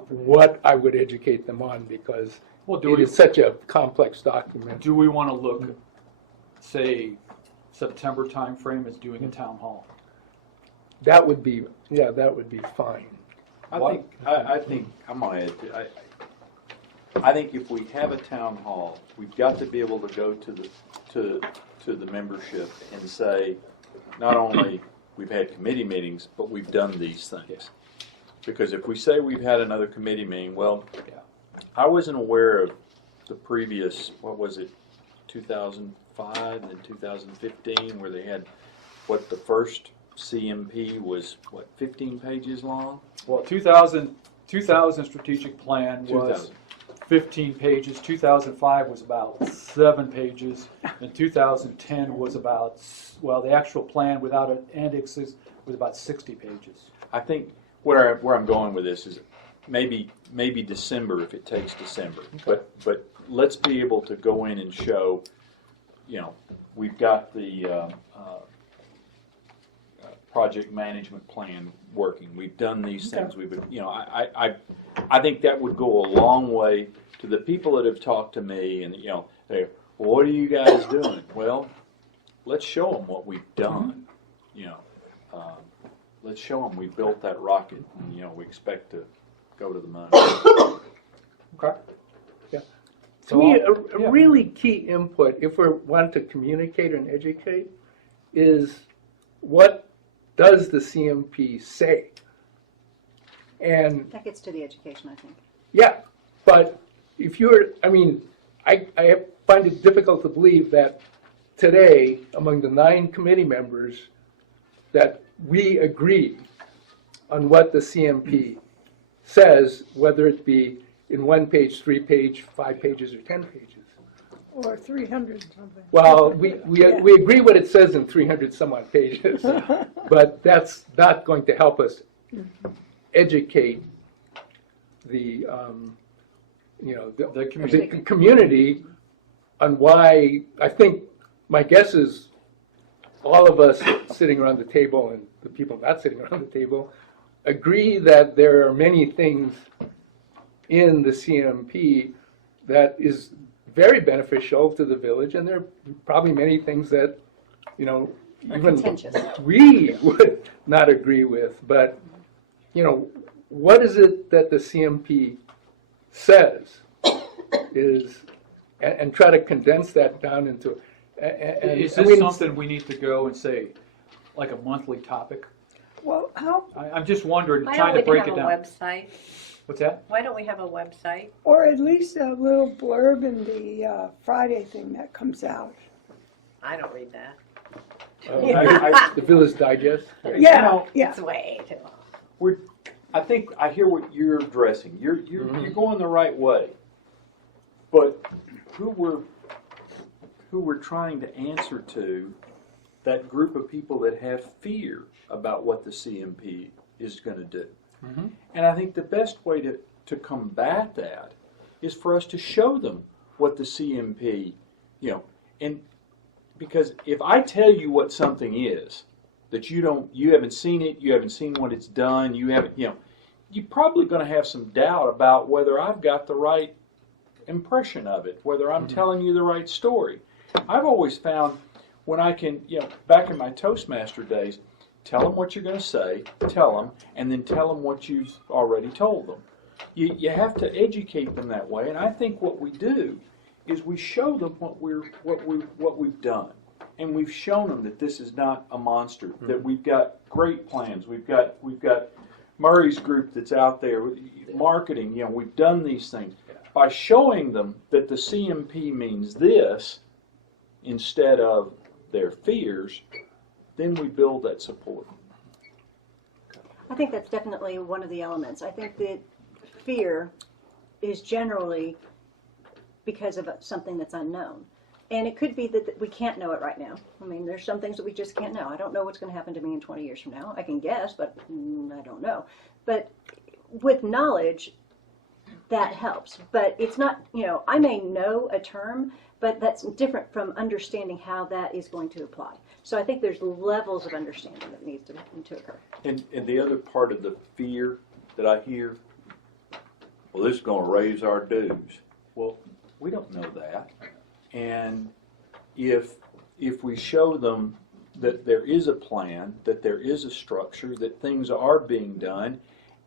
what I would educate them on, because it is such a complex document. Do we want to look, say, September timeframe as doing a town hall? That would be fine. I think I'm gonna add I think if we have a town hall, we've got to be able to go to the membership and say, not only we've had committee meetings, but we've done these things. Because if we say we've had another committee meeting, I wasn't aware of the previous, 2005 and 2015, where they had, the first CMP was, 15 pages long? Well, 2000 strategic plan was 15 pages. 2005 was about 7 pages. And 2010 was about, the actual plan without annexes was about 60 pages. I think where I'm going with this is maybe December, if it takes December. But let's be able to go in and show, we've got the project management plan working. We've done these things. I think that would go a long way to the people that have talked to me and, say, what are you guys doing? Well, let's show them what we've done. Let's show them we built that rocket and, we expect to go to the moon. Okay. Yeah. To me, a really key input, if we want to communicate and educate, is what does the CMP say? And That gets to the education, I think. yeah, but if I find it difficult to believe that today, among the 9 committee members, that we agree on what the CMP says, whether it be in 1 page, 3 page, 5 pages, or 10 pages. Or 300 something. Well, we agree what it says in 300 some odd pages, but that's not going to help us educate the, The community. the community on why, I think, my guess is all of us sitting around the table and the people not sitting around the table agree that there are many things in the CMP that is very beneficial to the village, and there are probably many things that, even contentious. we would not agree with. But, what is it that the CMP says is, and try to condense that down into, Is this something we need to go and say, like a monthly topic? Well, how, I'm just wondering, Why trying don't to we break have it a down. website? What's that? Why don't we have a website? or at least a little blurb in the Friday thing that comes out. I don't read that. the Village Digest? Yeah, yeah. It's way too long. I think I hear what you're addressing. You're going the right way. But who we're trying to answer to, that group of people that have fear about what the CMP is going to do. Mm-hmm. And I think the best way to combat that is for us to show them what the CMP, and because if I tell you what something is, that you haven't seen it, you haven't seen what it's done, you're probably going to have some doubt about whether I've got the right impression of it, whether I'm telling you the right story. I've always found when I can, back in my Toastmaster days, tell them what you're going to say, tell them, and then tell them what you've already told them. You have to educate them that way, and I think what we do is we show them what we've done, and we've shown them that this is not a monster, that we've got great plans, we've got Murray's group that's out there, marketing, we've done these things. By showing them that the CMP means this instead of their fears, then we build that support. I think that's definitely one of the elements. I think that fear is generally because of something that's unknown. And it could be that we can't know it right now. I mean, there's some things that we just can't know. I don't know what's going to happen to me in 20 years from now. I can guess, but I don't know. But with knowledge, that helps. But it's not, I may know a term, but that's different from understanding how that is going to apply. So I think there's levels of understanding that needs to occur. And the other part of the fear that I hear, well, this is going to raise our dues. Well, we don't know that. And if we show them that there is a plan, that there is a structure, that things are being done,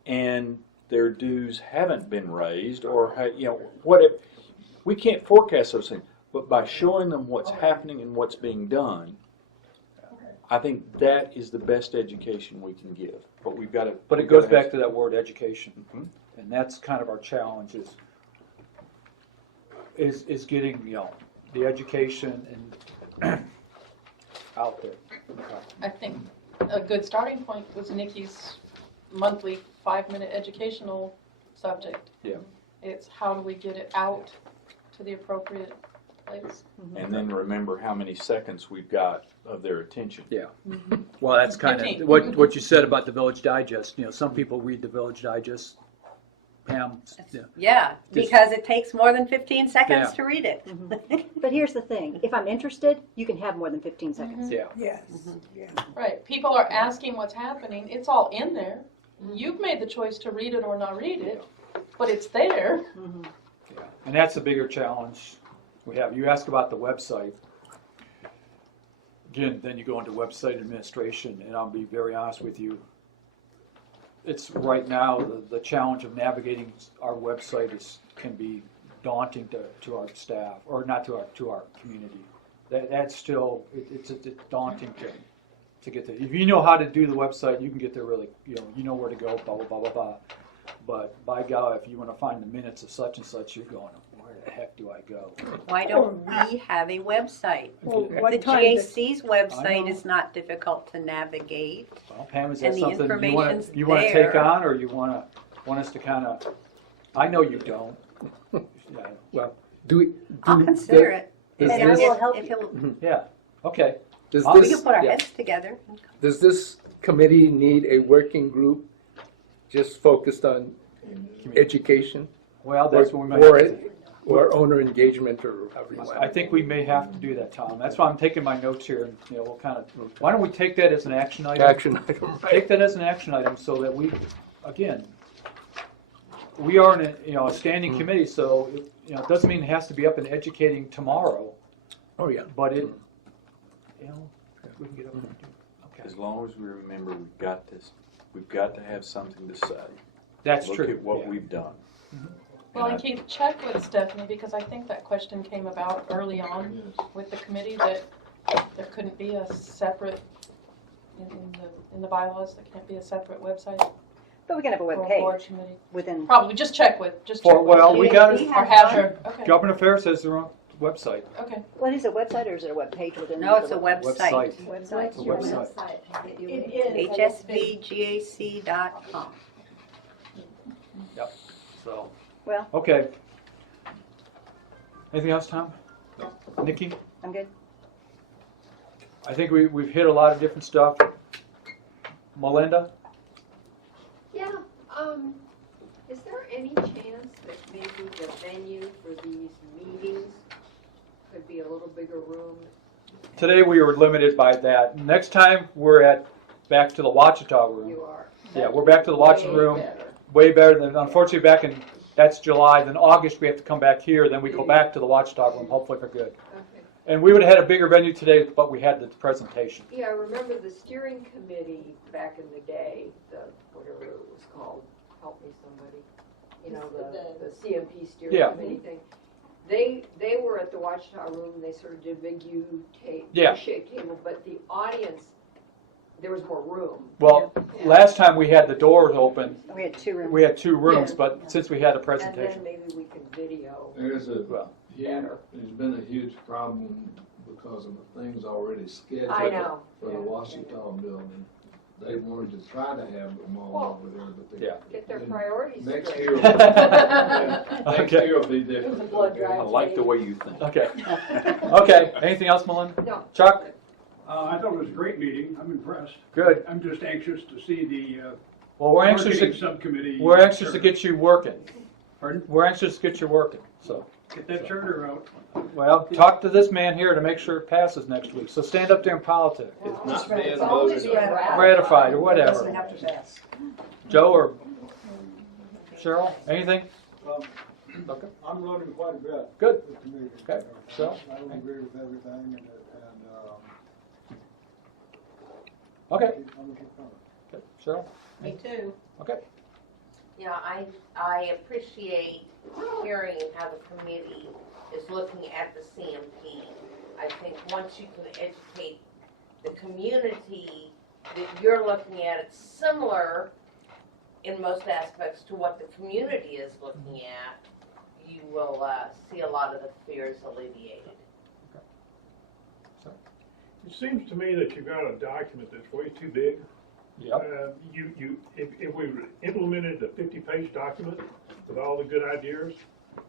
and their dues haven't been raised, or we can't forecast those things. But by showing them what's happening and what's being done, I think that is the best education we can give. But we've got to. But it goes back to that word education, and that's kind of our challenge is getting the education and out there. I think a good starting point was Nikki's monthly 5-minute educational subject. Yeah. It's how do we get it out to the appropriate place. And then remember how many seconds we've got of their attention. Yeah. Well, that's kind 15. of what you said about the Village Digest. Some people read the Village Digest. Pam, Yeah, because it takes more than 15 seconds Yeah. to read it. But here's the thing. If I'm interested, you can have more than 15 seconds. yeah. Yes, yeah. Right. People are asking what's happening. It's all in there. You've made the choice to read it or not read it, but it's there. Yeah. And that's the bigger challenge we have. You ask about the website. Again, then you go into website administration, and I'll be very honest with you. It's right now the challenge of navigating our website can be daunting to our staff, or not to our community. That's still it's daunting to get there. If you know how to do the website, you can get there really. You know where to go. Blah blah blah blah blah. But by God, if you want to find the minutes of such and such, you're going, where the heck do I go? Why don't we have a website? Well, The what time GAC's I website know. is not difficult to navigate. Well, Pam, is that And the something information's you want to take there. on, or you want us to kind of? I know you don't. Yeah. Well, do I'll consider it. does And I this- will help If you. he'll- Yeah. Okay. Does We We this, can put our yeah. heads together. Does this committee need a working group just focused on education? Well, that's what we might Or- have to do. Or owner engagement, or however you want. I think we may have to do that, Tom. That's why I'm taking my notes here, and, we'll kind of, why don't we take that as an action item? Action item, right? Take that as an action item so that we, again, we are in a standing committee, so, it doesn't mean it has to be up and educating tomorrow, Oh, yeah. but it, we can get up and do it. Okay. As long as we remember, we've got to have something to say. That's Look true. at what yeah. we've done. Well, and Keith, check with Stephanie, because I think that question came about early on with the committee, that there couldn't be a separate, in the bylaws, there can't be a separate website But we can have a for web a board page committee. within. Probably, just check with. Well, we got We Or have her, okay, Government Affairs has their own website. okay. What is it, website, or is it a web page within? No, it's a the website. Website. It's a website. It is. HSVGAC.com. So. Well- Okay. Anything else, Tom? Nikki? I'm good. I think we've hit a lot of different stuff. Melinda? Yeah, is there any chance that maybe the venue for these meetings could be a little bigger room? Today we were limited by that. Next time we're back to the Ouachita room. You are. Yeah, we're back to the Ouachita Way room. better. Way better than, unfortunately, that's July. Then August we have to come back here. Then we go back to the Ouachita room, hopefully for good. Okay. And we would have had a bigger venue today, but we had the presentation. Yeah, I remember the steering committee back in the day, whatever it was called, help me somebody, the CMP steering Yeah. committee thing. They were at the Watchtower room, they sort of did a big Yeah. U-shaped table, but the audience, there was more room. Well, last time we had the doors open, We had 2 rooms. we had 2 rooms, Yeah. but since we had a And presentation. then maybe we can video. There's Well, there's been a huge problem because of the things already scheduled I know. for the Washington building. They wanted to try to have them all over there, but they. Yeah. Get their priorities Next straight. year, next Okay. year will be It was a different. blood okay? drive. I like the way you think. Okay. Okay. Anything else, Melinda? No. Chuck? I thought it was a great meeting. I'm impressed. Good. I'm just anxious to see the Well, we're anxious marketing to subcommittee. get you working. Pardon? We're anxious to get you working. So, Get that charter out. well, talk to this man here to make sure it passes next week. So stand up there and politic. It's not being It's always voted on. been Ratified or whatever. Doesn't have to pass. Joe or Cheryl? Anything? Okay. I'm learning quite a bit. Good. With the meeting. Okay, so- I don't agree with everything, and Okay. I'm gonna keep coming. Okay. Cheryl? Me too. Okay. Yeah, I appreciate hearing how the committee is looking at the CMP. I think once you can educate the community that you're looking at it similar in most aspects to what the community is looking at, you will see a lot of the fears alleviated. It seems to me that you've got a document that's way too big. Yep. If we implemented a 50-page document with all the good ideas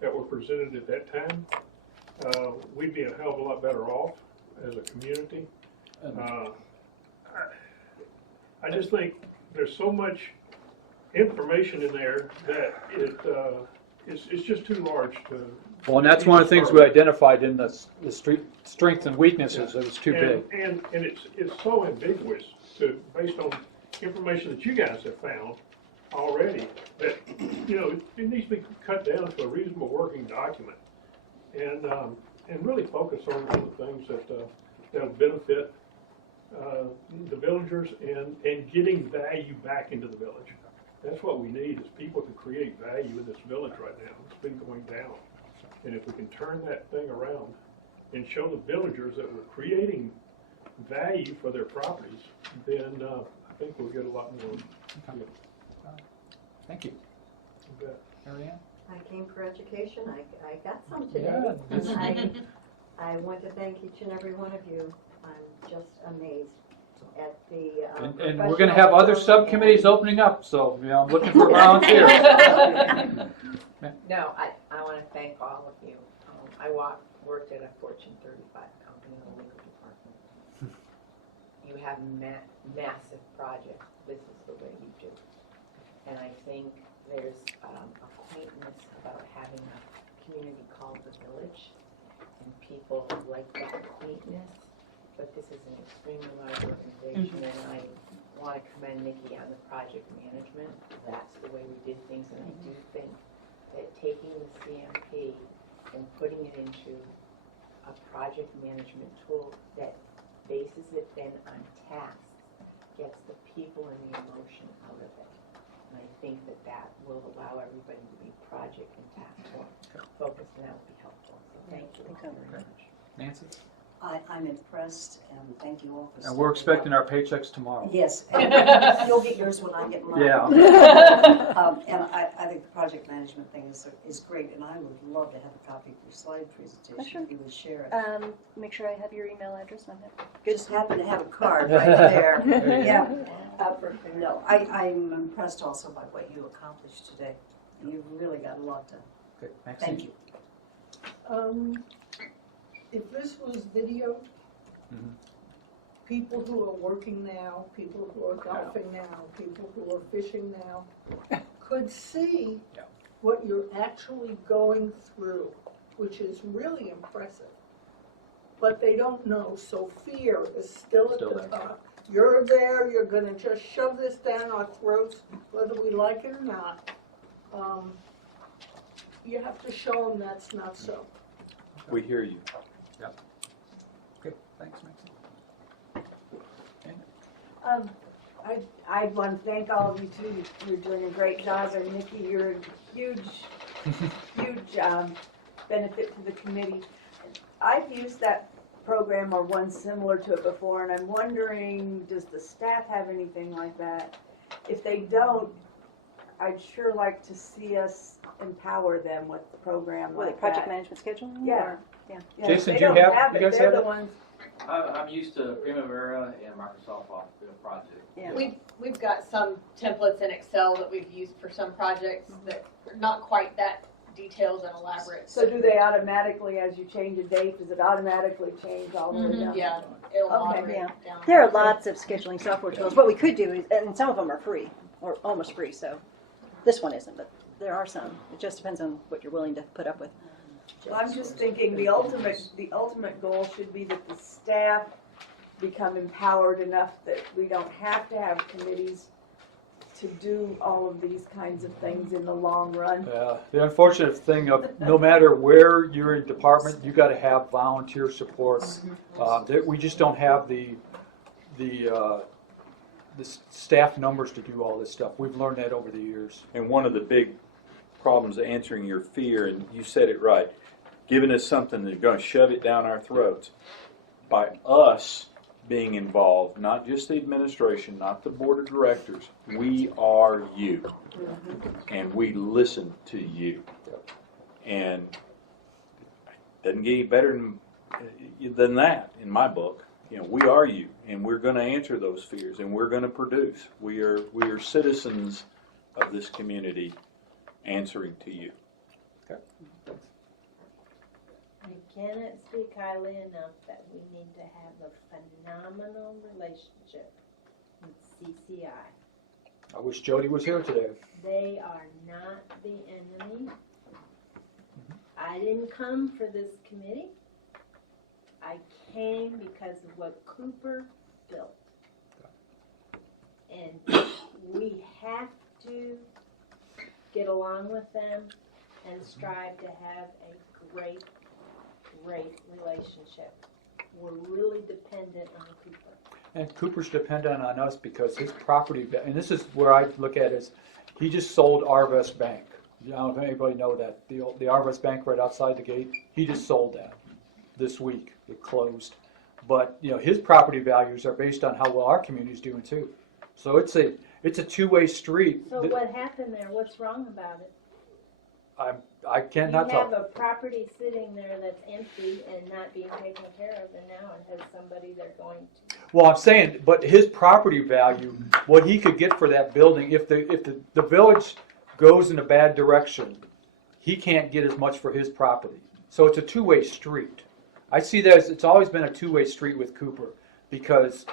that were presented at that time, we'd be a hell of a lot better off as a community. I just think there's so much information in there that it's just too large to. Well, and that's one of the things we identified in the strengths and weaknesses. It was too big. And it's so ambiguous based on information that you guys have found already that, it needs to be cut down to a reasonable working document and really focus on the things that'll benefit the villagers and getting value back into the village. That's what we need is people to create value in this village right now. It's been going down. And if we can turn that thing around and show the villagers that we're creating value for their properties, then I think we'll get a lot more. Okay. Thank you. You bet. Marianne? I came for education. I got some today. Yeah. I want to thank each and every one of you. I'm just amazed at the And we're going to have other subcommittees opening up, so I'm looking for volunteers. No, I want to thank all of you. I worked at a Fortune 35 company in the legal department. You have massive projects. This is the way you do. And I think there's a quaintness about having a community called the Village, and people like that quaintness, but this is an extremely large organization, and I want to commend Nikki on the project management. That's the way we did things, and I do think that taking the CMP and putting it into a project management tool that bases it then on tasks gets the people and the emotion out of it. And I think that that will allow everybody to be project and task focused, and that will be helpful. So thank you very much. Nancy? I'm impressed, and thank you all for And we're stepping expecting up. our paychecks tomorrow. Yes, and you'll get yours when I get mine. Yeah. And I think the project management thing is great, and I would love to have a copy of your slide presentation Sure. if you would share it. Make sure I have your email address on that. Just happen to have a card right there. There you Yeah. No, I'm impressed also by what you accomplished today. You've really got a lot to. Okay, Thank you. If this was video, people who are working now, people who are golfing now, people who are fishing now, could see what you're actually going through, which is really impressive. But they don't know, so fear is still at the top. You're there, you're gonna just shove this down our throats, whether we like it or not. You have to show them that's not so. We hear you. Yeah. Okay, thanks, Maxine. I want to thank all of you too. You're doing a great job, and Nikki, you're a huge benefit to the committee. I've used that program or one similar to it before, and I'm wondering, does the staff have anything like that? If they don't, I'd sure like to see us empower them with the program With like project that. management scheduling? Yeah. Or- yeah. Yeah, Jason, they do you don't have- you it. guys They're have the it? ones. I'm used to Primavera and Microsoft Office project. Yeah. We've got some templates in Excel that we've used for some projects that are not quite that detailed and elaborate. So do they automatically, as you change a date, does it automatically change all the way down? Yeah, it'll Okay. moderate Yeah. down. There are lots of scheduling software tools. What we could do is, and some of them are free, or almost free, so this one isn't, but there are some. It just depends on what you're willing to put up with. Well, I'm just thinking the ultimate goal should be that the staff become empowered enough that we don't have to have committees to do all of these kinds of things in the long run. Yeah, the unfortunate thing of no matter where you're in department, you got to have volunteer support. We just don't have the staff numbers to do all this stuff. We've learned that over the years. And one of the big problems answering your fear, and you said it right, giving us something that's going to shove it down our throats. By us being involved, not just the administration, not the board of directors, we are you. And we listen to you. And it doesn't get any better than that in my book. You know, we are you, and we're going to answer those fears, and we're going to produce. We are citizens of this community answering to you. Okay. I cannot speak highly enough that we need to have a phenomenal relationship with CCI. I wish Jody was here today. They are not the enemy. I didn't come for this committee. I came because of what Cooper built. And we have to get along with them and strive to have a great relationship. We're really dependent on Cooper. And Cooper's dependent on us because his property, and this is where I look at it, is he just sold Arvest Bank. I don't know if anybody know that. The Arvest Bank right outside the gate, he just sold that this week. It closed. But you know, his property values are based on how well our community's doing too. So it's a two-way street. So what happened there? What's wrong about it? I cannot You have talk. a property sitting there that's empty and not being taken care of, and now it has somebody they're going to. Well, I'm saying, but his property value, what he could get for that building, if the village goes in a bad direction, he can't get as much for his property. So it's a two-way street. I see that as, it's always been a two-way street with Cooper, because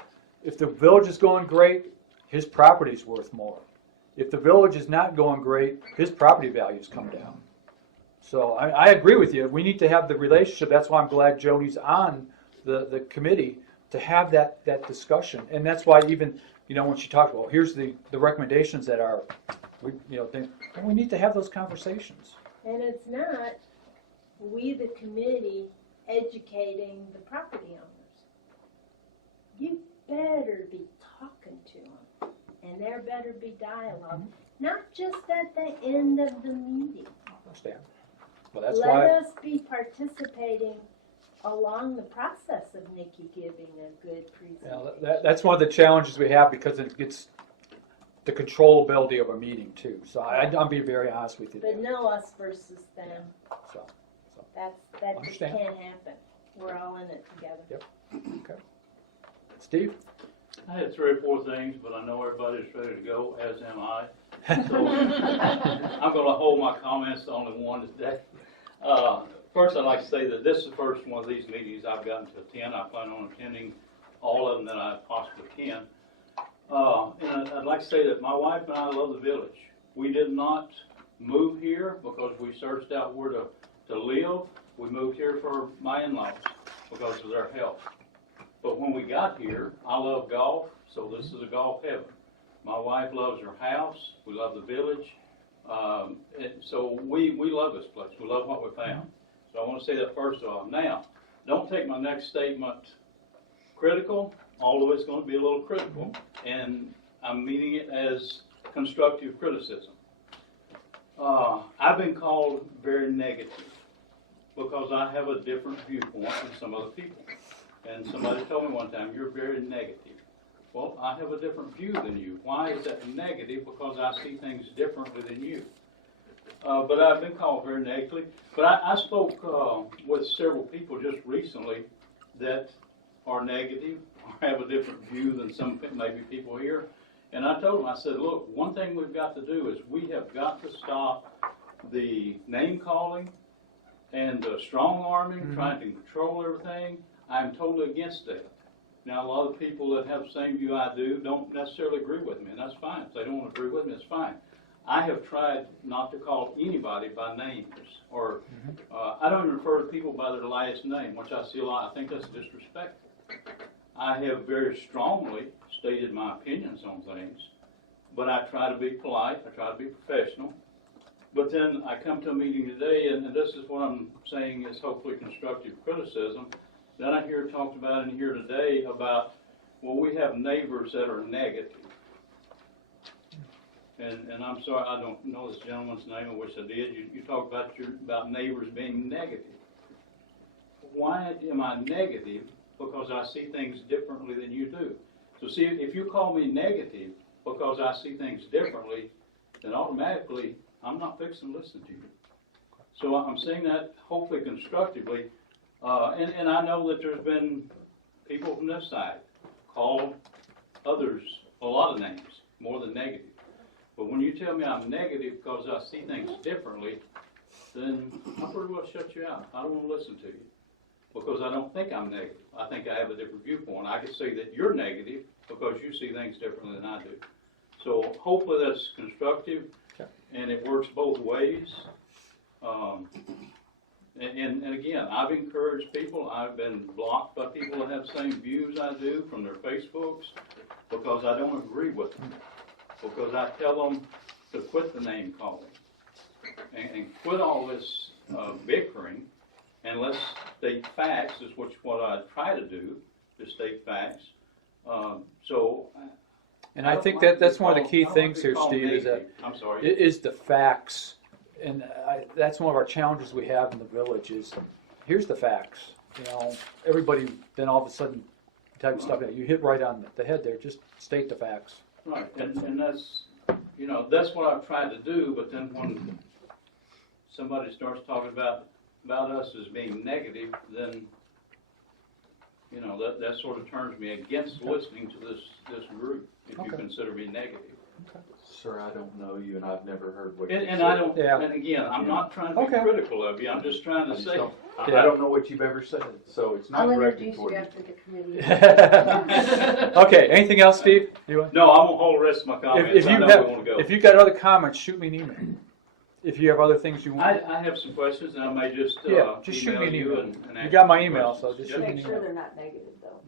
if the village is going great, his property's worth more. if the village is not going great, his property values come down. So I agree with you. We need to have the relationship. That's why I'm glad Joni's on the committee to have that discussion. And that's why even, when she talked about, here's the recommendations that are, we need to have those conversations. And it's not we, the committee, educating the property owners. You better be talking to them, and there better be dialogue, not just at the end of the meeting. I understand. Well, that's Let why. us be participating along the process of Nikki giving a good presentation. That's one of the challenges we have because it gets the controllability of a meeting too. So I'm being very honest with you. But no us versus them. So That just Understand. can't happen. We're all in it together. Yep. Okay. Steve? I had 3 or 4 things, but I know everybody's ready to go, as am I. So I'm going to hold my comments to only one today. First, I'd like to say that this is the first one of these meetings I've gotten to attend. I plan on attending all of them that I possibly can. And I'd like to say that my wife and I love the village. We did not move here because we searched out where to live. We moved here for my in-laws because of their health. But when we got here, I love golf, so this is a golf heaven. My wife loves her house. We love the village. And so we love this place. We love what we found. So I want to say that first off. Now, don't take my next statement critical, although it's going to be a little critical, and I'm meaning it as constructive criticism. I've been called very negative because I have a different viewpoint than some other people. And somebody told me one time, you're very negative. Well, I have a different view than you. Why is that negative? Because I see things differently than you. But I've been called very negatively. But I spoke with several people just recently that are negative or have a different view than some maybe people here. And I told them, I said, look, one thing we've got to do is we have got to stop the name calling and the strong arming, trying to control everything. I'm totally against that. Now, a lot of people that have the same view I do don't necessarily agree with me, and that's fine. If they don't want to agree with me, it's fine. I have tried not to call anybody by names, or I don't even refer to people by their last name, which I see a lot. I think that's disrespectful. I have very strongly stated my opinions on things, but I try to be polite. I try to be professional. But then I come to a meeting today, and this is what I'm saying is hopefully constructive criticism. Then I hear talked about in here today about, well, we have neighbors that are negative. And I'm sorry, I don't know this gentleman's name. I wish I did. You talk about neighbors being negative. Why am I negative? Because I see things differently than you do. So see, if you call me negative because I see things differently, then automatically I'm not fixing to listen to you. So I'm saying that hopefully constructively. And I know that there's been people from this side call others a lot of names, more than negative. But when you tell me I'm negative because I see things differently, then I pretty well shut you out. I don't want to listen to you because I don't think I'm negative. I think I have a different viewpoint. I can say that you're negative because you see things differently than I do. So hopefully that's constructive, and it works both ways. And again, I've encouraged people. I've been blocked by people that have the same views I do from their Facebooks because I don't agree with them. Because I tell them to quit the name calling and quit all this bickering, and let's state facts, is what I try to do, to state facts. And I think that's one of the key things here, Steve, is that I'm sorry. is the facts. And that's one of our challenges we have in the village is, here's the facts. Everybody then all of a sudden type of stuff, you hit right on the head there, just state the facts. Right, and that's, that's what I've tried to do, but then when somebody starts talking about us as being negative, then, that sort of turns me against listening to this group, if you consider me negative. Sir, I don't know you, and I've never heard what you And said. I don't, Yeah. and again, I'm not trying to be Okay. critical of you, I'm just trying to say. I don't know what you've ever said, so it's not I'll directed introduce toward you you. after the committee. Okay, anything else, Steve? You want? No, I'm gonna hold the rest of my comments, If I you know have, we wanna go. if you've got other comments, shoot me an email. If you have other things you want. I have some questions, and I may just, Yeah, just shoot me email an you email. and You ask got my some email, so questions. just shoot me an Make sure email. they're not negative, though.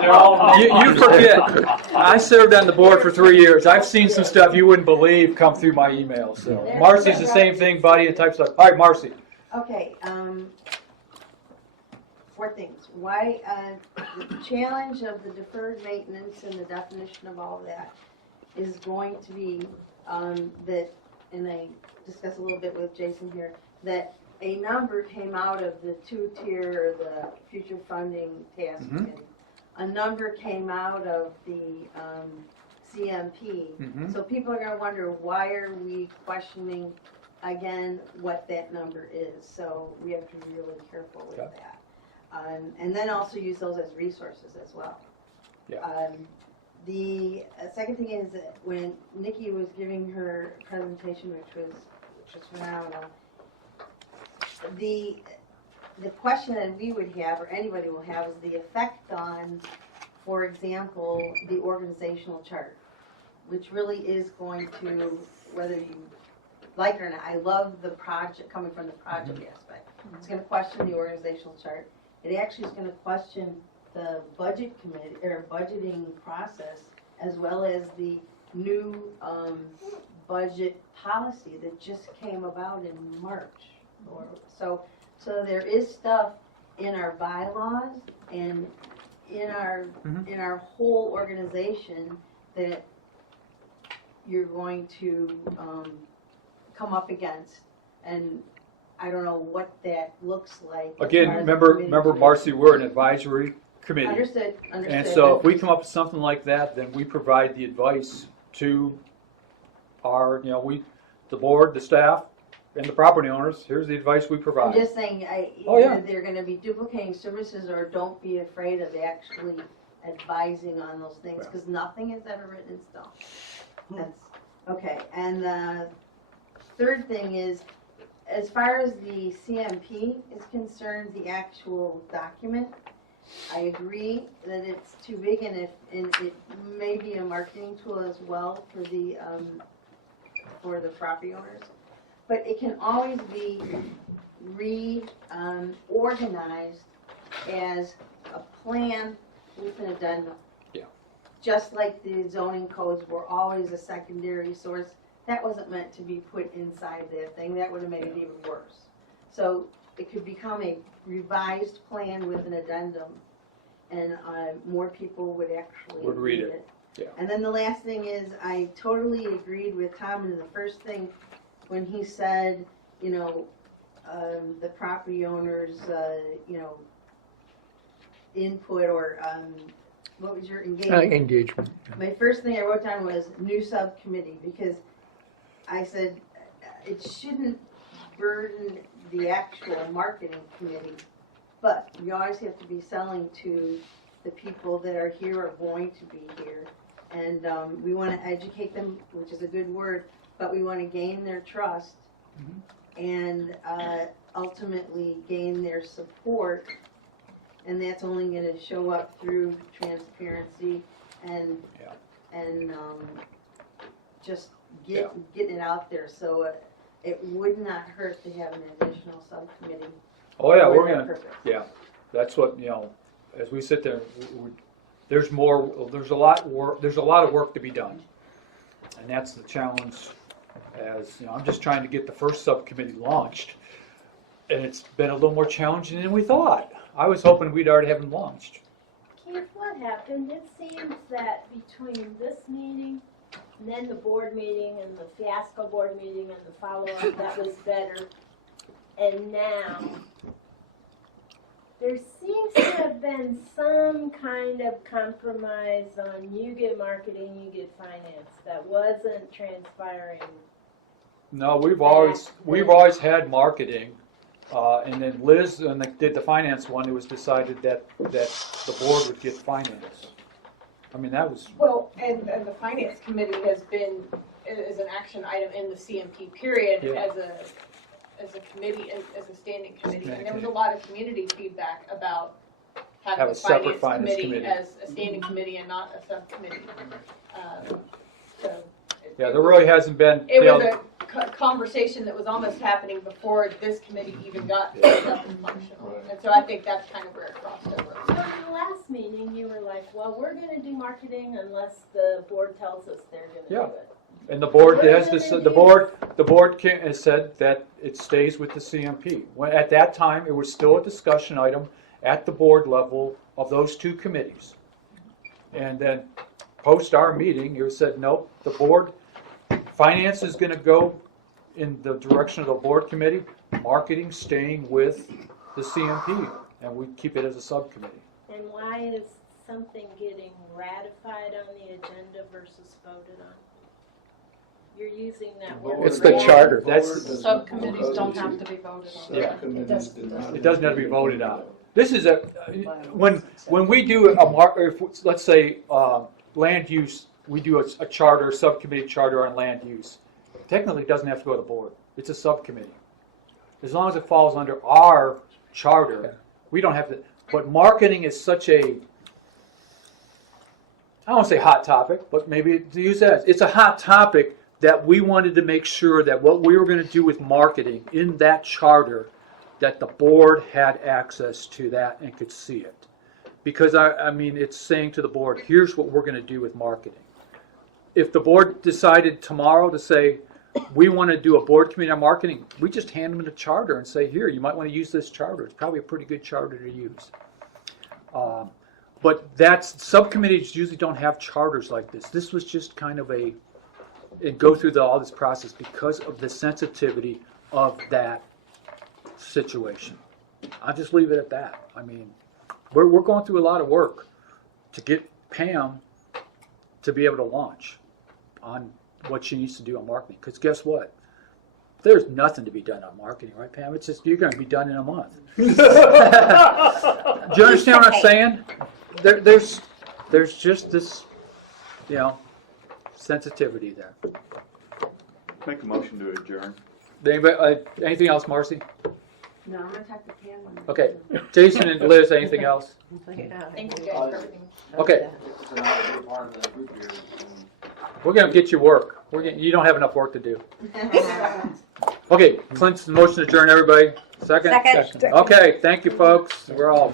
They're all You forget, I served on the board for 3 years. I've seen some stuff you wouldn't believe come through my email. So Marcy's the same thing, Buddy, and type stuff. All right, Marcy. Okay, 4 things. Why, the challenge of the deferred maintenance and the definition of all of that is going to be, that, and I discussed a little bit with Jason here, that a number came out of the 2-tier, or the future funding task committee. A number came out of the CMP. So people are gonna wonder, why are we questioning again what that number is? So we have to be really careful with that. And then also use those as resources as well. Yeah. The second thing is that when Nikki was giving her presentation, which was just phenomenal, the question that we would have, or anybody will have, is the effect on, for example, the organizational chart, which really is going to, whether you like it or not, I love the project, coming from the project aspect. It's going to question the organizational chart. It actually is going to question the budget committee, or budgeting process, as well as the new budget policy that just came about in March. So there is stuff in our bylaws and in our whole organization that you're going to come up against, and I don't know what that looks like. Again, remember, Marcy, we're an advisory committee. Understood. And so if we come up with something like that, then we provide the advice to our, the board, the staff, and the property owners. Here's the advice we I'm provide. just saying, either they're going to be duplicating services, or don't be afraid of actually advising on those things, because nothing is ever written in stone. That's okay. And the third thing is, as far as the CMP is concerned, the actual document, I agree that it's too big, and it may be a marketing tool as well for the property owners. But it can always be reorganized as a plan with an addendum. Yeah. Just like the zoning codes were always a secondary source, that wasn't meant to be put inside that thing. That would have made it even worse. So it could become a revised plan with an addendum, and more people would actually Would read it. Yeah. And then the last thing is, I totally agreed with Tom in the first thing when he said, the property owners, input, or what was your engagement? Engagement. My first thing I wrote down was new subcommittee, because I said it shouldn't burden the actual marketing committee, but you always have to be selling to the people that are here or going to be here. And we want to educate them, which is a good word, but we want to gain their trust and ultimately gain their support. And that's only going to show up through transparency and just getting it out there. So it would not hurt to have an additional subcommittee. Oh yeah, for we're that gonna. purpose. Yeah, that's what as we sit there, there's more. There's a lot work. There's a lot of work to be done, and that's the challenge. As I'm just trying to get the first subcommittee launched, and it's been a little more challenging than we thought. I was hoping we'd already have them launched. Keith, what happened? It seems that between this meeting and then the board meeting and the fiasco board meeting and the follow-up that was better, and now there seems to have been some kind of compromise on you get marketing, you get finance. That wasn't transpiring. No, we've always had marketing, and then Liz, when they did the finance one, it was decided that the board would get finance. I mean, that was, Well, and the finance committee has been, is an action item in the CMP period Yeah. as a committee, as a standing committee. And there was a lot of community feedback about having Have the a separate finance finance committee committee. as a standing committee and not a subcommittee. So. yeah, there really hasn't been. It was Dale, a conversation that was almost happening before this committee even got set up and functional. And so I think that's kind of where it crossed over. So in the last meeting, you were like, well, we're gonna do marketing unless the board tells us they're Yeah. gonna do it. And the board What are has the this, other the board has said that it stays with the CMP. When, at that time, it was still a discussion item at the board level of those two committees. And then post our meeting, it was said, nope, the board, finance is gonna go in the direction of the board committee, marketing staying with the CMP, and we keep it as a subcommittee. And why is something getting ratified on the agenda versus voted on? You're using that word. It's the charter. That's, Subcommittees don't have to be voted on. yeah. It It doesn't have to be voted on. This is a, when we do if, let's say, land use, we do a charter, subcommittee charter on land use. Technically, it doesn't have to go to the board. It's a subcommittee. As long as it falls under our charter, we don't have to, but marketing is such a, I don't want to say hot topic, but maybe to use that, it's a hot topic that we wanted to make sure that what we were going to do with marketing in that charter, that the board had access to that and could see it. Because I mean, it's saying to the board, here's what we're going to do with marketing. If the board decided tomorrow to say, we want to do a board committee on marketing, we just hand them the charter and say, here, you might want to use this charter. It's probably a pretty good charter to use. But subcommittees usually don't have charters like this. This was just kind of go through all this process because of the sensitivity of that situation. I'll just leave it at that. I mean, we're going through a lot of work to get Pam to be able to launch on what she needs to do on marketing. Because guess what? There's nothing to be done on marketing, right, Pam? It's just, you're going to be done in a month. Do you understand what I'm saying? There's just this, sensitivity there. Make a motion to adjourn. Anybody, anything else, Marcy? No, I'm gonna talk to Pam. Okay. Jason and Liz, anything else? Thank you guys for everything. Okay. We're going to get you work. You don't have enough work to do. Okay, Clint's motion to adjourn, everybody. Second? Second. Okay, thank you, folks. We're all